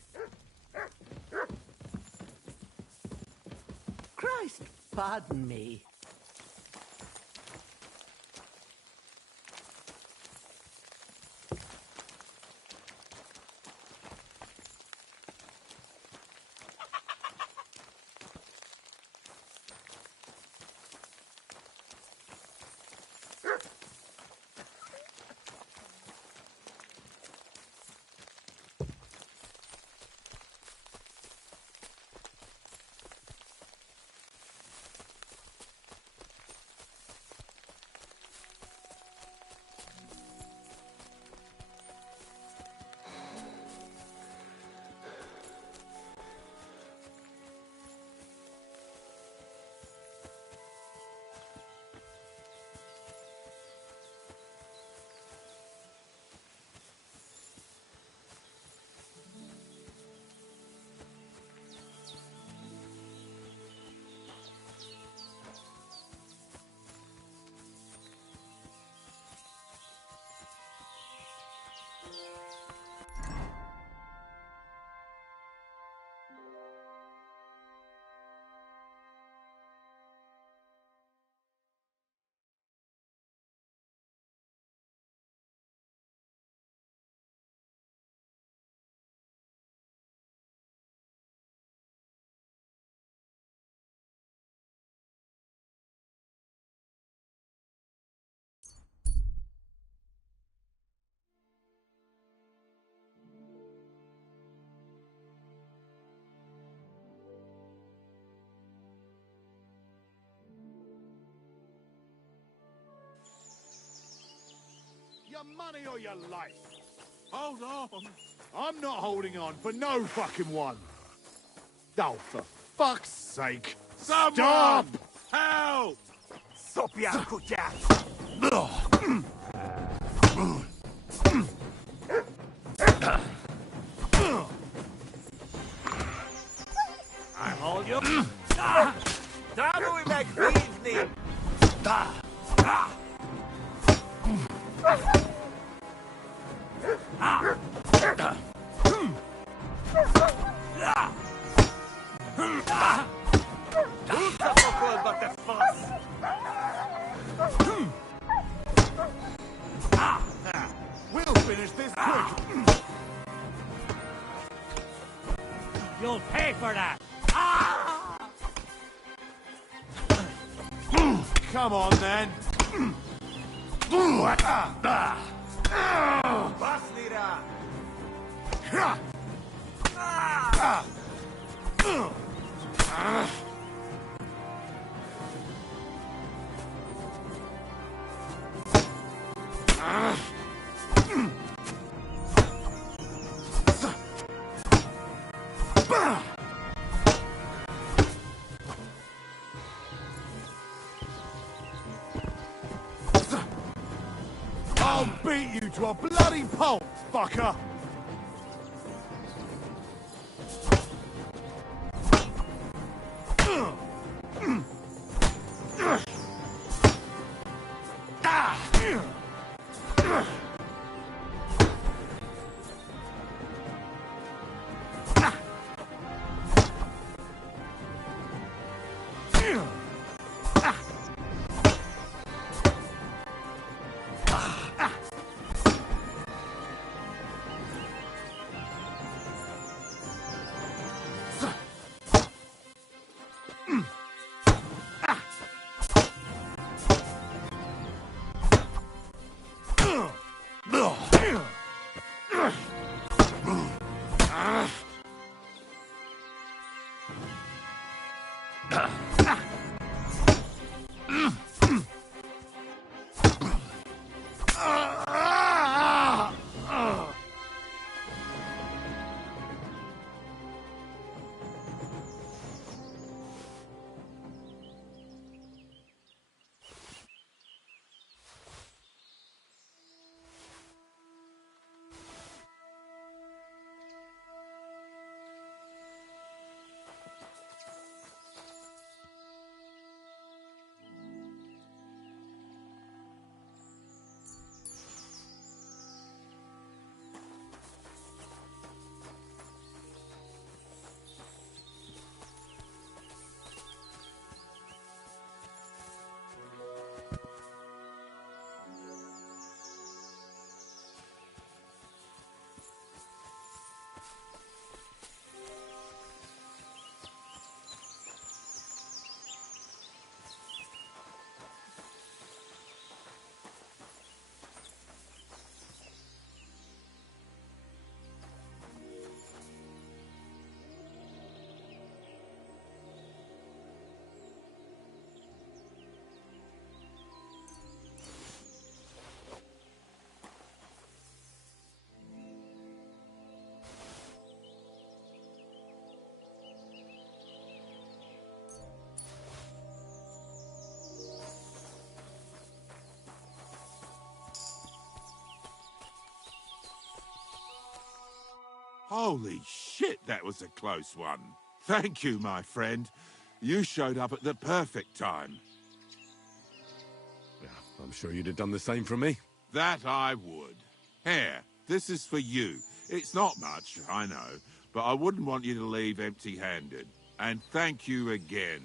Christ, pardon me. your money or your life. Hold on. I'm not holding on for no fucking one. Oh, for fuck's sake. Someone! Stop! Help! Sopia kucha. I hold you. Damo we make evening. We'll finish this quick. You'll pay for that. Come on, then. I'll beat you to a bloody pulp, fucker! Holy shit, that was a close one. Thank you, my friend. You showed up at the perfect time. Yeah, I'm sure you'd have done the same for me. That I would. Here, this is for you. It's not much, I know, but I wouldn't want you to leave empty-handed. And thank you again.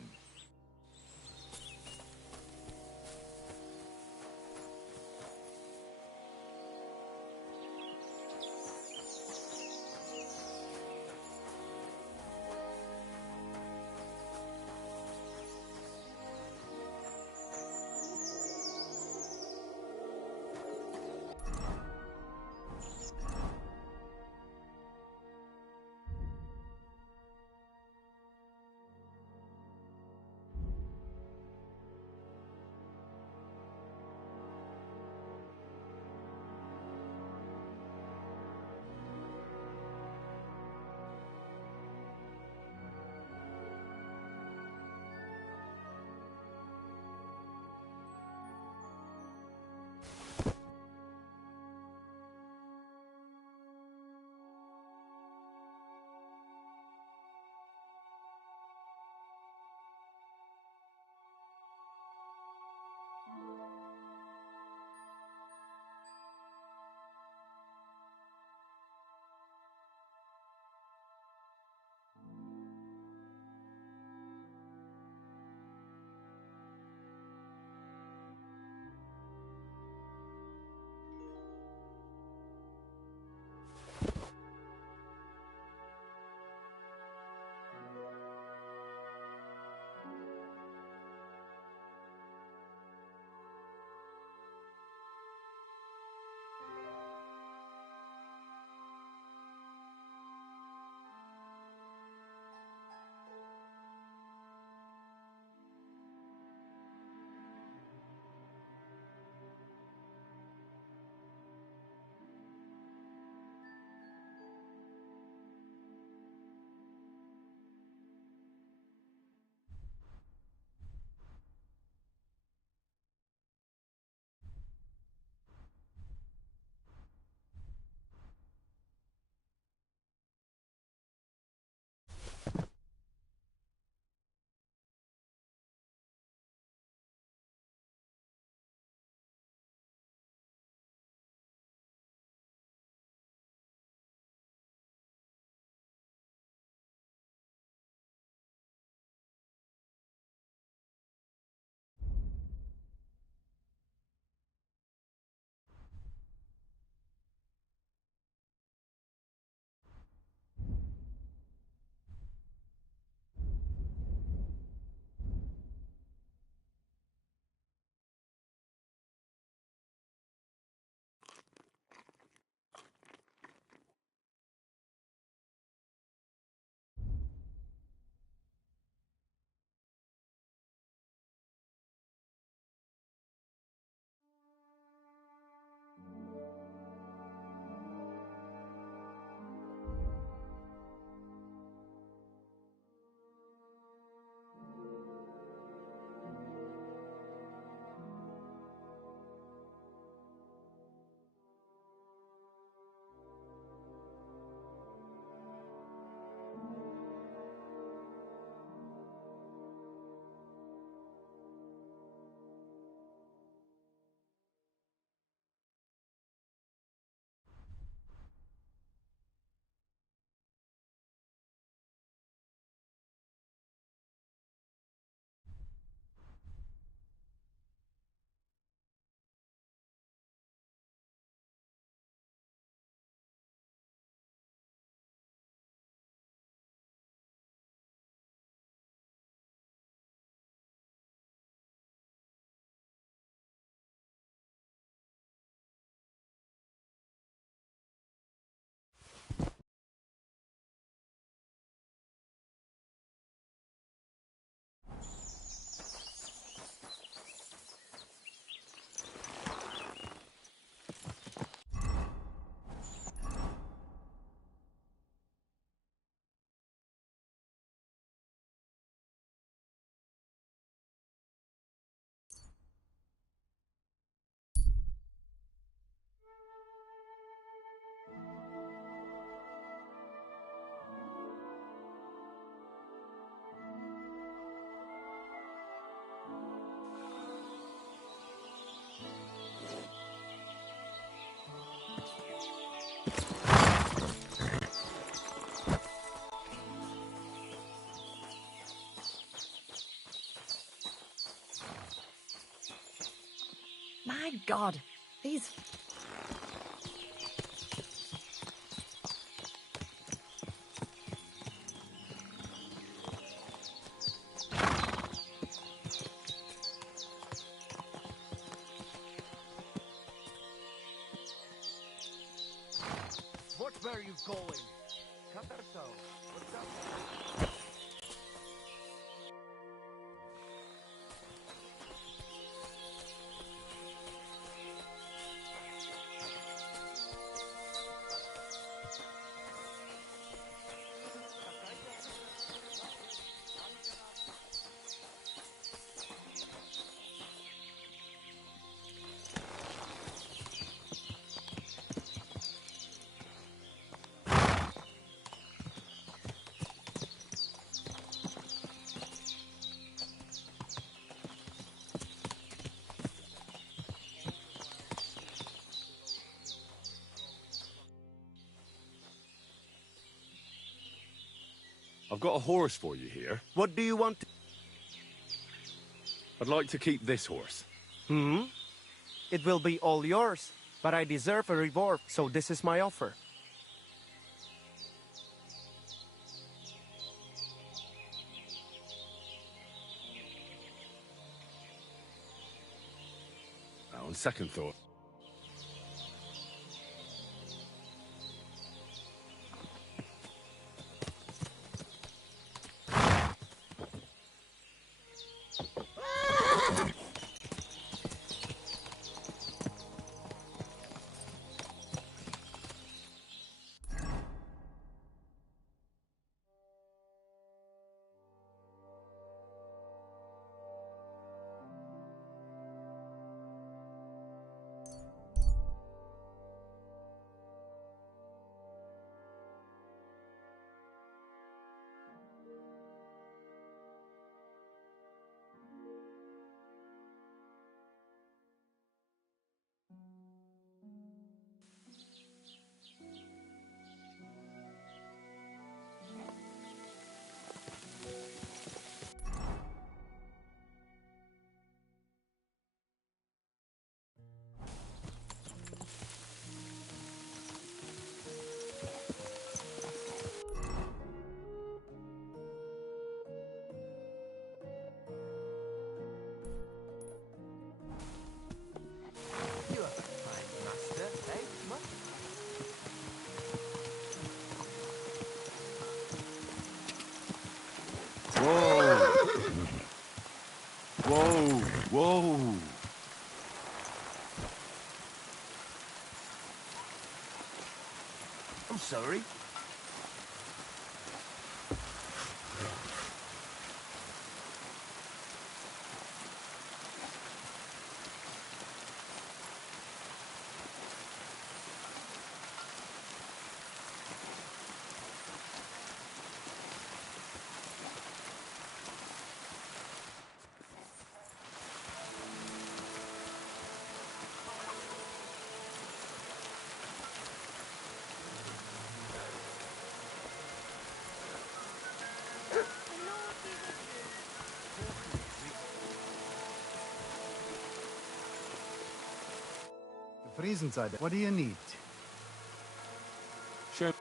My God, these... Watch where you going. Caterso, what's up? I've got a horse for you here. What do you want? I'd like to keep this horse. It will be all yours, but I deserve a reward, so this is my offer. On second thought. You are fine, master, eh, Mutt? Whoa! Whoa! I'm sorry. The prison side. What do you need? Sure.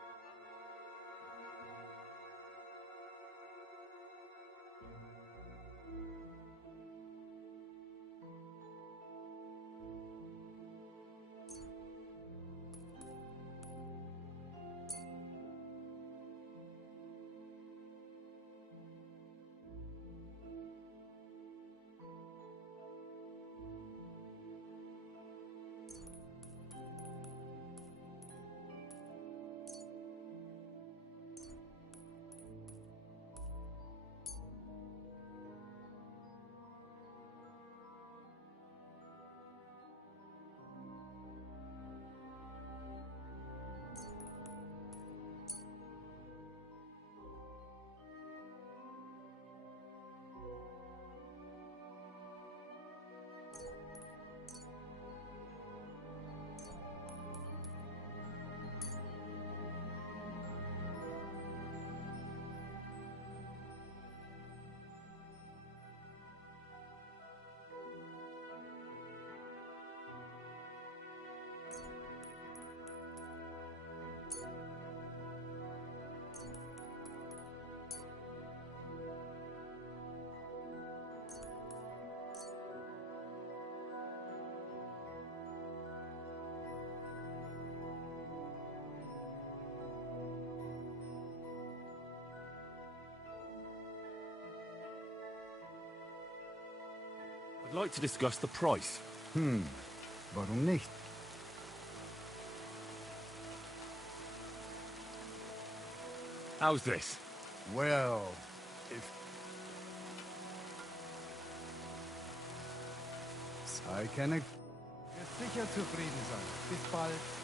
I'd like to discuss the price. Warum nicht? How's this? Well, if... Sei keine... Wird sicher zufrieden sein. Bis bald.